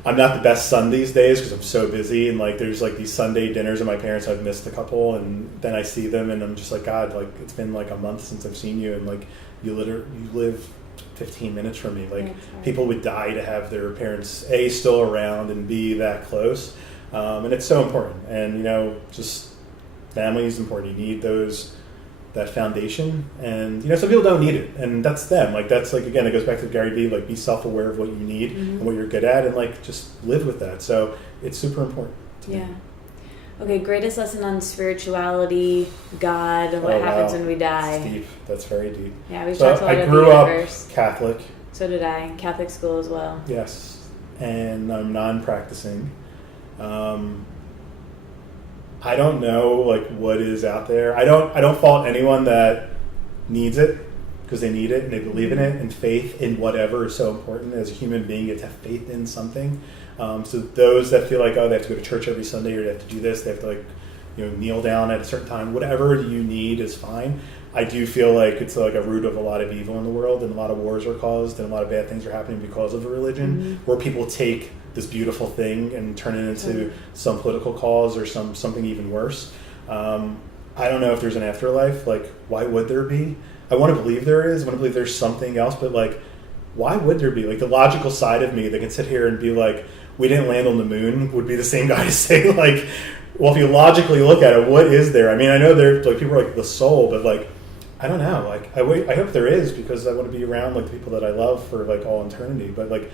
I'm not the best son these days because I'm so busy, and like there's like these Sunday dinners at my parents. I've missed a couple, and then I see them, and I'm just like, God, like it's been like a month since I've seen you, and like you live 15 minutes from me. Like people would die to have their parents A, still around, and B, that close. And it's so important. And just family is important. You need that foundation, and some people don't need it, and that's them. Like that's like, again, it goes back to Gary Vee, like be self-aware of what you need and what you're good at, and like just live with that. So it's super important to me. Okay, greatest lesson on spirituality, God, and what happens when we die. It's deep. That's very deep. Yeah, we've talked a lot about the grew universe. up Catholic. So did I. Catholic school as well. Yes, and I'm non-practicing. I don't know like what is out there. I don't fault anyone that needs it, because they need it and they believe in it, and faith in whatever is so important. As a human being, you have to have faith in something. So those that feel like, oh, they have to go to church every Sunday, or they have to do this, they have to like, kneel down at a certain time, whatever you need is fine. I do feel like it's like a root of a lot of evil in the world, and a lot of wars are caused, and a lot of bad things are happening because of a religion, where people take this beautiful thing and turn it into some political cause or something even worse. I don't know if there's an afterlife. Like, why would there be? I want to believe there is. I want to believe there's something else, but like, why would there be? Like, the logical side of me that can sit here and be like, we didn't land on the moon, would be the same guy to say like, well, if you logically look at it, what is there? I mean, I know there like people are like the soul, but like, I don't know. Like, I hope there is, because I want to be around like the people that I love for like all eternity. But like,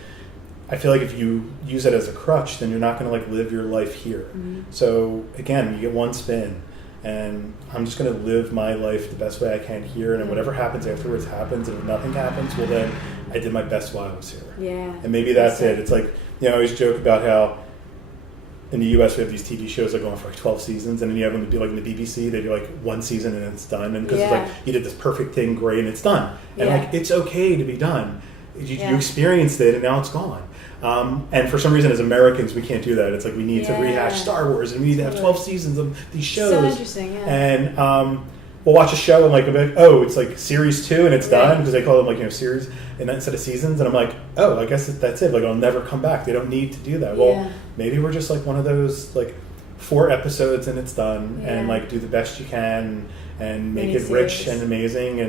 I feel like if you use it as a crutch, then you're not going to like live your life here. So again, you get one spin, and I'm just going to live my life the best way I can here, and whatever happens afterwards happens. And if nothing happens, well then I did my best while I was here. Yeah. And maybe that's it. It's like, I always joke about how in the U.S. we have these TV shows that go on for like 12 seasons, and then you have them to be like in the BBC, they do like one season and it's done, and because it's like you did this perfect thing, great, and it's done, and like it's okay to be done. You experienced it, and now it's gone. And for some reason, as Americans, we can't do that. It's like we need to rehash Star Wars, and we need to have 12 seasons of these shows. So interesting, yeah. And we'll watch a show and like, oh, it's like series 2 and it's done, because they call them like series and instead of seasons. And I'm like, oh, I guess that's it. Like, I'll never come back. They don't need to do that. Well, maybe we're just like one of those like 4 episodes and it's done, and like do the best you can and make it rich and amazing,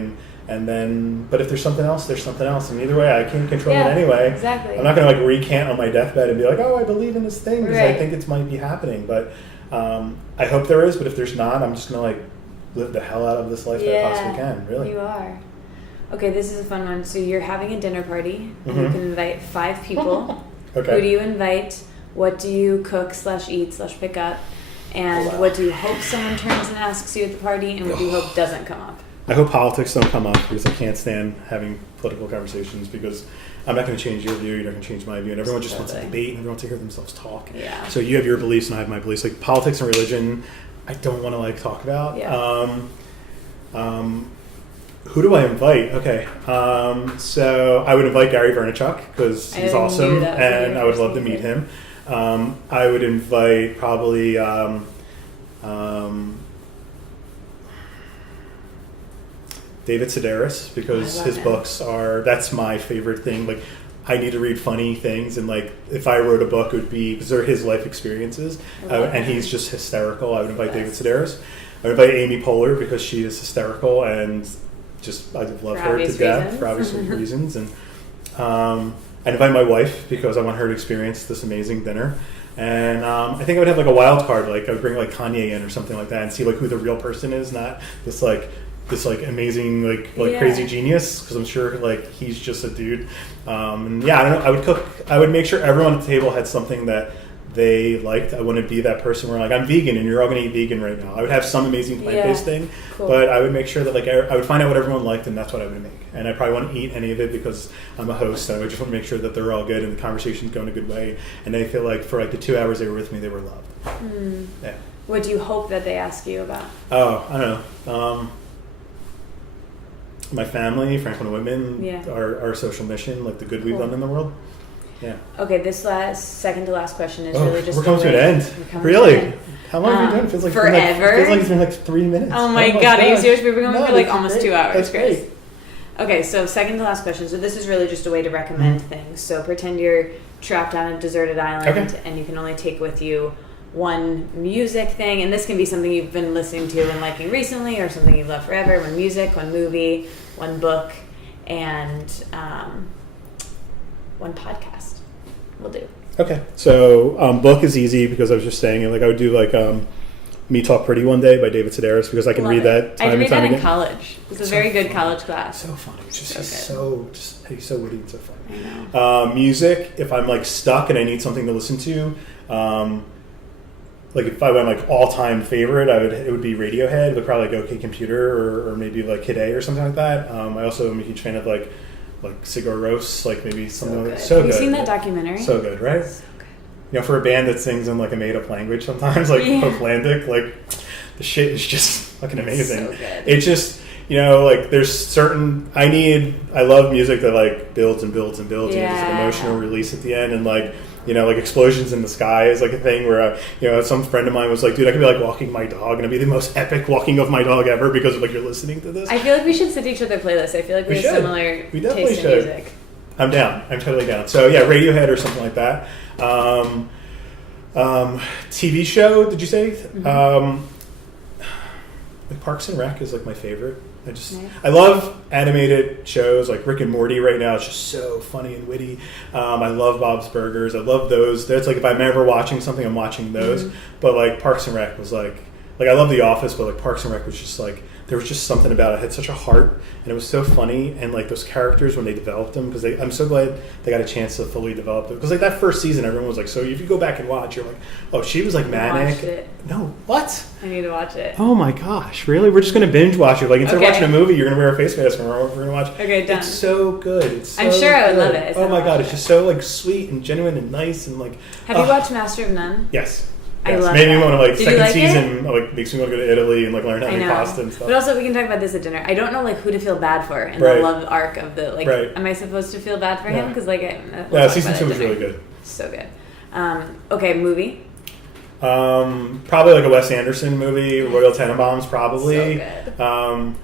and then, but if there's something else, there's something else. And either way, I can't control it anyway. Exactly. I'm not going to like recant on my deathbed and be like, oh, I believe in this thing, because I think it might be happening. But I hope there is. But if there's not, I'm just going to like live the hell out of this life that I possibly can. Really. You are. Okay, this is a fun one. So you're having a dinner party, and you can invite 5 people. Okay. Who do you invite? What do you cook/eat/pick up? And what do you hope someone turns and asks you at the party? And what do you hope doesn't come up? I hope politics don't come up, because I can't stand having political conversations, because I'm not going to change your view, you're not going to change my view, and everyone just wants to debate, and everyone wants to hear themselves talk. Yeah. So you have your beliefs and I have my beliefs. Like politics and religion, I don't want to like talk about. Yeah. Who do I invite? Okay. So I would invite Gary Vaynerchuk, because he's awesome, and I would love to meet him. I would invite probably David Sedaris, because his books that's my favorite thing. Like, I need to read funny things, and like if I wrote a book, it would be because they're his life experiences, and he's just hysterical. I would invite David Sedaris. I would invite Amy Poehler, because she is hysterical, and just I love her to death for obvious reasons. And I'd invite my wife, because I want her to experience this amazing dinner. And I think I would have like a wild card, like I would bring like Kanye in or something like that, and see like who the real person is, not this amazing like crazy genius, because I'm sure like he's just a dude. And I don't know, I would cook. I would make sure everyone at the table had something that they liked. I wouldn't be that person where like, I'm vegan and you're all going to eat vegan right now. I would have some amazing plant-based thing, but I would make sure that like I would find out what everyone liked, and that's what I would make. And I probably wouldn't eat any of it, because I'm a host, and I would just want to make sure that they're all good and the conversation's going a good way, and they feel like for like the 2 hours they were with me, they were loved. Yeah. What do you hope that they ask you about? Oh, I don't know. My family, Franklin Whitman, our social mission, like the good we've done in the world. Yeah. Okay, this second to last question is really just... We're coming to an end. Really? How long have we done? It feels like forever. It feels like it's been like 3 minutes. Oh my God, are you serious? We've been going for like almost 2 hours. That's great. Okay, so second to last question. So this is really just a way to recommend things. So pretend you're trapped on a deserted island, and you can only take with you one music thing, and this can be something you've been listening to and liking recently, or something you've loved forever. One music, one movie, one book, and one podcast will do. Okay, so book is easy, because I was just saying it. Like I would do like Me Talk Pretty One Day by David Sedaris, because I can read that time and time again. I read that in college. It was a very good college class. So funny. He's so witty and so funny. I know. Music, if I'm like stuck and I need something to listen to, like if I went like all-time favorite, it would be Radiohead, but probably like OK Computer or maybe like Kid A or something like that. I also am a huge fan of like Sigur Rós, like maybe something like that. So good. Have you seen that documentary? So good, right? So good. for a band that sings in like a made-up language sometimes, like Icelandic, like the shit is just fucking amazing. So good. It's just, like there's certain, I love music that like builds and builds and builds. Yeah. And there's an emotional release at the end, and like, like explosions in the sky is like a thing where, some friend of mine was like, dude, I could be like walking my dog and it'd be the most epic walking of my dog ever because like you're listening to this. I feel like we should send each other playlists. I feel like we have similar taste in music. I'm down. I'm totally down. So yeah, Radiohead or something like that. TV show, did you say? Mm-hmm. Like Parks and Rec is like my favorite. I love animated shows like Rick and Morty right now. It's just so funny and witty. I love Bob's Burgers. I love those. That's like if I'm ever watching something, I'm watching those. Mm-hmm. But like Parks and Rec was like I love The Office, but like Parks and Rec was just like, there was just something about it. It had such a heart, and it was so funny. And like those characters when they developed them, because I'm so glad they got a chance to fully develop it. Because like that first season, everyone was like, so if you go back and watch, you're like, oh, she was like manic. Watched it. No, what? I need to watch it. Oh my gosh, really? We're just gonna binge watch it. Like instead of watching a movie, you're gonna wear a face mask and we're gonna watch. Okay, done. It's so good. It's so I'm sure I would good. love it. Oh my god, it's just so like sweet and genuine and nice and like. Have you watched Master of None? Yes. I love maybe that. one of like Did second like season like makes me want to go to Italy and like learn how to make pasta and stuff. But also we can talk about this at dinner. I don't know like who to feel bad for in Right. the love arc of the like. Right. Am I supposed to feel bad for him? Because like season 2 was really good. So good. Okay, movie. Probably like a Wes Anderson movie. Royal Tenenbaums probably. So good.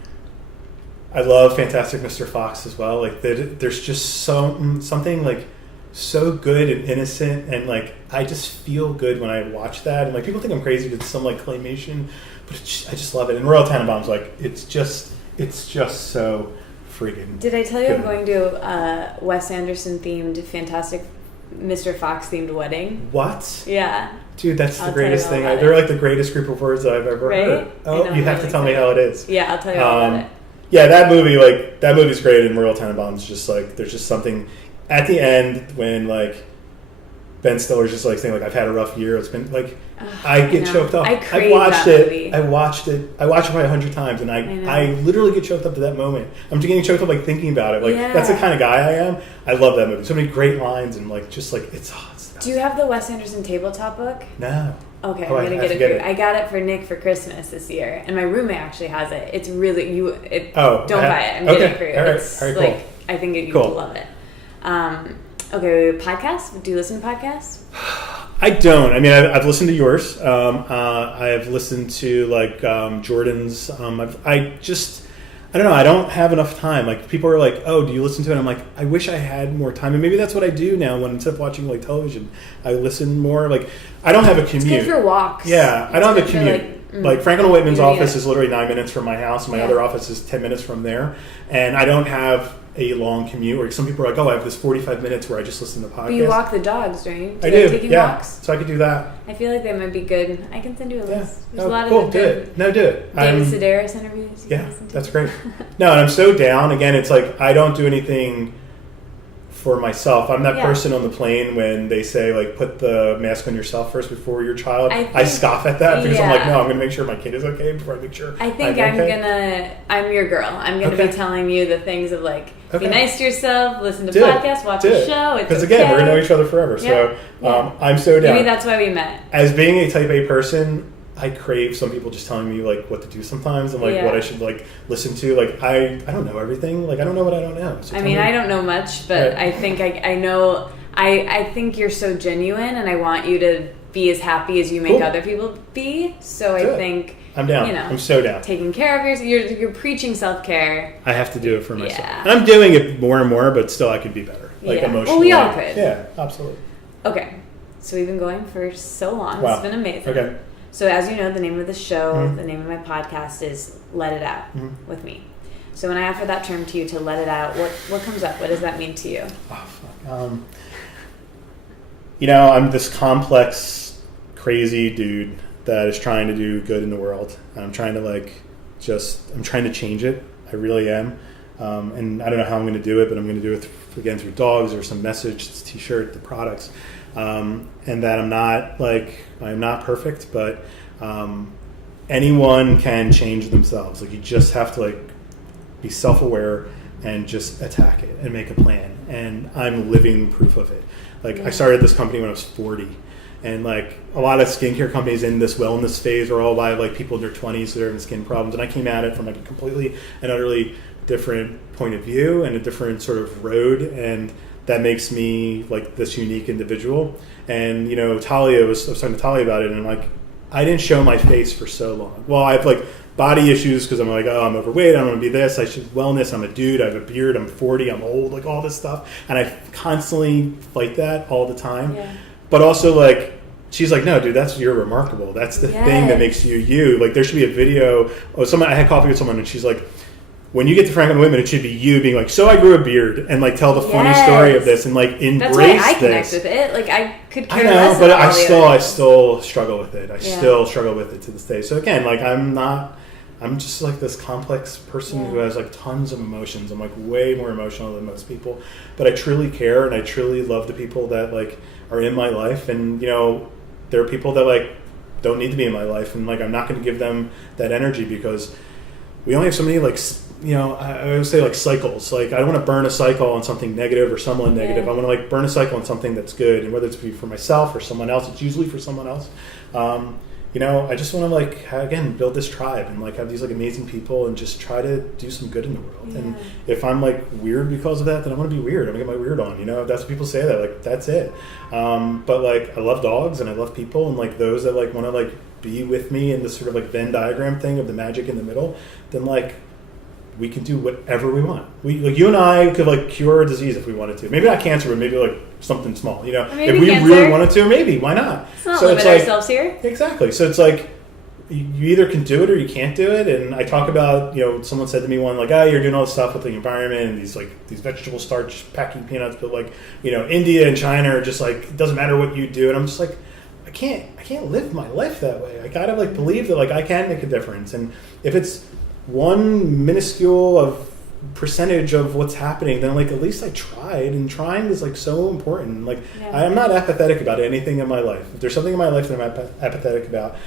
I love Fantastic Mr. Fox as well. Like there's just something like so good and innocent, and like I just feel good when I watch that. And like people think I'm crazy with some like claymation, but I just love it. And Royal Tenenbaums, like it's just so freaking. Did I tell you good. I'm going to a Wes Anderson themed Fantastic Mr. Fox themed wedding? What? Yeah. Dude, that's the I'll greatest tell you thing. all about They're it. like the greatest group of words that I've ever heard. Oh, you have to tell me how it is. Yeah, I'll tell you all about it. Yeah, that movie's great, and Royal Tenenbaums just like there's just something at the end when like Ben Stiller's just like saying like I've had a rough year. It's been like I get choked up. I watched it. I watched it probably 100 times, and I literally get choked up to that moment. I'm getting choked up like thinking about it. Like that's the kind of guy I am. I love that movie. So many great lines and like just like it's. Do you have the Wes Anderson tabletop book? No. Okay, I'm gonna get it. I got it for Nick for Christmas this year, and my roommate actually has it. It's really don't buy it. I'm getting it for you. All right. It's cool. like I think you will love it. Okay, podcasts. Do you listen to podcasts? I don't. I mean, I've listened to yours. I've listened to like Jordan's. I don't know. I don't have enough time. Like people are like, "Oh, do you listen to it?" I'm like, I wish I had more time, and maybe that's what I do now. When instead of watching like television, I listen more. Like I don't have a commute. It's good for walks. Yeah, I don't have a commute. Like Franklin Whitman's office is literally 9 minutes from my house. My other office is 10 minutes from there, and I don't have a long commute. Or some people are like, "Oh, I have this 45 minutes where I just listen to podcasts." But you walk the dogs, don't you? I do. Taking walks? So I could do that. I feel like they might be good. I can send you a list. There's a lot cool. of Do it. No, do it. David Sedaris interviews. Yeah, that's great. No, and I'm so down. Again, it's like I don't do anything for myself. I'm that person on the plane when they say like put the mask on yourself first before your child. I scoff at that because I'm like, no, I'm going to make sure my kid is okay before I make sure. I think I'm your girl. I'm going to be telling you the things of like be nice to yourself, listen to podcasts, watch a show. Because again, we're going to know each other forever. So I'm so down. Maybe that's why we met. As being a type A person, I crave some people just telling me like what to do sometimes and like what I should like listen to. Like I don't know everything. Like I don't know what I don't know. So I don't know much, but I think I know. I think you're so genuine, and I want you to be as happy as you make other people be. So I think I'm down. I'm so down. Taking care of yourself. You're preaching self-care. I have to do it for myself. Yeah. And I'm doing it more and more, but still I could be better. Like emotionally. Well, we all could. Yeah, absolutely. Okay. So we've been going for so long. Wow. It's been amazing. Okay. So as you know, the name of the show, the name of my podcast is Let It Out with me. So when I offer that term to you to let it out, what comes up? What does that mean to you? Oh, fuck. I'm this complex, crazy dude that is trying to do good in the world. And I'm trying to I'm trying to change it. I really am. And I don't know how I'm going to do it, but I'm going to do it again through dogs or some message, this t-shirt, the products. And that I'm not perfect, but anyone can change themselves. Like you just have to be self-aware and just attack it and make a plan. And I'm living proof of it. I started this company when I was 40. And like a lot of skincare companies in this wellness phase are all by like people in their 20s that are having skin problems. And I came at it from like a completely and utterly different point of view and a different sort of road. And that makes me like this unique individual. And, you know, I was talking to Talia about it, and like, I didn't show my face for so long. Well, I have like body issues because I'm like, oh, I'm overweight, I'm going to be this, I should wellness, I'm a dude, I have a beard, I'm 40, I'm old, like all this stuff. And I constantly fight that all the time. Yeah. But also like, she's like, no, dude, you're remarkable. That's the thing that makes you you. Like there should be a video. I had coffee with someone and she's like, when you get to Franklin Whitman, it should be you being like, so I grew a beard, and like tell the funny story of this and like embrace this. That's why I connect with it. Like I could care I know, less but about I still struggle with it. I still struggle with it to this day. So again, like I'm just like this complex person who has like tons of emotions. I'm like way more emotional than most people, but I truly care and I truly love the people that like are in my life. And you know, there are people that like don't need to be in my life, and like I'm not going to give them that energy because we only have so many like, you know, I always say like cycles. Like I don't want to burn a cycle on something negative or someone negative. I want to like burn a cycle on something that's good, and whether it's for myself or someone else, it's usually for someone else. You know, I just want to like again build this tribe and like have these like amazing people and just try to do some good in the world. Yeah. And if I'm like weird because of that, then I'm gonna be weird. I'm gonna get my weird on. You know, if that's what people say, that like that's it. But like I love dogs and I love people, and like those that like want to like be with me in this sort of like Venn diagram thing of the magic in the middle, then like we can do whatever we want. We like you and I could like cure a disease if we wanted to. Maybe not cancer, but maybe like something small. You know, if we really wanted to, maybe why not? Let's not limit ourselves here. Exactly. So it's like you either can do it or you can't do it. And I talk about, you know, someone said to me one like, oh, you're doing all this stuff with the environment and these vegetable starch packing peanuts, but like, you know, India and China are just like, it doesn't matter what you do. And I'm just like, I can't live my life that way. I gotta like believe that like I can make a difference. And if it's one minuscule of percentage of what's happening, then like at least I tried, and trying is like so important. Like I'm not apathetic about anything in my life. If there's something in my life that I'm apathetic about,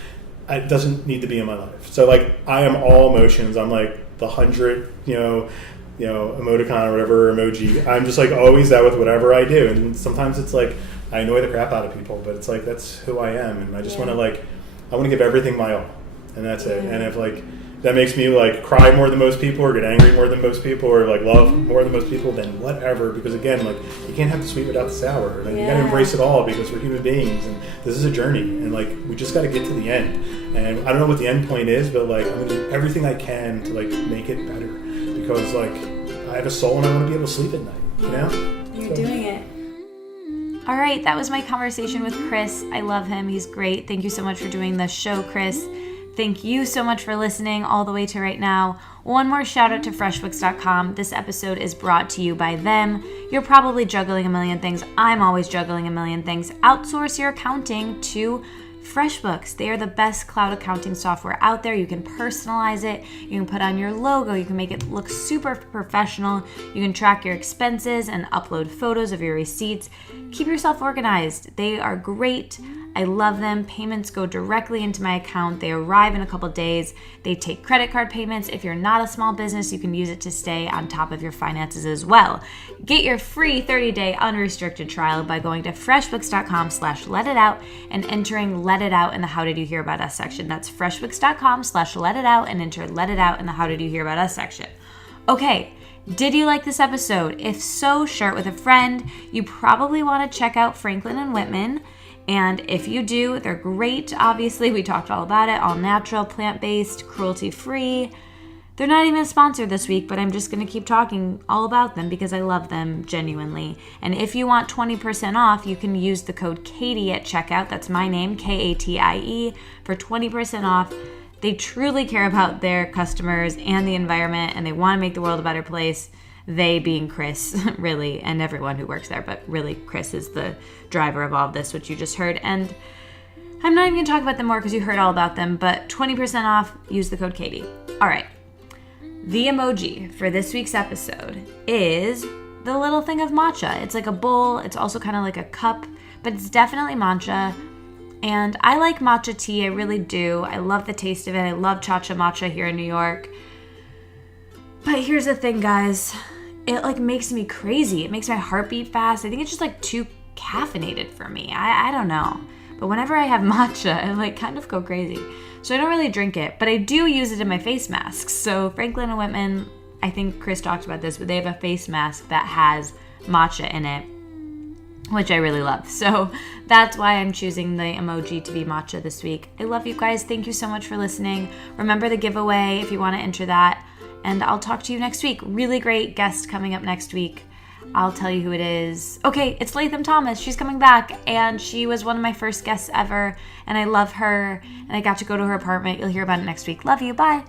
it doesn't need to be in my life. So like I am all emotions. I'm like the 100 you know emoticon or whatever emoji. I'm just like always that with whatever I do. And sometimes it's like I annoy the crap out of people, but it's like that's who I am, and I just want to like I want to give everything my all, and that's it. And if like that makes me like cry more than most people or get angry more than most people or like love more than most people, then whatever. Because again, like you can't have the sweet without the sour. Like you gotta embrace it all because we're human beings and this is a journey, and like we just gotta get to the end. And I don't know what the end point is, but like I'm gonna do everything I can to like make it better, because like I have a soul and I want to be able to sleep at night, you know? You're doing it. All right, that was my conversation with Chris. I love him. He's great. Thank you so much for doing the show, Chris. Thank you so much for listening all the way to right now. One more shout out to freshbooks.com. This episode is brought to you by them. You're probably juggling a million things. I'm always juggling a million things. Outsource your accounting to FreshBooks. They are the best cloud accounting software out there. You can personalize it. You can put on your logo. You can make it look super professional. You can track your expenses and upload photos of your receipts. Keep yourself organized. They are great. I love them. Payments go directly into my account. They arrive in a couple days. They take credit card payments. If you're not a small business, you can use it to stay on top of your finances as well. Get your free 30-day unrestricted trial by going to freshbooks.com/letitout and entering Let It Out in the How Did You Hear About Us section. That's freshbooks.com/letitout and enter Let It Out in the How Did You Hear About Us section. Okay. Did you like this episode? If so, share it with a friend. You probably want to check out Franklin and Whitman. And if you do, they're great. Obviously, we talked all about it. All natural, plant-based, cruelty-free. They're not even a sponsor this week, but I'm just going to keep talking all about them because I love them genuinely. And if you want 20% off, you can use the code Katie at checkout. That's my name, Katie, for 20% off. They truly care about their customers and the environment, and they want to make the world a better place. They being Chris, really, and everyone who works there, but really Chris is the driver of all of this, which you just heard. And I'm not even going to talk about them more because you heard all about them, but 20% off, use the code Katie. All right. The emoji for this week's episode is the little thing of matcha. It's like a bowl. It's also kind of like a cup, but it's definitely matcha. And I like matcha tea. I really do. I love the taste of it. I love Cha-Cha Matcha here in New York. But here's the thing, guys. It like makes me crazy. It makes my heart beat fast. I think it's just like too caffeinated for me. I don't know. But whenever I have matcha, I like kind of go crazy. So I don't really drink it, but I do use it in my face masks. So Franklin and Whitman, I think Chris talked about this, but they have a face mask that has matcha in it, which I really love. So that's why I'm choosing the emoji to be matcha this week. I love you guys. Thank you so much for listening. Remember the giveaway if you want to enter that. And I'll talk to you next week. Really great guest coming up next week. I'll tell you who it is. Okay, it's Latham Thomas. She's coming back, and she was one of my first guests ever, and I love her, and I got to go to her apartment. You'll hear about it next week. Love you. Bye.